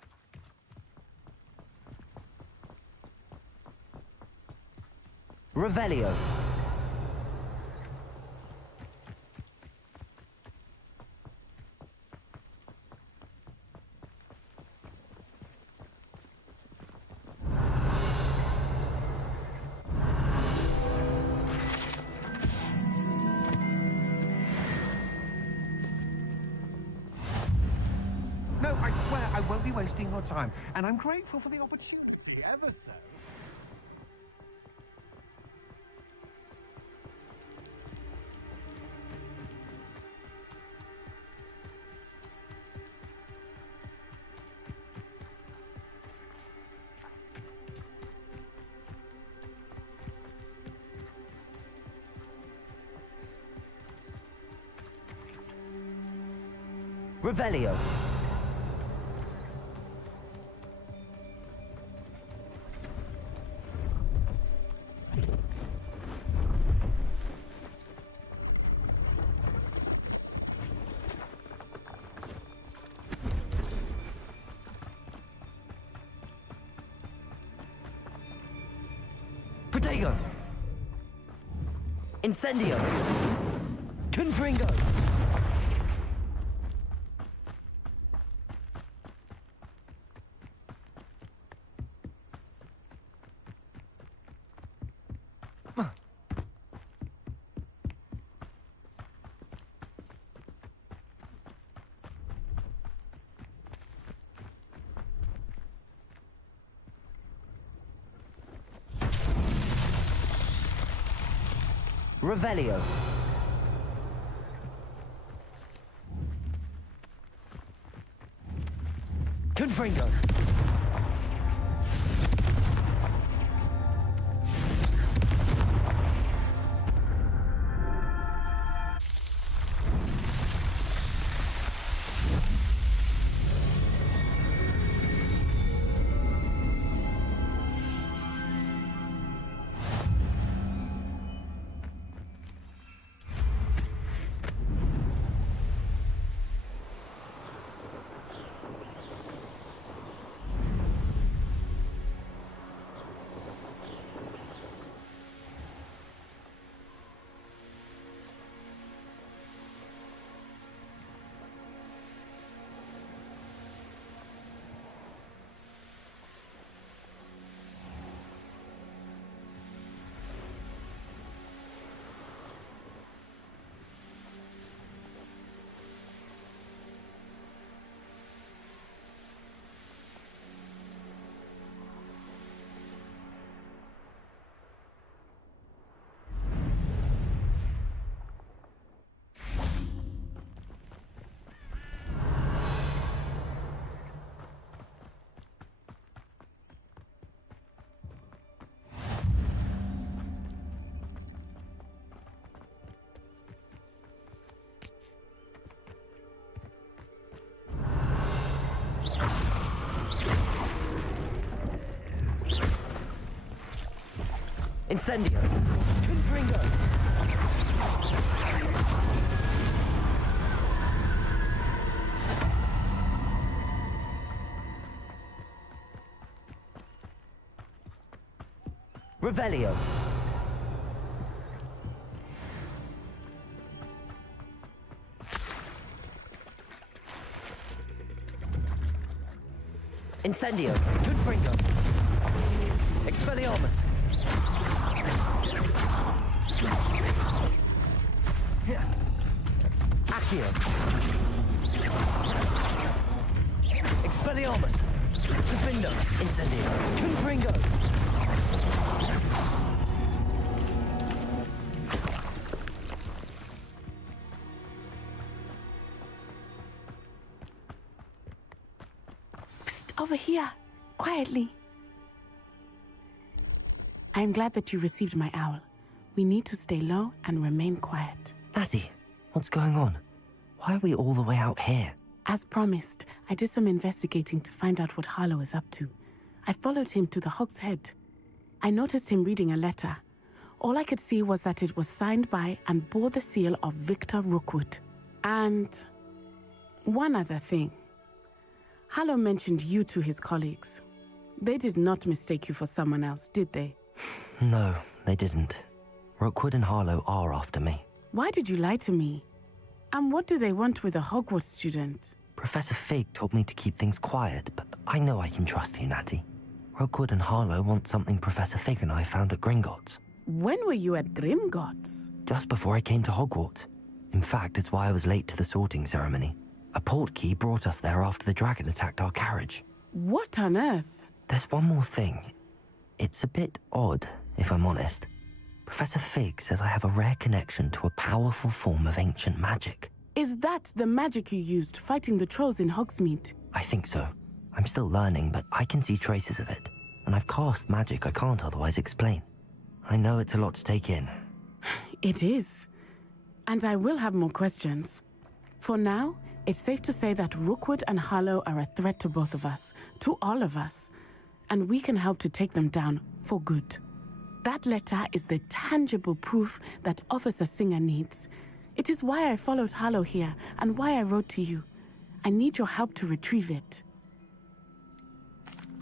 Revelio. No, I swear I won't be wasting your time, and I'm grateful for the opportunity, ever so. Revelio. Protego. Incendio. Confringo. Revelio. Confringo. Incendio! Confringo! Revelio! Incendio! Confringo! Expelliarmus! Accio! Expelliarmus! Defindo! Incendio! Confringo! Over here, quietly. I am glad that you received my owl. We need to stay low and remain quiet. Natty, what's going on? Why are we all the way out here? As promised, I did some investigating to find out what Harlow is up to. I followed him to the Hog's Head. I noticed him reading a letter. All I could see was that it was signed by and bore the seal of Victor Rookwood. And one other thing. Harlow mentioned you to his colleagues. They did not mistake you for someone else, did they? No, they didn't. Rookwood and Harlow are after me. Why did you lie to me? And what do they want with a Hogwarts student? Professor Fig told me to keep things quiet, but I know I can trust you, Natty. Rookwood and Harlow want something Professor Fig and I found at Gringotts. When were you at Gringotts? Just before I came to Hogwarts. In fact, it's why I was late to the sorting ceremony. A portkey brought us there after the dragon attacked our carriage. What on earth? There's one more thing. It's a bit odd, if I'm honest. Professor Fig says I have a rare connection to a powerful form of ancient magic. Is that the magic you used fighting the trolls in Hogsmeade? I think so. I'm still learning, but I can see traces of it. And I've cast magic I can't otherwise explain. I know it's a lot to take in. It is. And I will have more questions. For now, it's safe to say that Rookwood and Harlow are a threat to both of us, to all of us, and we can help to take them down for good. That letter is the tangible proof that Officer Singer needs. It is why I followed Harlow here and why I wrote to you. I need your help to retrieve it.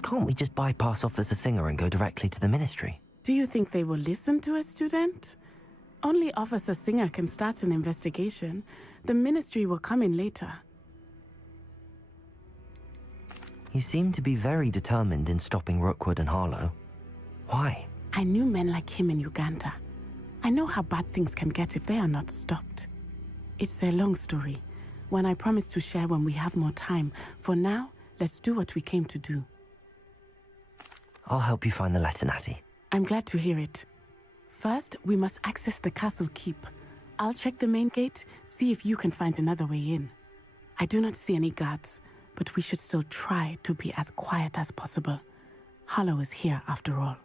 Can't we just bypass Officer Singer and go directly to the Ministry? Do you think they will listen to a student? Only Officer Singer can start an investigation. The Ministry will come in later. You seem to be very determined in stopping Rookwood and Harlow. Why? I knew men like him in Uganda. I know how bad things can get if they are not stopped. It's a long story, one I promise to share when we have more time. For now, let's do what we came to do. I'll help you find the letter, Natty. I'm glad to hear it. First, we must access the castle keep. I'll check the main gate, see if you can find another way in. I do not see any guards, but we should still try to be as quiet as possible. Harlow is here after all.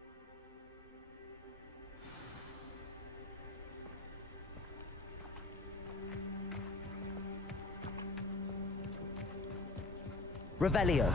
Revelio.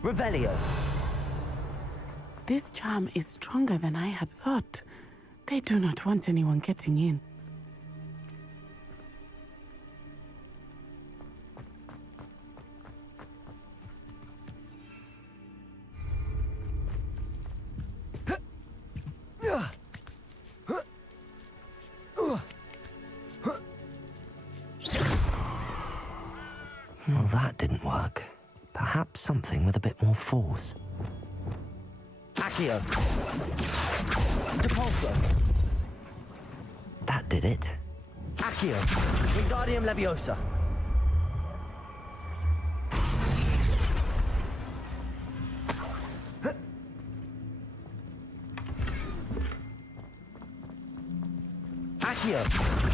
Revelio. This charm is stronger than I had thought. They do not want anyone getting in. Well, that didn't work. Perhaps something with a bit more force. Accio! Depulso! That did it. Accio! Wingardium Leviosa! Accio.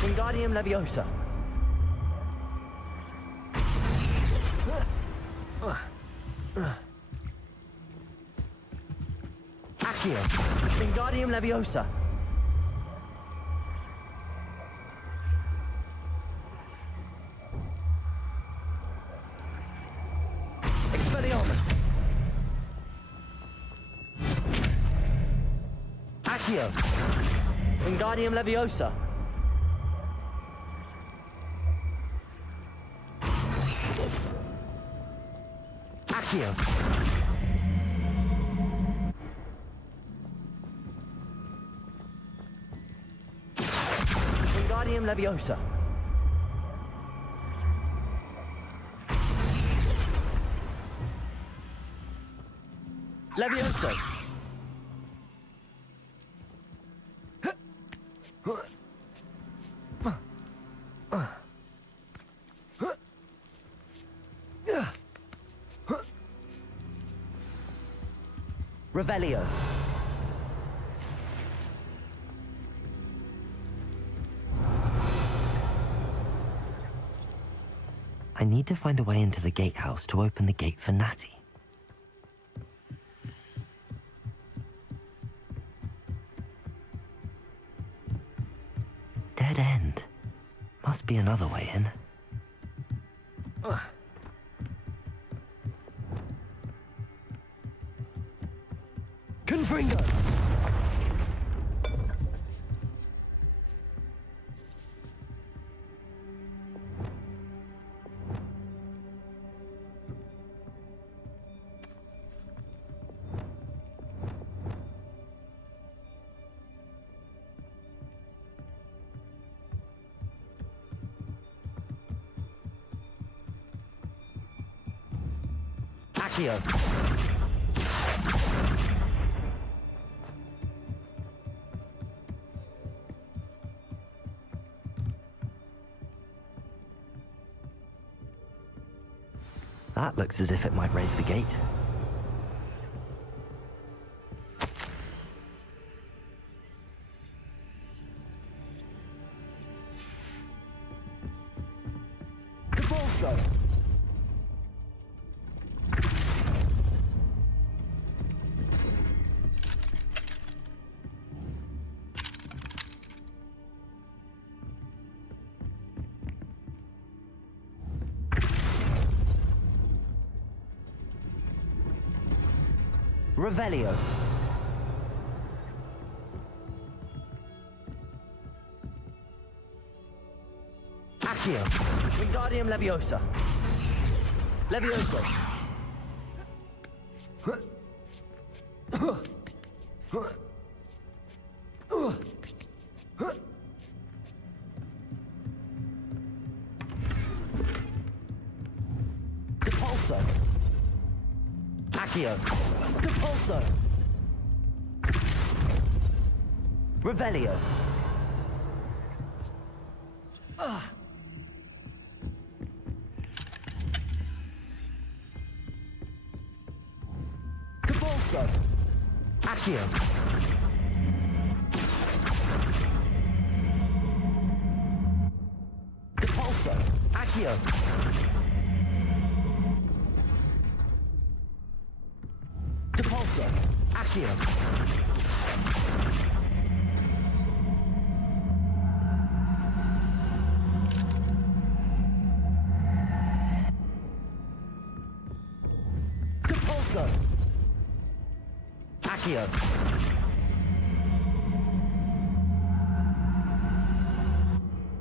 Wingardium Leviosa. Accio. Wingardium Leviosa. Expelliarmus. Accio. Wingardium Leviosa. Accio. Wingardium Leviosa. Leviosa. Revelio. I need to find a way into the gatehouse to open the gate for Natty. Dead end. Must be another way in. Confringo! Accio. That looks as if it might raise the gate. Cabalso! Revelio. Accio. Wingardium Leviosa. Leviosa. Depulso. Accio. Depulso. Revelio. Depulso. Accio. Depulso. Accio. Depulso. Accio. Depulso. Accio.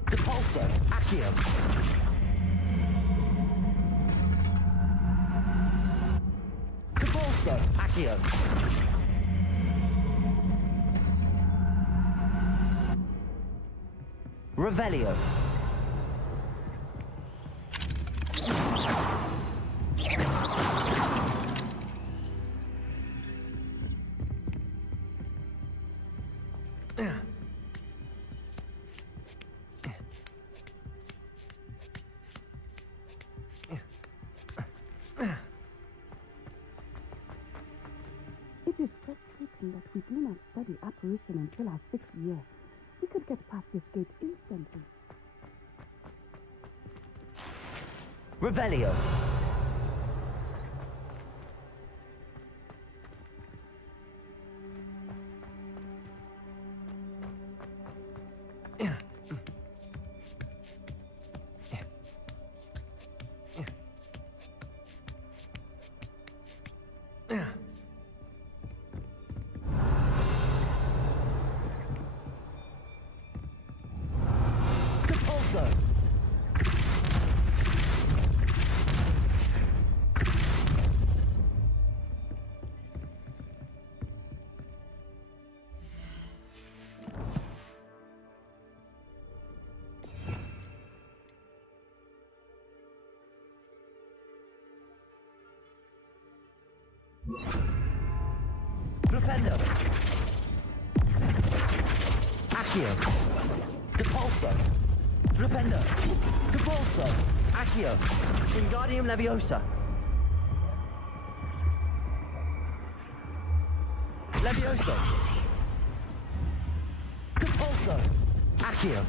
Depulso. Accio. Depulso. Accio. Revelio. It is frustrating that we do not study apparition until our 6th year. We could get past this gate instantly. Revelio. Flipendo. Accio. Depulso. Flipendo. Depulso. Accio. Wingardium Leviosa. Levioso. Depulso. Accio.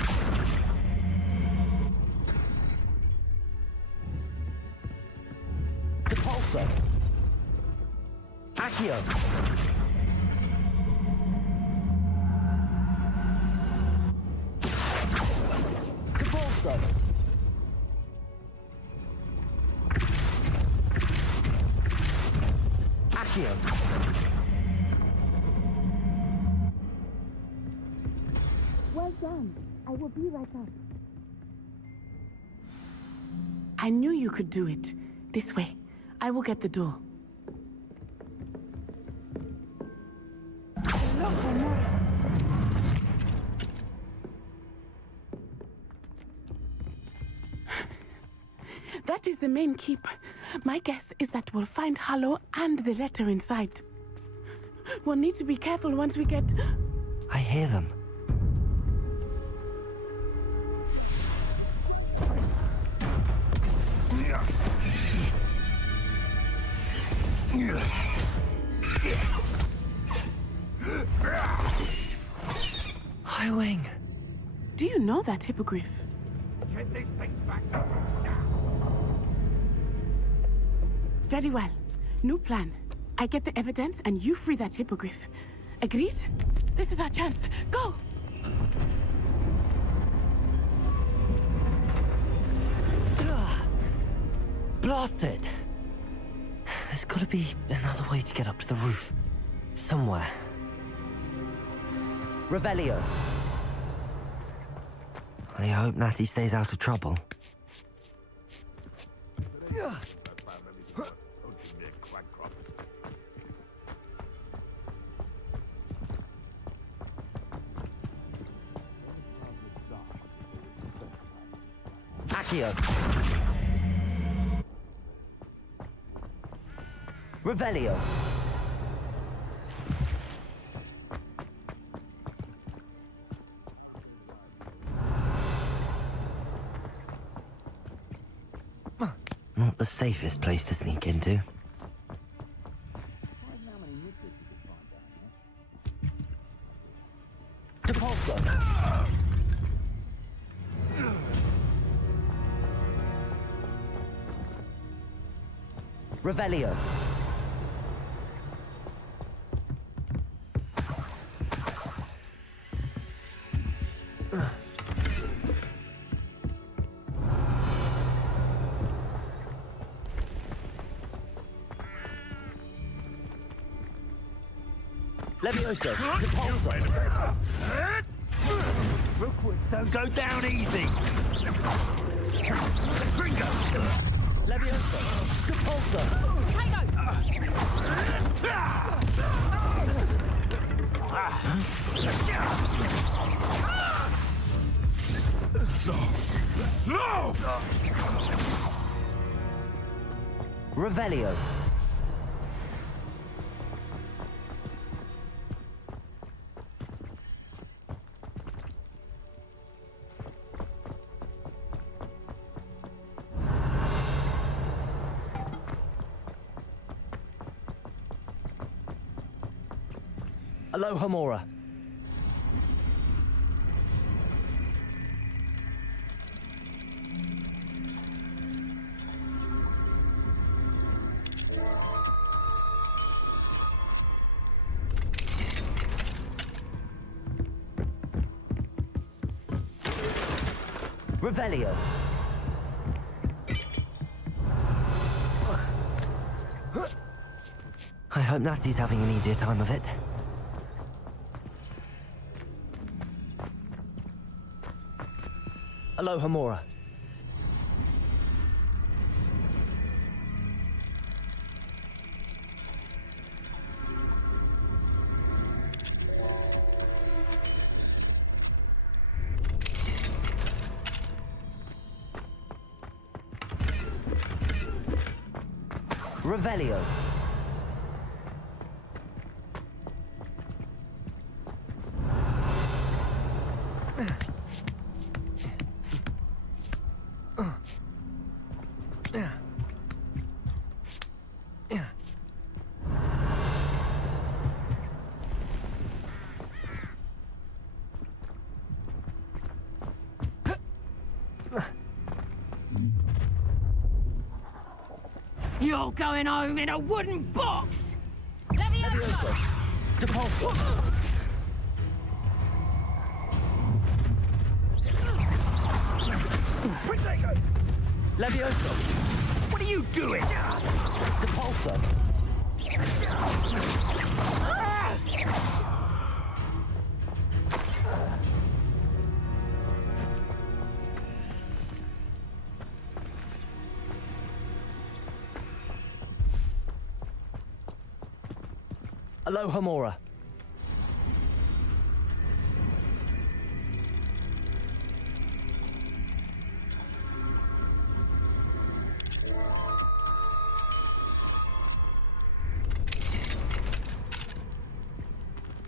Depulso. Accio. Depulso. Accio. Well done. I will be right up. I knew you could do it. This way. I will get the door. That is the main keep. My guess is that we'll find Hallow and the letter inside. We'll need to be careful once we get... I hear them. Highwing. Do you know that hippogriff? Get this thing back up. Very well. New plan. I get the evidence and you free that hippogriff. Agreed? This is our chance. Go! Blast it! There's gotta be another way to get up to the roof. Somewhere. Revelio. I hope Natty stays out of trouble. Accio. Revelio. Not the safest place to sneak into. Depulso. Revelio. Levioso. Depulso. Rookwood, don't go down easy. Gringo. Levioso. Depulso. No! Revelio. Alohomora. Revelio. I hope Natty's having an easier time of it. Aloha Mora. Revelio. You're going home in a wooden box! Levioso. Depulso. Protego! Levioso. What are you doing? Depulso. Aloha Mora.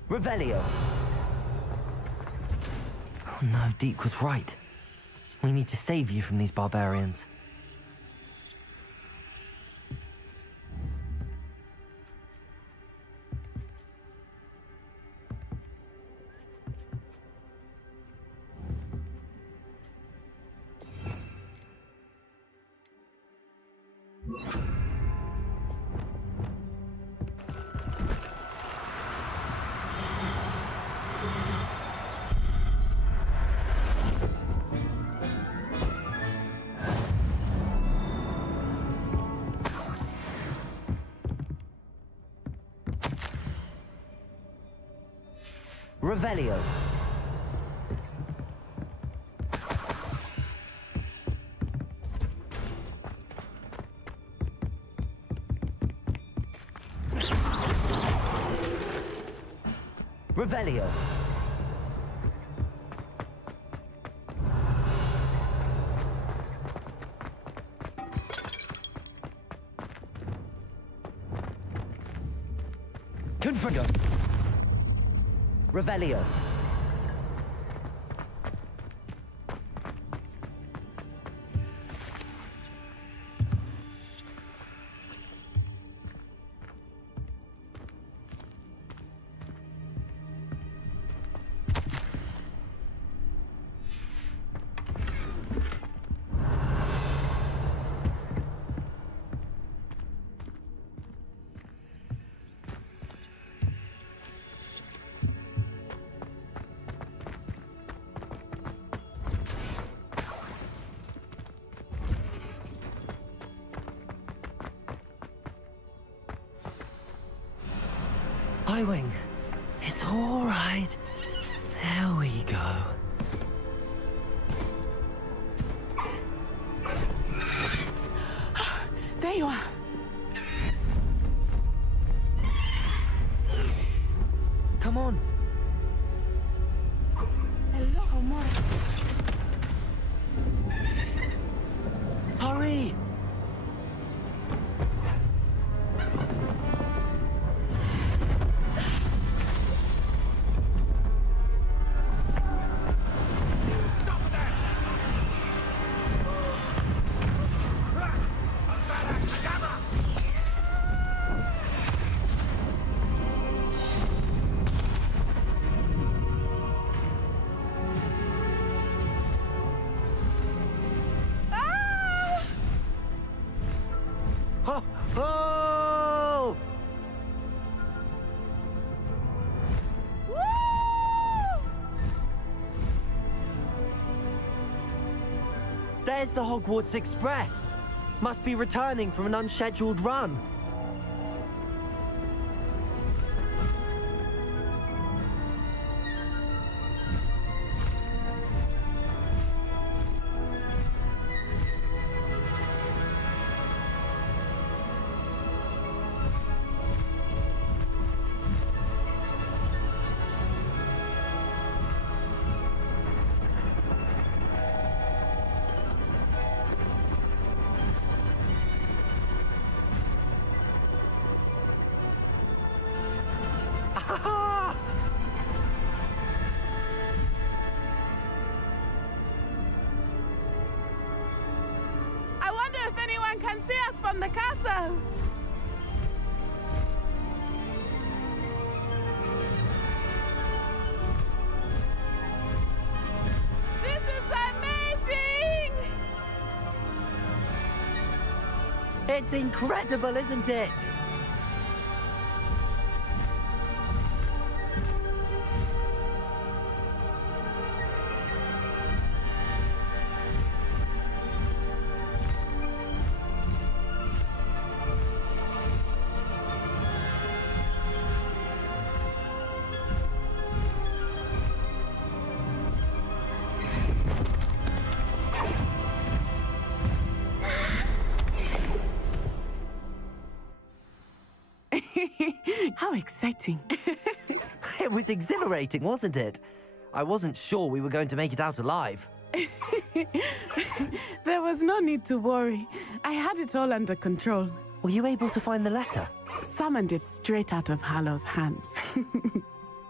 Revelio. Oh no, Deke was right. We need to save you from these barbarians. Revelio. Revelio. Confringo. Revelio. I-Wing. It's all right. There we go. There you are. Come on. Hello, Mora. Hurry! Oh! There's the Hogwarts Express. Must be returning from an unscheduled run. I wonder if anyone can see us from the castle. This is amazing! It's incredible, isn't it? How exciting. It was exhilarating, wasn't it? I wasn't sure we were going to make it out alive. There was no need to worry. I had it all under control. Were you able to find the letter? Summoned it straight out of Hallow's hands.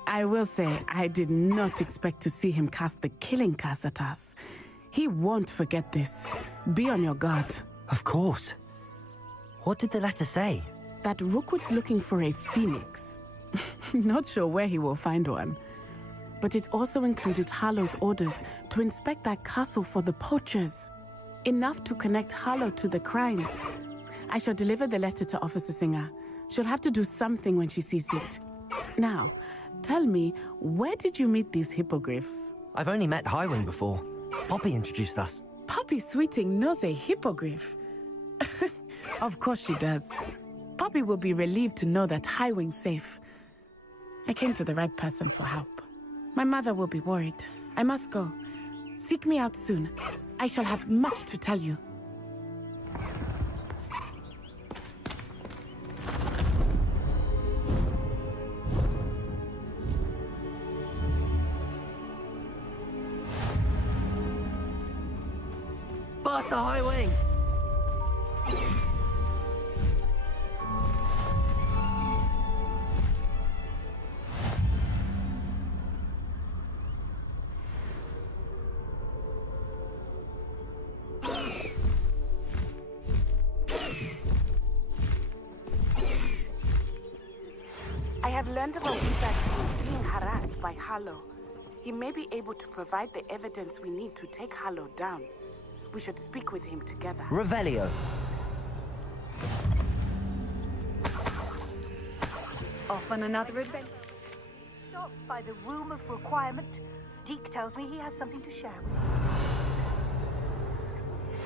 I will say, I did not expect to see him cast the killing curse at us. He won't forget this. Be on your guard. Of course. What did the letter say? That Rookwood's looking for a phoenix. Not sure where he will find one. But it also included Hallow's orders to inspect that castle for the poachers. Enough to connect Hallow to the crimes. I shall deliver the letter to Officer Singer. She'll have to do something when she sees it. Now, tell me, where did you meet these hippogriffs? I've only met Highwing before. Poppy introduced us. Poppy Sweeting knows a hippogriff. Of course she does. Poppy will be relieved to know that Highwing's safe. I came to the right person for help. My mother will be worried. I must go. Seek me out soon. I shall have much to tell you. Faster, Highwing! I have learned about that he's being harassed by Hallow. He may be able to provide the evidence we need to take Hallow down. We should speak with him together. Revelio. Off on another adventure. Stopped by the Room of Requirement. Deke tells me he has something to share with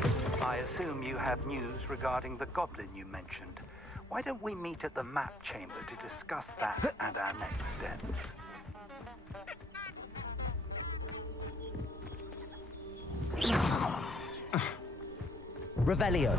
me. I assume you have news regarding the goblin you mentioned. Why don't we meet at the map chamber to discuss that and our next steps? Revelio.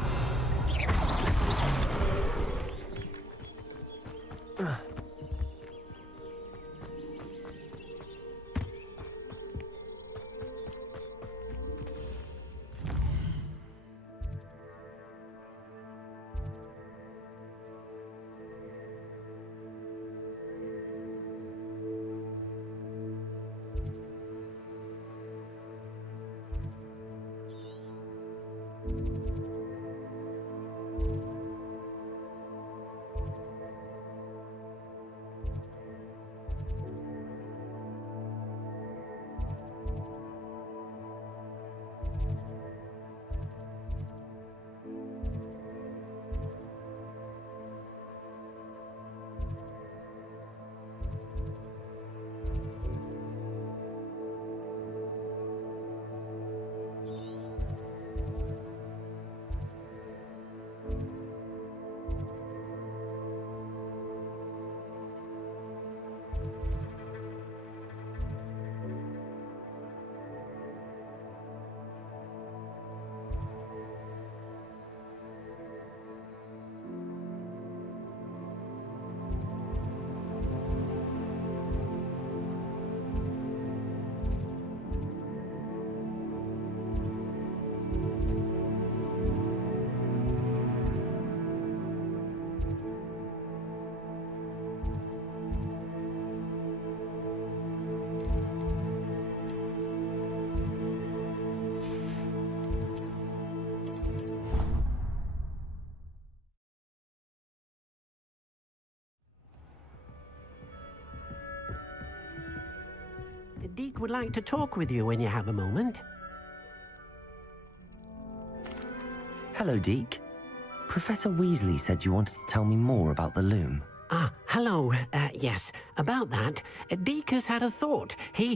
Deke would like to talk with you when you have a moment. Hello, Deke. Professor Weasley said you wanted to tell me more about the loom. Ah, hello. Yes, about that. Deke has had a thought. He...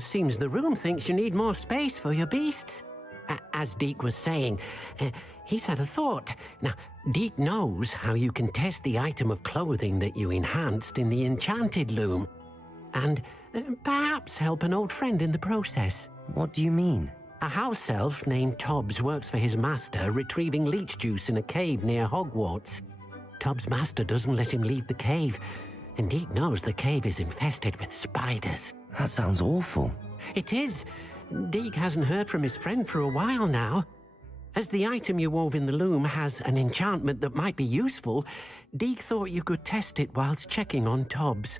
Seems the room thinks you need more space for your beasts. As Deke was saying, he's had a thought. Now, Deke knows how you can test the item of clothing that you enhanced in the enchanted loom. And perhaps help an old friend in the process. What do you mean? A house elf named Tobbs works for his master, retrieving leech juice in a cave near Hogwarts. Tobbs' master doesn't let him leave the cave, and Deke knows the cave is infested with spiders. That sounds awful. It is. Deke hasn't heard from his friend for a while now. As the item you wove in the loom has an enchantment that might be useful, Deke thought you could test it whilst checking on Tobbs.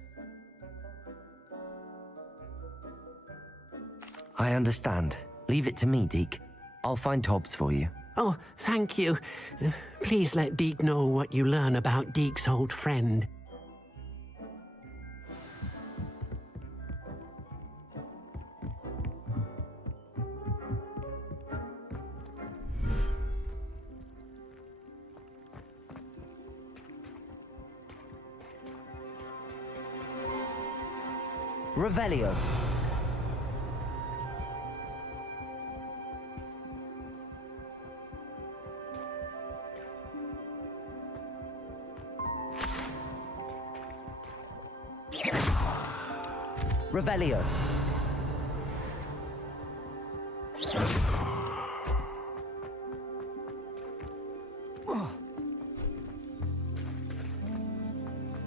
I understand. Leave it to me, Deke. I'll find Tobbs for you. Oh, thank you. Please let Deke know what you learn about Deke's old friend. Revelio. Revelio.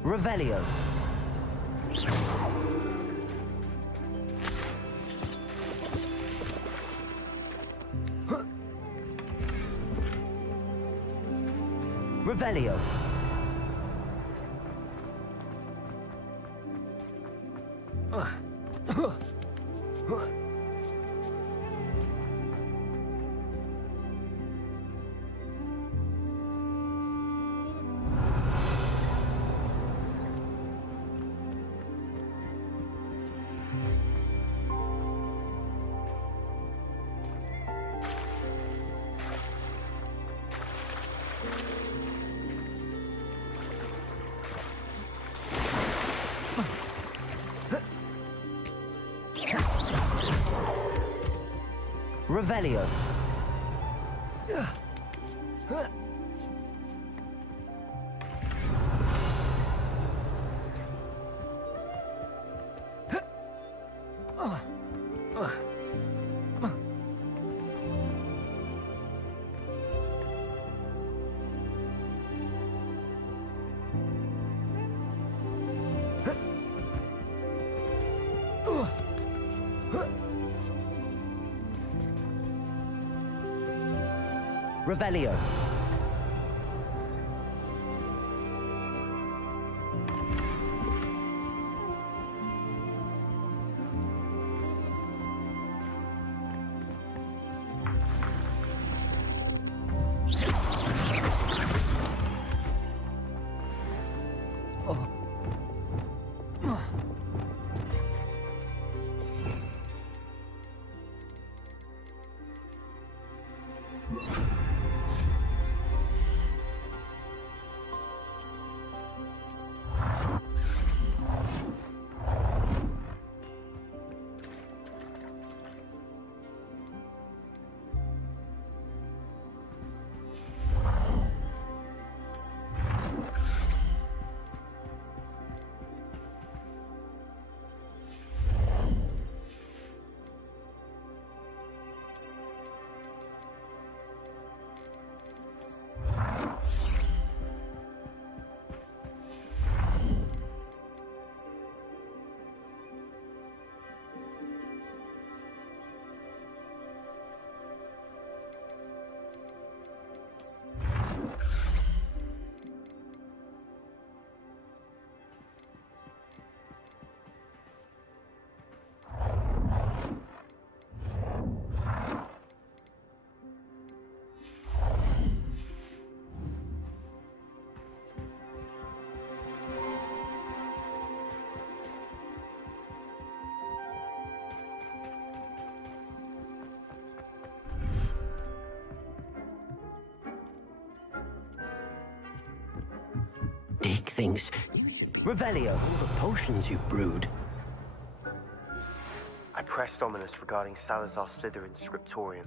Revelio. Revelio. Revelio. Revelio. Dick thinks you should be Revelio. all the potions you've brewed. I pressed Ominous regarding Salazar Slytherin's scriptorium.